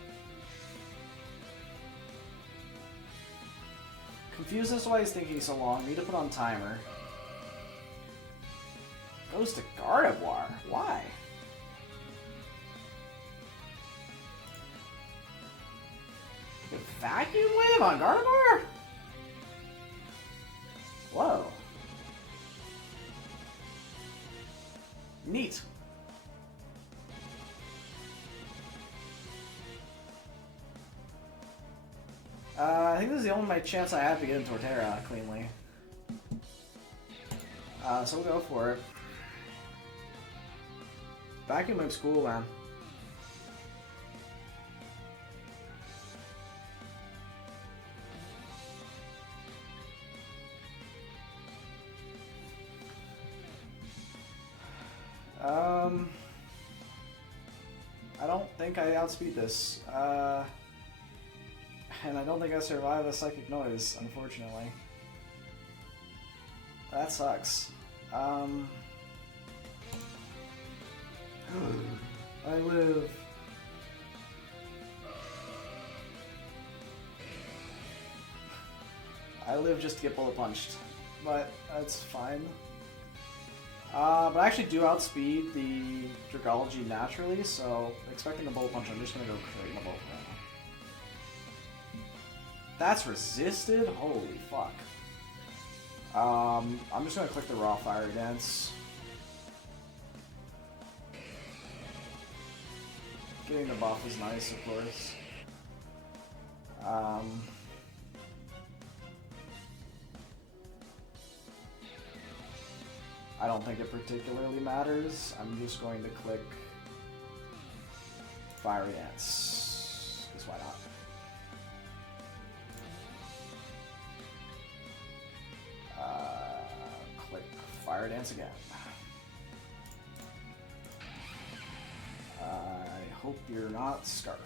Confused as to why he's thinking so long. Need to put on timer. Goes to Gardevoir. Why? Vacuum Wave on Gardevoir? Whoa. Neat. I think this is the only chance I have to get in Torterra cleanly. So we'll go for it. Vacuum Wave's cool, man. I don't think I outspeed this. And I don't think I survive a Psychic Noise, unfortunately. That sucks. I live. I live just to get bullet punched, but that's fine. But I actually do outspeed the Dragology naturally, so expecting a bullet punch, I'm just gonna go create a bullet right now. That's resisted? Holy fuck. I'm just gonna click the raw fire dance. Getting the buff is nice, of course. I don't think it particularly matters. I'm just going to click Fiery Dance, because why not? Click Fire Dance again. I hope you're not Scarf.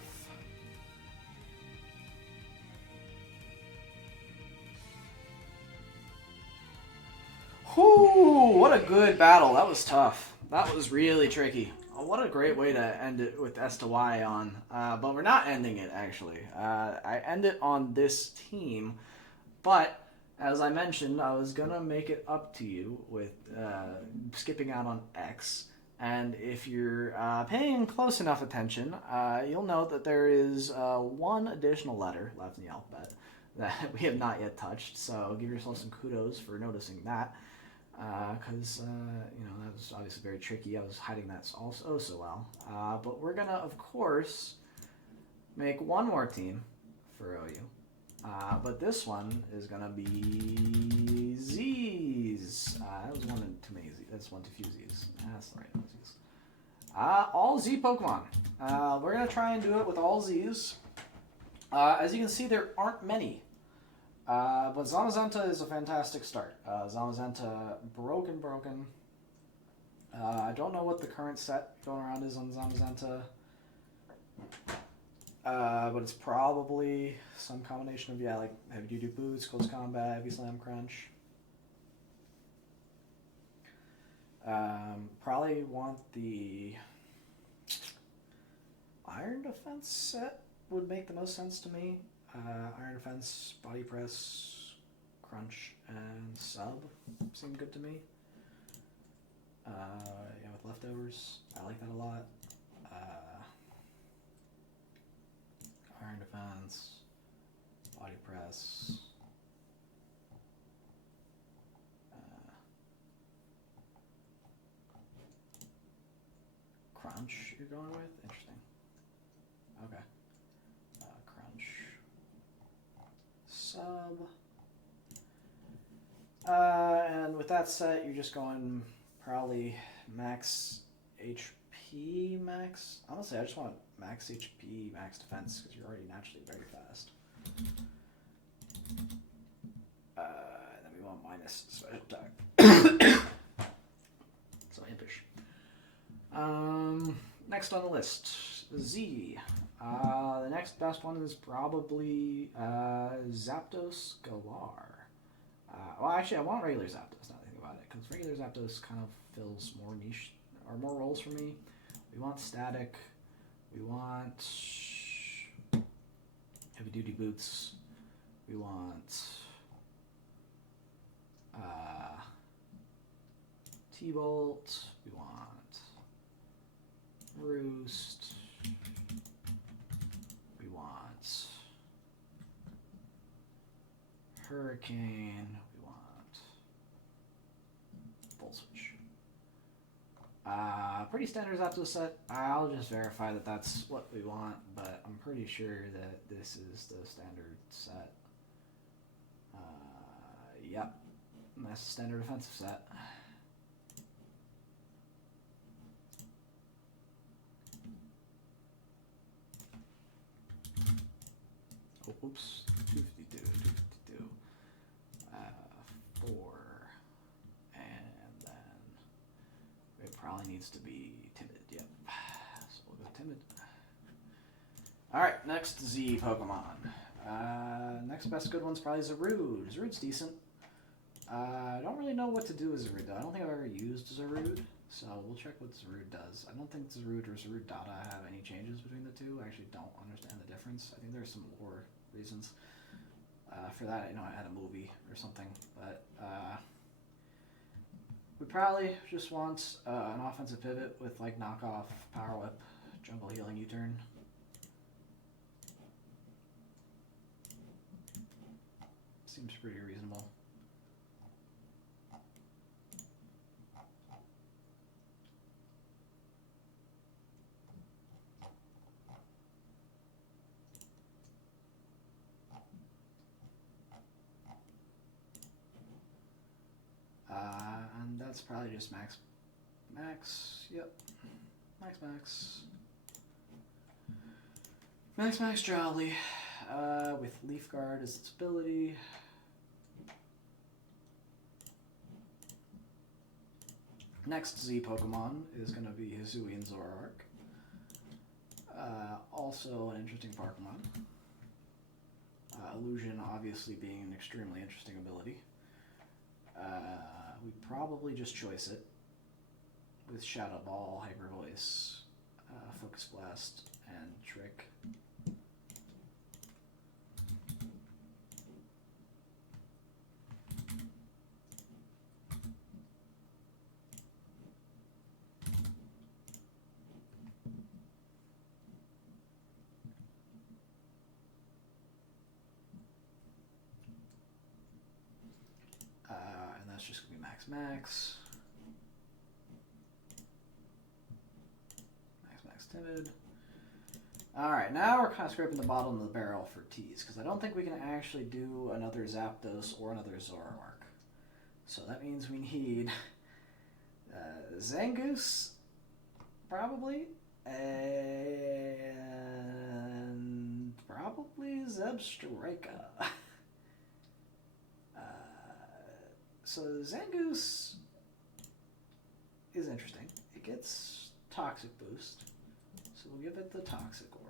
Whoo! What a good battle. That was tough. That was really tricky. Oh, what a great way to end it with S to Y on. But we're not ending it, actually. I end it on this team, but as I mentioned, I was going to make it up to you with skipping out on X. And if you're paying close enough attention, you'll note that there is one additional letter left in the alphabet that we have not yet touched. So give yourself some kudos for noticing that. Because, you know, that was obviously very tricky. I was hiding that also so well. But we're going to, of course, make one more team for OU. But this one is going to be Z's. That was one too many Z's. That's one too few Z's. That's the right one, Z's. All Z Pokemon. We're going to try and do it with all Z's. As you can see, there aren't many. But Zamazenta is a fantastic start. Zamazenta, broken. I don't know what the current set going around is on Zamazenta. But it's probably some combination of, yeah, like Heavy Duty Boots, Close Combat, Heavy Slam Crunch. Probably want the Iron Defense set would make the most sense to me. Iron Defense, Body Press, Crunch, and Sub seem good to me. Yeah, with leftovers, I like that a lot. Iron Defense, Body Press, Crunch you're going with? Interesting. Okay. Crunch. Sub. And with that set, you're just going probably max HP max. Honestly, I just want max HP, max defense, because you're already naturally very fast. And then we want minus special attack. So impish. Next on the list, Z. The next best one is probably Zapdos Galar. Well, actually, I want regular Zapdos, now that I think about it, because regular Zapdos kind of fills more niche or more roles for me. We want static. We want heavy duty boots. We want T-bolt. We want roost. We want hurricane. We want full switch. Pretty standard Zapdos set. I'll just verify that that's what we want, but I'm pretty sure that this is the standard set. Yep, that's the standard offensive set. Oh, oops, 252, 4, and then it probably needs to be timid, yep. So we'll go timid. Alright, next Z Pokemon. Next best good one's probably Zarude. Zarude's decent. I don't really know what to do with Zarude though. I don't think I've ever used Zarude, so we'll check what Zarude does. I don't think Zarude or Zarude Data have any changes between the two. I actually don't understand the difference. I think there's some lore reasons for that. You know, I had a movie or something, but we probably just want an offensive pivot with like knockoff Power Whip, Jungle Healing U-turn. Seems pretty reasonable. And that's probably just max, yep, max Jolly, with Leaf Guard as its ability. Next Z Pokemon is going to be Hisui and Zoroark. Also an interesting Pokemon. Illusion obviously being an extremely interesting ability. We probably just choice it with Shadow Ball, Hyper Voice, Focus Blast, and Trick. And that's just going to be max. Max timid. Alright, now we're kind of scraping the bottom of the barrel for T's, because I don't think we can actually do another Zapdos or another Zoroark. So that means we need Zangoose, probably, and probably Zebstrika. So Zangoose is interesting. It gets Toxic Boost, so we'll give it the Toxic Orb.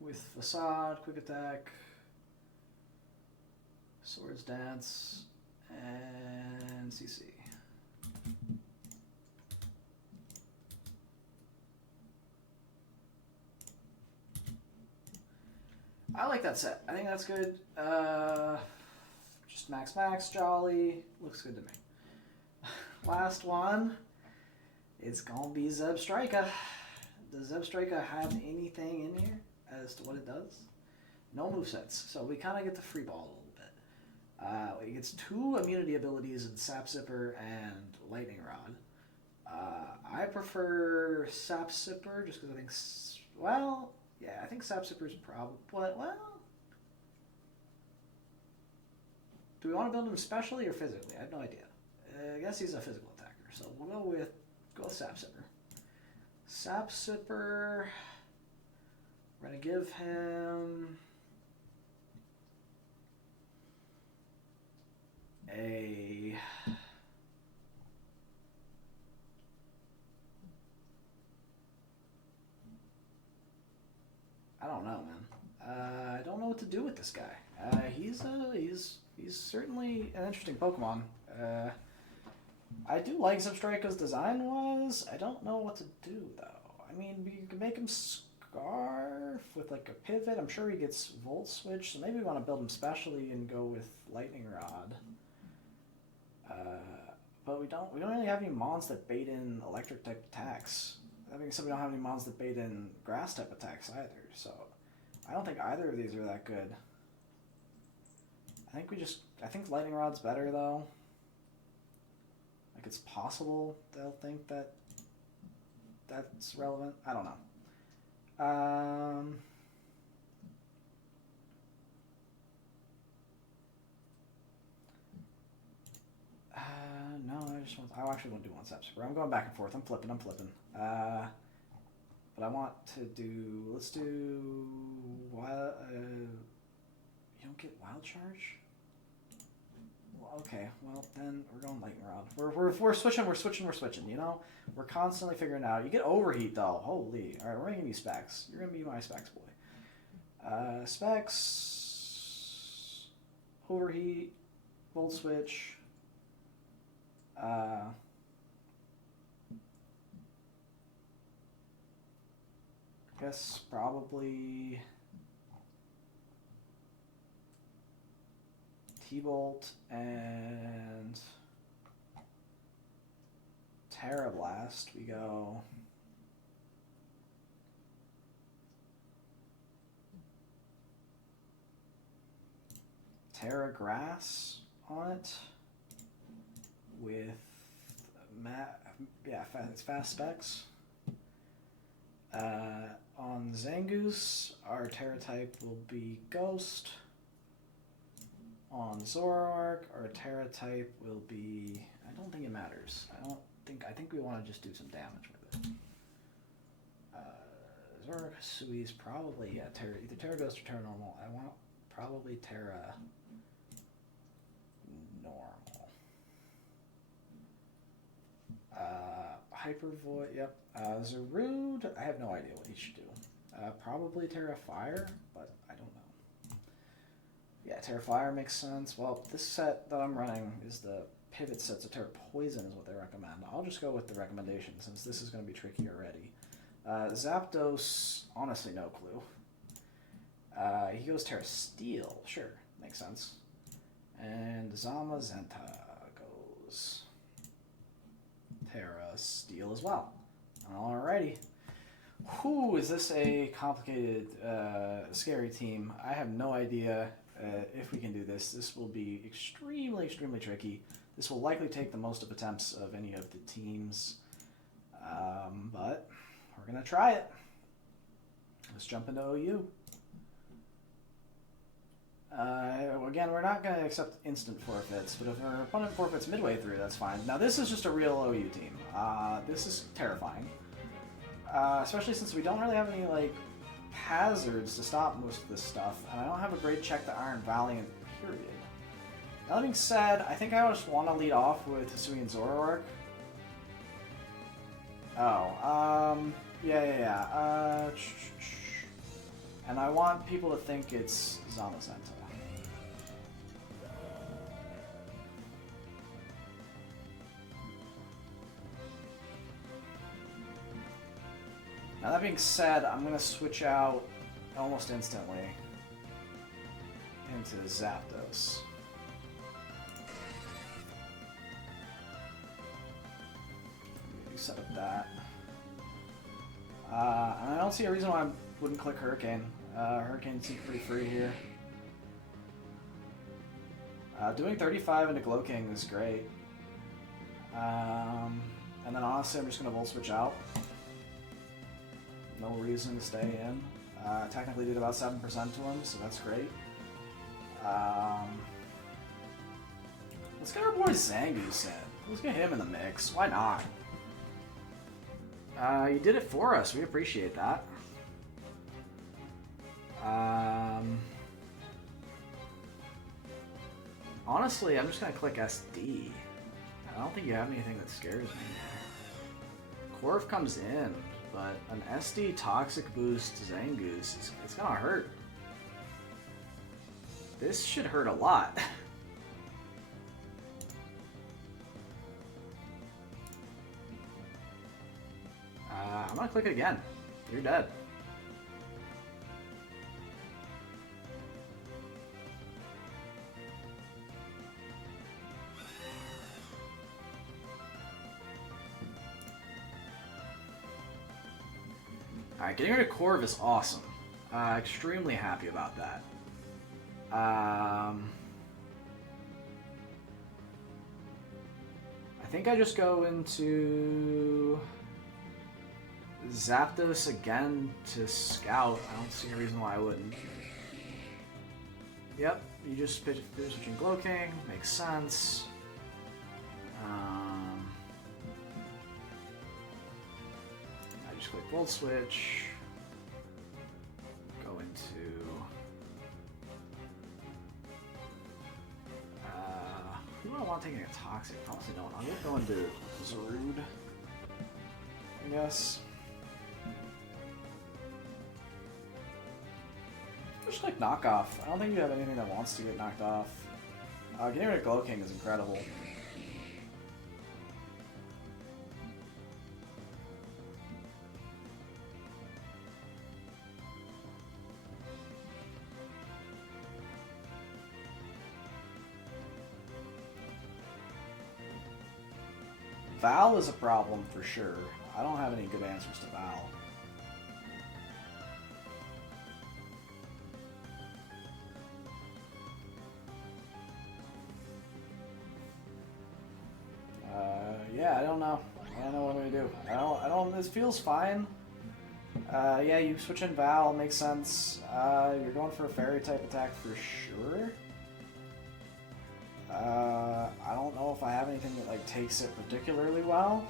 With Facade, Quick Attack, Swords Dance, and CC. I like that set. I think that's good. Just max, Jolly. Looks good to me. Last one. It's gonna be Zebstrika. Does Zebstrika have anything in here as to what it does? No movesets, so we kind of get the free ball a little bit. It gets 2 immunity abilities in Sap Sipper and Lightning Rod. I prefer Sap Sipper just because I think, well, yeah, I think Sap Sipper's probably, well, do we want to build him specially or physically? I have no idea. I guess he's a physical attacker, so we'll go with Sap Sipper. Sap Sipper, we're going to give him a... I don't know, man. I don't know what to this guy. He's certainly an interesting Pokemon. I do like Zebstrika's design-wise. I don't know what to do, though. I mean, you can make him Scarf with, like, a pivot. I'm sure he gets Volt Switch, so maybe we want to build him specially and go with Lightning Rod. But we don't really have any mons that bait in electric-type attacks. That being said, we don't have any mons that bait in grass-type attacks either, so I don't think either of these are that good. I think Lightning Rod's better, though. Like, it's possible they'll think that that's relevant. I don't know. No, I actually want to do one step super. I'm going back and forth. I'm flipping. But I want to do, let's do, wild, you don't get Wild Charge? Well, okay, well, then we're going Lightning Rod. We're switching, you know? We're constantly figuring it out. You get Overheat, though. Holy. Alright, we're going to give you Specs. You're going to be my Specs boy. Specs, Overheat, Volt Switch, guess probably T-Bolt and Terra Blast. We go Terra Grass on it with it's fast specs. On Zangoose, our Terra type will be Ghost. On Zoroark, our Terra type will be, I don't think it matters. I think we want to just do some damage with it. Zoroark Sui's probably, Terra, either Terra Ghost or Terra Normal. I want probably Terra Normal. Hyper Void, yep. Zarude, I have no idea what he should do. Probably Terra Fire, but I don't know. Yeah, Terra Fire makes sense. Well, this set that I'm running is the pivot set, so Terra Poison is what they recommend. I'll just go with the recommendation since this is going to be tricky already. Zapdos, honestly no clue. He goes Terra Steel, sure, makes sense. And Zamazenta goes Terra Steel as well. Alrighty. Whew, is this a complicated, scary team? I have no idea if we can do this. This will be extremely, extremely tricky. This will likely take the most of attempts of any of the teams. But we're going to try it. Let's jump into OU. Again, we're not going to accept instant forfeits, but if our opponent forfeits midway through, that's fine. Now, this is just a real OU team. This is terrifying. Especially since we don't really have any, like, hazards to stop most of this stuff, and I don't have a great check the Iron Valiant, period. That being said, I think I just want to lead off with Hisui and Zoroark. And I want people to think it's Zamazenta. Now that being said, I'm going to switch out almost instantly into Zapdos. Set up that. And I don't see a reason why I wouldn't click Hurricane. Hurricane seems pretty free here. Doing 35 into Glowking is great. And then honestly, I'm just going to Volt Switch out. No reason to stay in. Technically did about 7% to him, so that's great. Let's get our boy Zangoose in. Let's get him in the mix. Why not? You did it for us. We appreciate that. Honestly, I'm just going to click SD. I don't think you have anything that scares me. Corv comes in, but an SD Toxic Boost Zangoose, it's going to hurt. This should hurt a lot. I'm gonna click it again. You're dead. Alright, getting rid of Corv is awesome. Extremely happy about that. I think I just go into Zapdos again to scout. I don't see a reason why I wouldn't. Yep, you just switching Glowking, makes sense. I just click Volt Switch, go into who do I want taking a Toxic? Honestly, don't. I'm gonna go into Zarude, I guess. Just like knockoff. I don't think you have anything that wants to get knocked off. Getting rid of Glowking is incredible. Val is a problem for sure. I don't have any good answers to Val. Yeah, I don't know. I don't know what I'm gonna do. I don't. This feels fine. Yeah, you switch in Val, makes sense. You're going for a fairy type attack for sure. I don't know if I have anything that like takes it particularly well.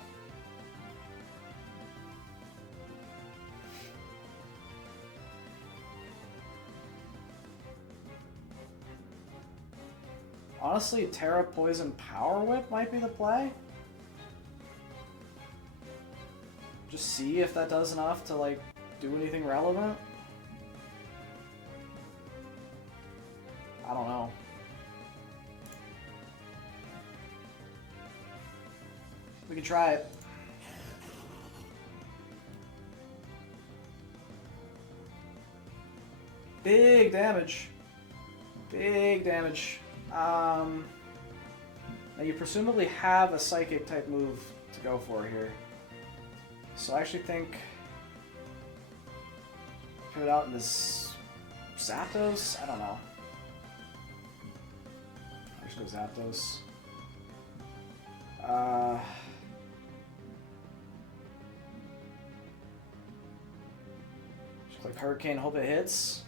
Honestly, Terra Poison Power Whip might be the play. Just see if that does enough to like do anything relevant. I don't know. We can try it. Big damage. Big damage. Now you presumably have a psychic type move to go for here. So I actually think put it out in this Zapdos? I don't know. I'll just go Zapdos. Just click Hurricane, hope it hits.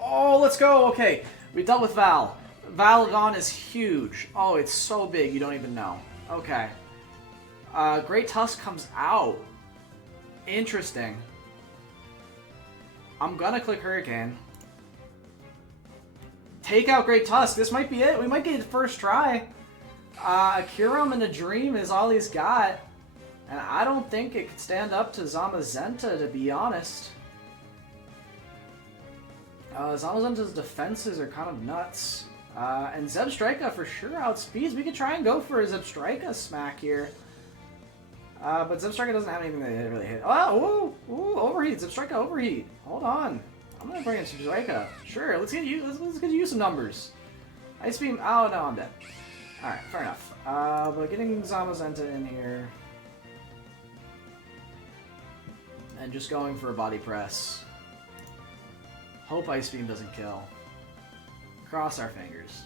Oh, let's go! Okay, we dealt with Val. Valagon is huge. Oh, it's so big you don't even know. Okay. Great Tusk comes out. Interesting. I'm gonna click Hurricane. Take out Great Tusk. This might be it. We might get it first try. A Kyurem and a Dream is all he's got. And I don't think it could stand up to Zamazenta, to be honest. Zamazenta's defenses are kind of nuts. And Zebstrika for sure outspeeds. We could try and go for a Zebstrika smack here. But Zebstrika doesn't have anything that really hit. Oh, ooh, overheat. Zebstrika overheat. Hold on. I'm gonna bring in Zebstrika. Sure, let's get you some numbers. Ice Beam. Oh no, I'm dead. Alright, fair enough. But getting Zamazenta in here. And just going for a body press. Hope Ice Beam doesn't kill. Cross our fingers.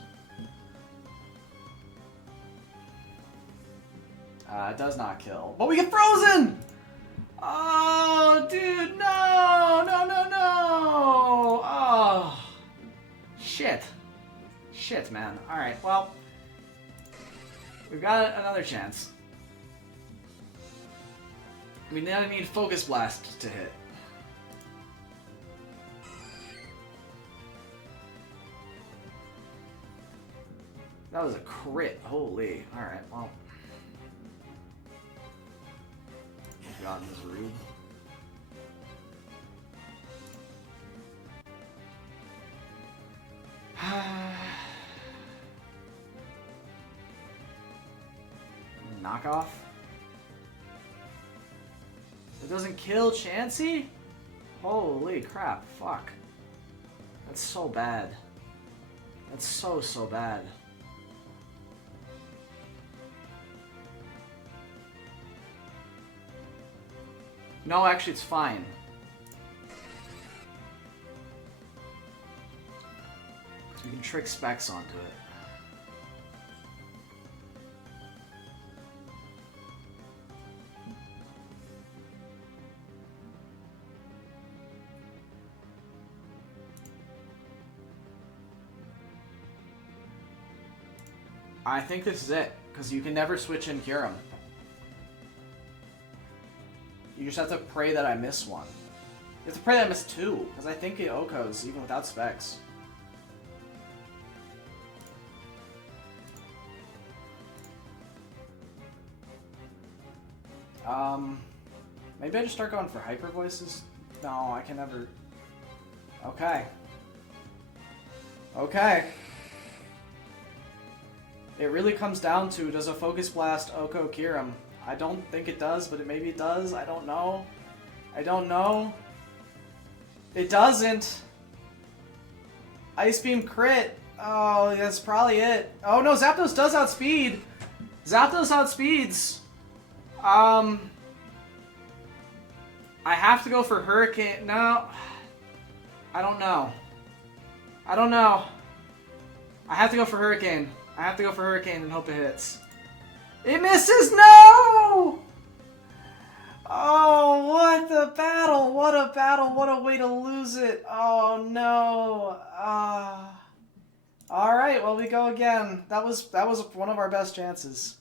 It does not kill. But we get frozen! Oh, dude, no! No, no, no! Oh. Shit. Shit, man. Alright, well. We've got another chance. We now need Focus Blast to hit. That was a crit. Holy. Alright, well. We've gotten this rude. knockoff? It doesn't kill Chansey? Holy crap, fuck. That's so bad. That's so bad. No, actually it's fine. So we can trick Specs onto it. I think this is it, because you can never switch in Kyurem. You just have to pray that I miss one. You have to pray that I miss two, because I think it Okos, even without Specs. Maybe I just start going for hyper voices? No, I can never... Okay. Okay. It really comes down to, does a Focus Blast Oko Kyurem? I don't think it does, but maybe it does. I don't know. I don't know. It doesn't. Ice Beam crit. Oh, that's probably it. Oh no, Zapdos does outspeed. Zapdos outspeeds. I have to go for Hurricane. No. I don't know. I don't know. I have to go for Hurricane. I have to go for Hurricane and hope it hits. It misses! No! Oh, what a battle! What a battle! What a way to lose it! Oh no! All right, well we go again. That was one of our best chances.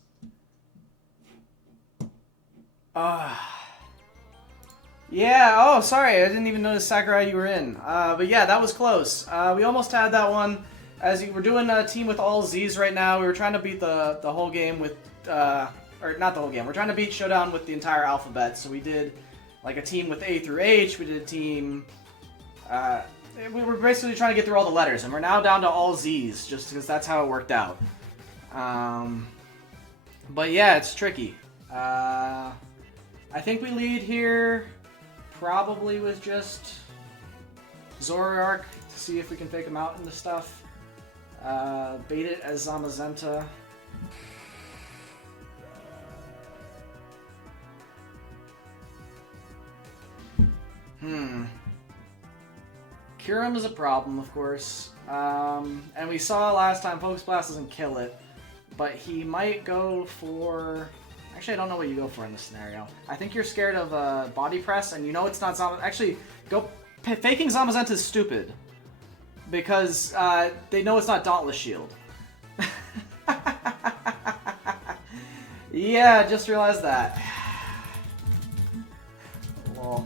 Yeah. Oh, sorry. I didn't even notice Sakurai you were in. But yeah, that was close. We almost had that one. As we're doing a team with all Z's right now, we were trying to beat the whole game with, or not the whole game, we're trying to beat Showdown with the entire alphabet. So we did like a team with A through H, we did a team, we were basically trying to get through all the letters, and we're now down to all Z's, just because that's how it worked out. But yeah, it's tricky. I think we lead here probably with just Zoroark to see if we can fake him out into stuff. Bait it as Zamazenta. Kyurem is a problem, of course. And we saw last time Focus Blast doesn't kill it, but he might go for... Actually, I don't know what you go for in this scenario. I think you're scared of Body Press, and you know it's not Zamazenta. Actually, faking Zamazenta is stupid. Because they know it's not Dauntless Shield. Yeah, just realized that. Lol.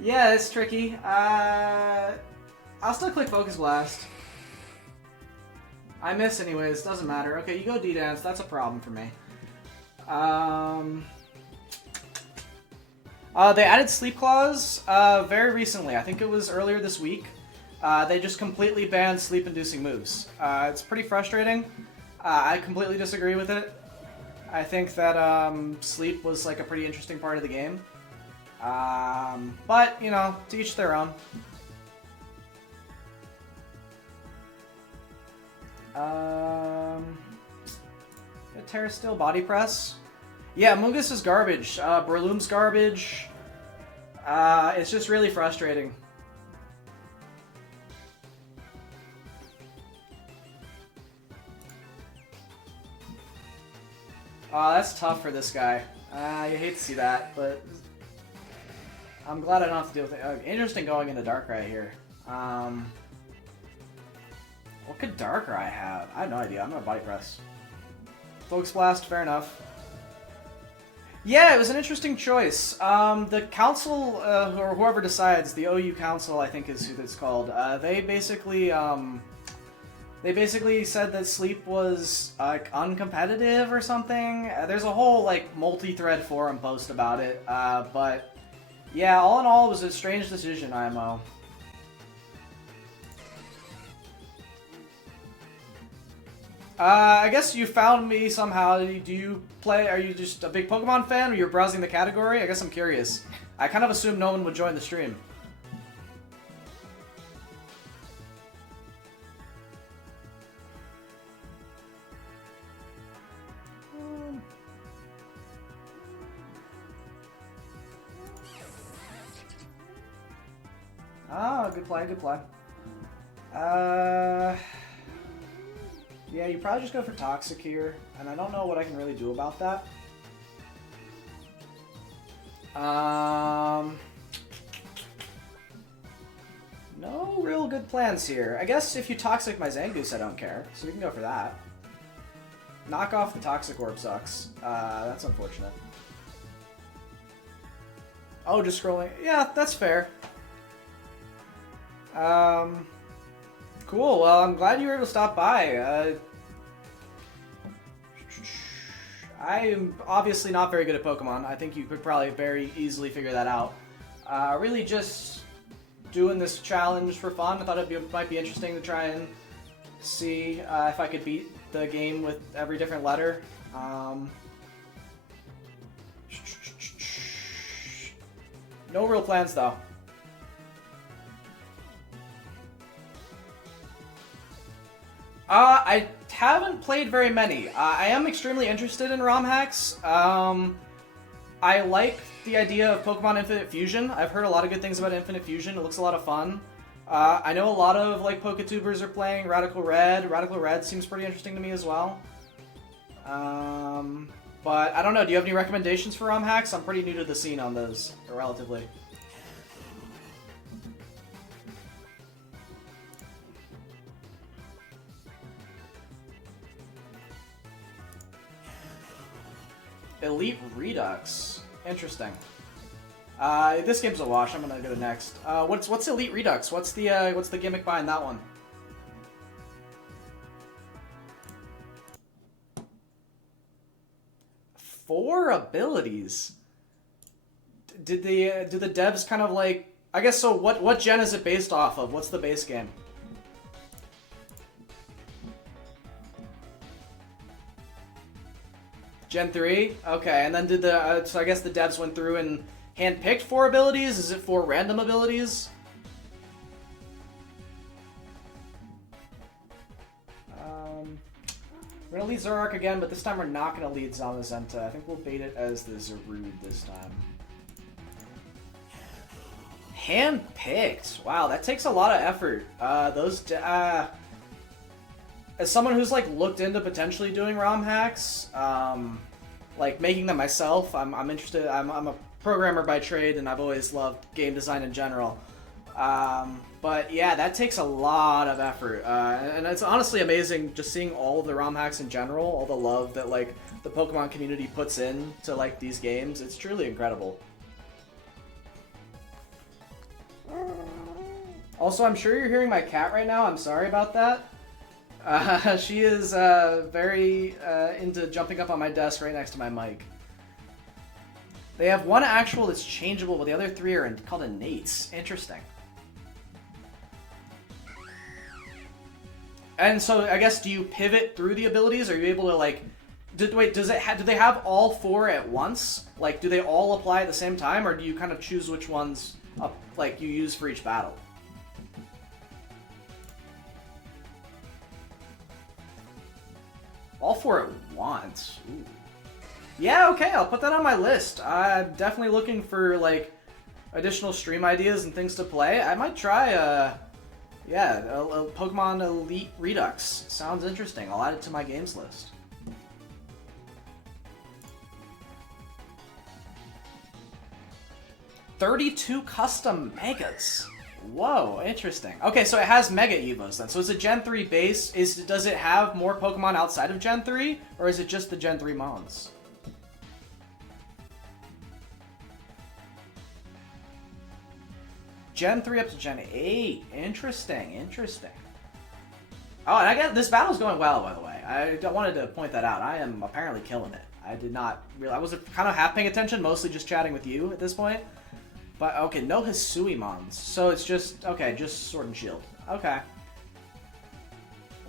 Yeah, it's tricky. I'll still click Focus Blast. I miss anyways, doesn't matter. Okay, you go D-Dance, that's a problem for me. They added Sleep Claws very recently. I think it was earlier this week. They just completely banned sleep-inducing moves. It's pretty frustrating. I completely disagree with it. I think that sleep was like a pretty interesting part of the game. But, you know, to each their own. Terra Steel Body Press. Yeah, Mungus is garbage. Breloom's garbage. It's just really frustrating. That's tough for this guy. You hate to see that, but I'm glad I don't have to deal with it. Interesting going into Darkrai here. What could Darkrai have? I have no idea. I'm gonna Body Press. Focus Blast, fair enough. Yeah, it was an interesting choice. The council, or whoever decides, the OU council, I think is who it's called. They basically said that sleep was uncompetitive or something. There's a whole like multi-thread forum post about it. But yeah, all in all, it was a strange decision, IMO. I guess you found me somehow. Do you play? Are you just a big Pokemon fan, or you're browsing the category? I guess I'm curious. I kind of assumed no one would join the stream. Ah, good play, good play. Yeah, you probably just go for Toxic here, and I don't know what I can really do about that. No real good plans here. I guess if you Toxic my Zangoose, I don't care, so we can go for that. Knock off the Toxic Orb sucks. That's unfortunate. Oh, just scrolling. Yeah, that's fair. Cool. Well, I'm glad you were able to stop by. I am obviously not very good at Pokemon. I think you could probably very easily figure that out. Really just doing this challenge for fun. I thought it might be interesting to try and see if I could beat the game with every different letter. No real plans, though. I haven't played very many. I am extremely interested in ROM hacks. I like the idea of Pokemon Infinite Fusion. I've heard a lot of good things about Infinite Fusion. It looks a lot of fun. I know a lot of like Poketubers are playing Radical Red. Radical Red seems pretty interesting to me as well. But I don't know. Do you have any recommendations for ROM hacks? I'm pretty new to the scene on those, relatively. Elite Redux. Interesting. This game's a wash. I'm gonna go to next. What's Elite Redux? What's the gimmick behind that one? Four abilities. Do the devs kind of like? I guess so. What gen is it based off of? What's the base game? Gen 3? Okay, and then did the... so I guess the devs went through and handpicked 4 abilities? Is it 4 random abilities? We're gonna lead Zoroark again, but this time we're not gonna lead Zamazenta. I think we'll bait it as the Zarude this time. Handpicked! Wow, that takes a lot of effort. As someone who's like looked into potentially doing ROM hacks, like making them myself, I'm interested. I'm a programmer by trade, and I've always loved game design in general. But yeah, that takes a lot of effort, and it's honestly amazing just seeing all of the ROM hacks in general, all the love that like the Pokemon community puts in to like these games. It's truly incredible. Also, I'm sure you're hearing my cat right now. I'm sorry about that. She is very into jumping up on my desk right next to my mic. They have one actual that's changeable, but the other 3 are called innates. Interesting. And so, I guess, do you pivot through the abilities? Are you able to, like... do they have all 4 at once? Like, do they all apply at the same time, or do you kind of choose which ones, like, you use for each battle? All 4 at once. Ooh. Yeah, okay, I'll put that on my list. I'm definitely looking for, like, additional stream ideas and things to play. I might try, a Pokemon Elite Redux. Sounds interesting. I'll add it to my games list. $32 custom megas. Whoa, interesting. Okay, so it has Mega Evos then. So it's a Gen 3 base. Does it have more Pokemon outside of Gen 3? Or is it just the Gen 3 Mons? Gen 3 up to Gen 8. Interesting, interesting. Oh, and I guess this battle's going well, by the way. I wanted to point that out. I am apparently killing it. I did not realize... I was kind of half paying attention, mostly just chatting with you at this point. But, okay, no Hisuimons. So it's just, okay, just Sword and Shield. Okay.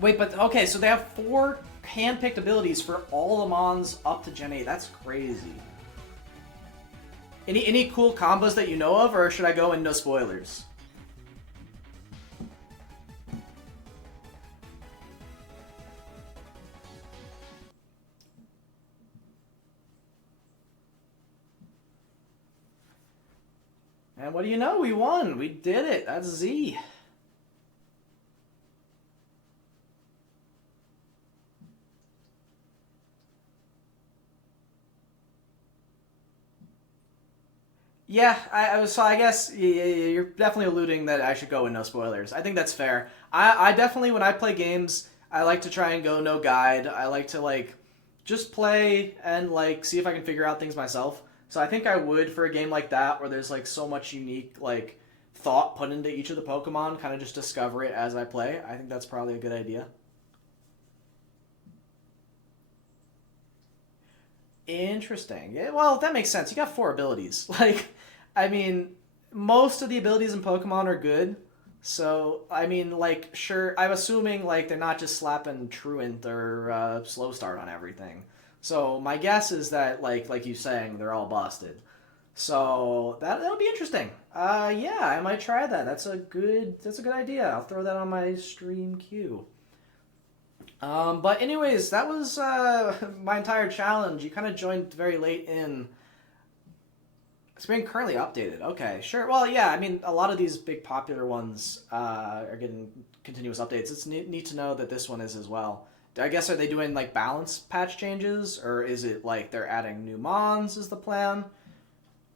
Wait, but, okay, so they have 4 hand-picked abilities for all the Mons up to Gen 8. That's crazy. Any cool combos that you know of, or should I go in no spoilers? And what do you know? We won. We did it. That's Z. Yeah, I guess you're definitely alluding that I should go with no spoilers. I think that's fair. I definitely, when I play games, I like to try and go no guide. I like to, like, just play and, like, see if I can figure out things myself. So I think I would for a game like that where there's, like, so much unique, like, thought put into each of the Pokemon, kind of just discover it as I play. I think that's probably a good idea. Interesting. Yeah, well, that makes sense. You got four abilities. Like, I mean, most of the abilities in Pokemon are good. So, I mean, like, sure, I'm assuming, like, they're not just slapping Truant or Slow Start on everything. So, my guess is that, like you saying, they're all busted. So, that'll be interesting. Yeah, I might try that. That's a good idea. I'll throw that on my stream queue. But anyways, that was my entire challenge. You kind of joined very late in. It's being currently updated. Okay, sure. Well, yeah, I mean, a lot of these big popular ones are getting continuous updates. It's neat to know that this one is as well. I guess, are they doing, like, balance patch changes? Or is it, like, they're adding new Mons is the plan?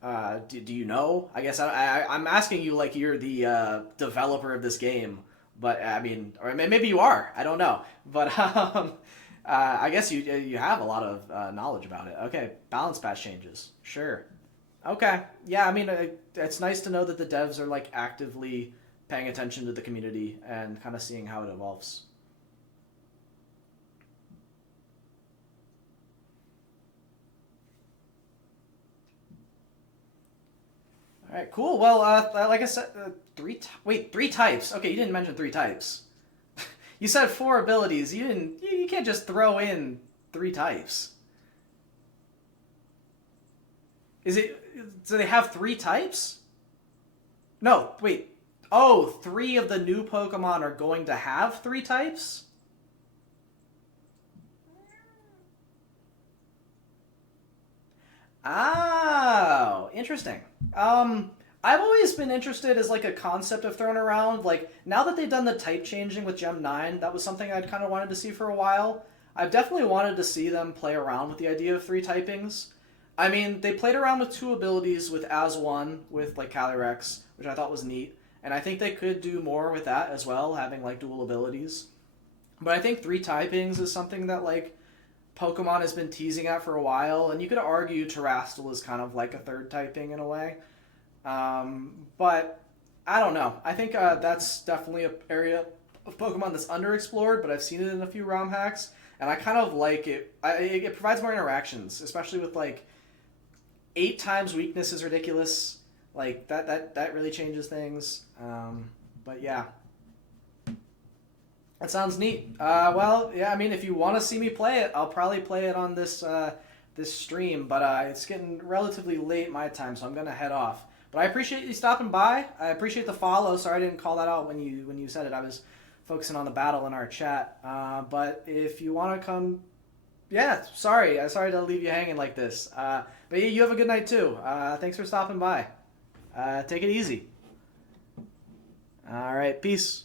Do you know? I guess I'm asking you like you're the developer of this game. But I mean, or maybe you are. I don't know. But I guess you have a lot of knowledge about it. Okay, balance patch changes. Sure. Okay. Yeah. I mean, it's nice to know that the devs are like actively paying attention to the community and kind of seeing how it evolves. All right. Cool. Well, like I said, three types. Okay, you didn't mention three types. You said four abilities. You didn't. You can't just throw in three types. Is it? Do they have three types? No. Wait. Oh, three of the new Pokemon are going to have three types? Oh, interesting. I've always been interested as like a concept of thrown around. Like now that they've done the type changing with Gem 9, that was something I'd kind of wanted to see for a while. I've definitely wanted to see them play around with the idea of three typings. I mean, they played around with two abilities with as one with like Calyrex, which I thought was neat, and I think they could do more with that as well, having like dual abilities. But I think three typings is something that like Pokemon has been teasing at for a while, and you could argue Terastal is kind of like a third typing in a way. But I don't know. I think that's definitely an area of Pokemon that's underexplored, but I've seen it in a few ROM hacks, and I kind of like it. It provides more interactions, especially with like 8 times weakness is ridiculous. Like that really changes things. But yeah, that sounds neat. Well, yeah, I mean, if you want to see me play it, I'll probably play it on this stream. But it's getting relatively late my time, so I'm gonna head off. But I appreciate you stopping by. I appreciate the follow. Sorry I didn't call that out when you said it. I was focusing on the battle in our chat. But if you want to come, yeah, sorry. Sorry to leave you hanging like this. But you have a good night too. Thanks for stopping by. Take it easy. All right, peace.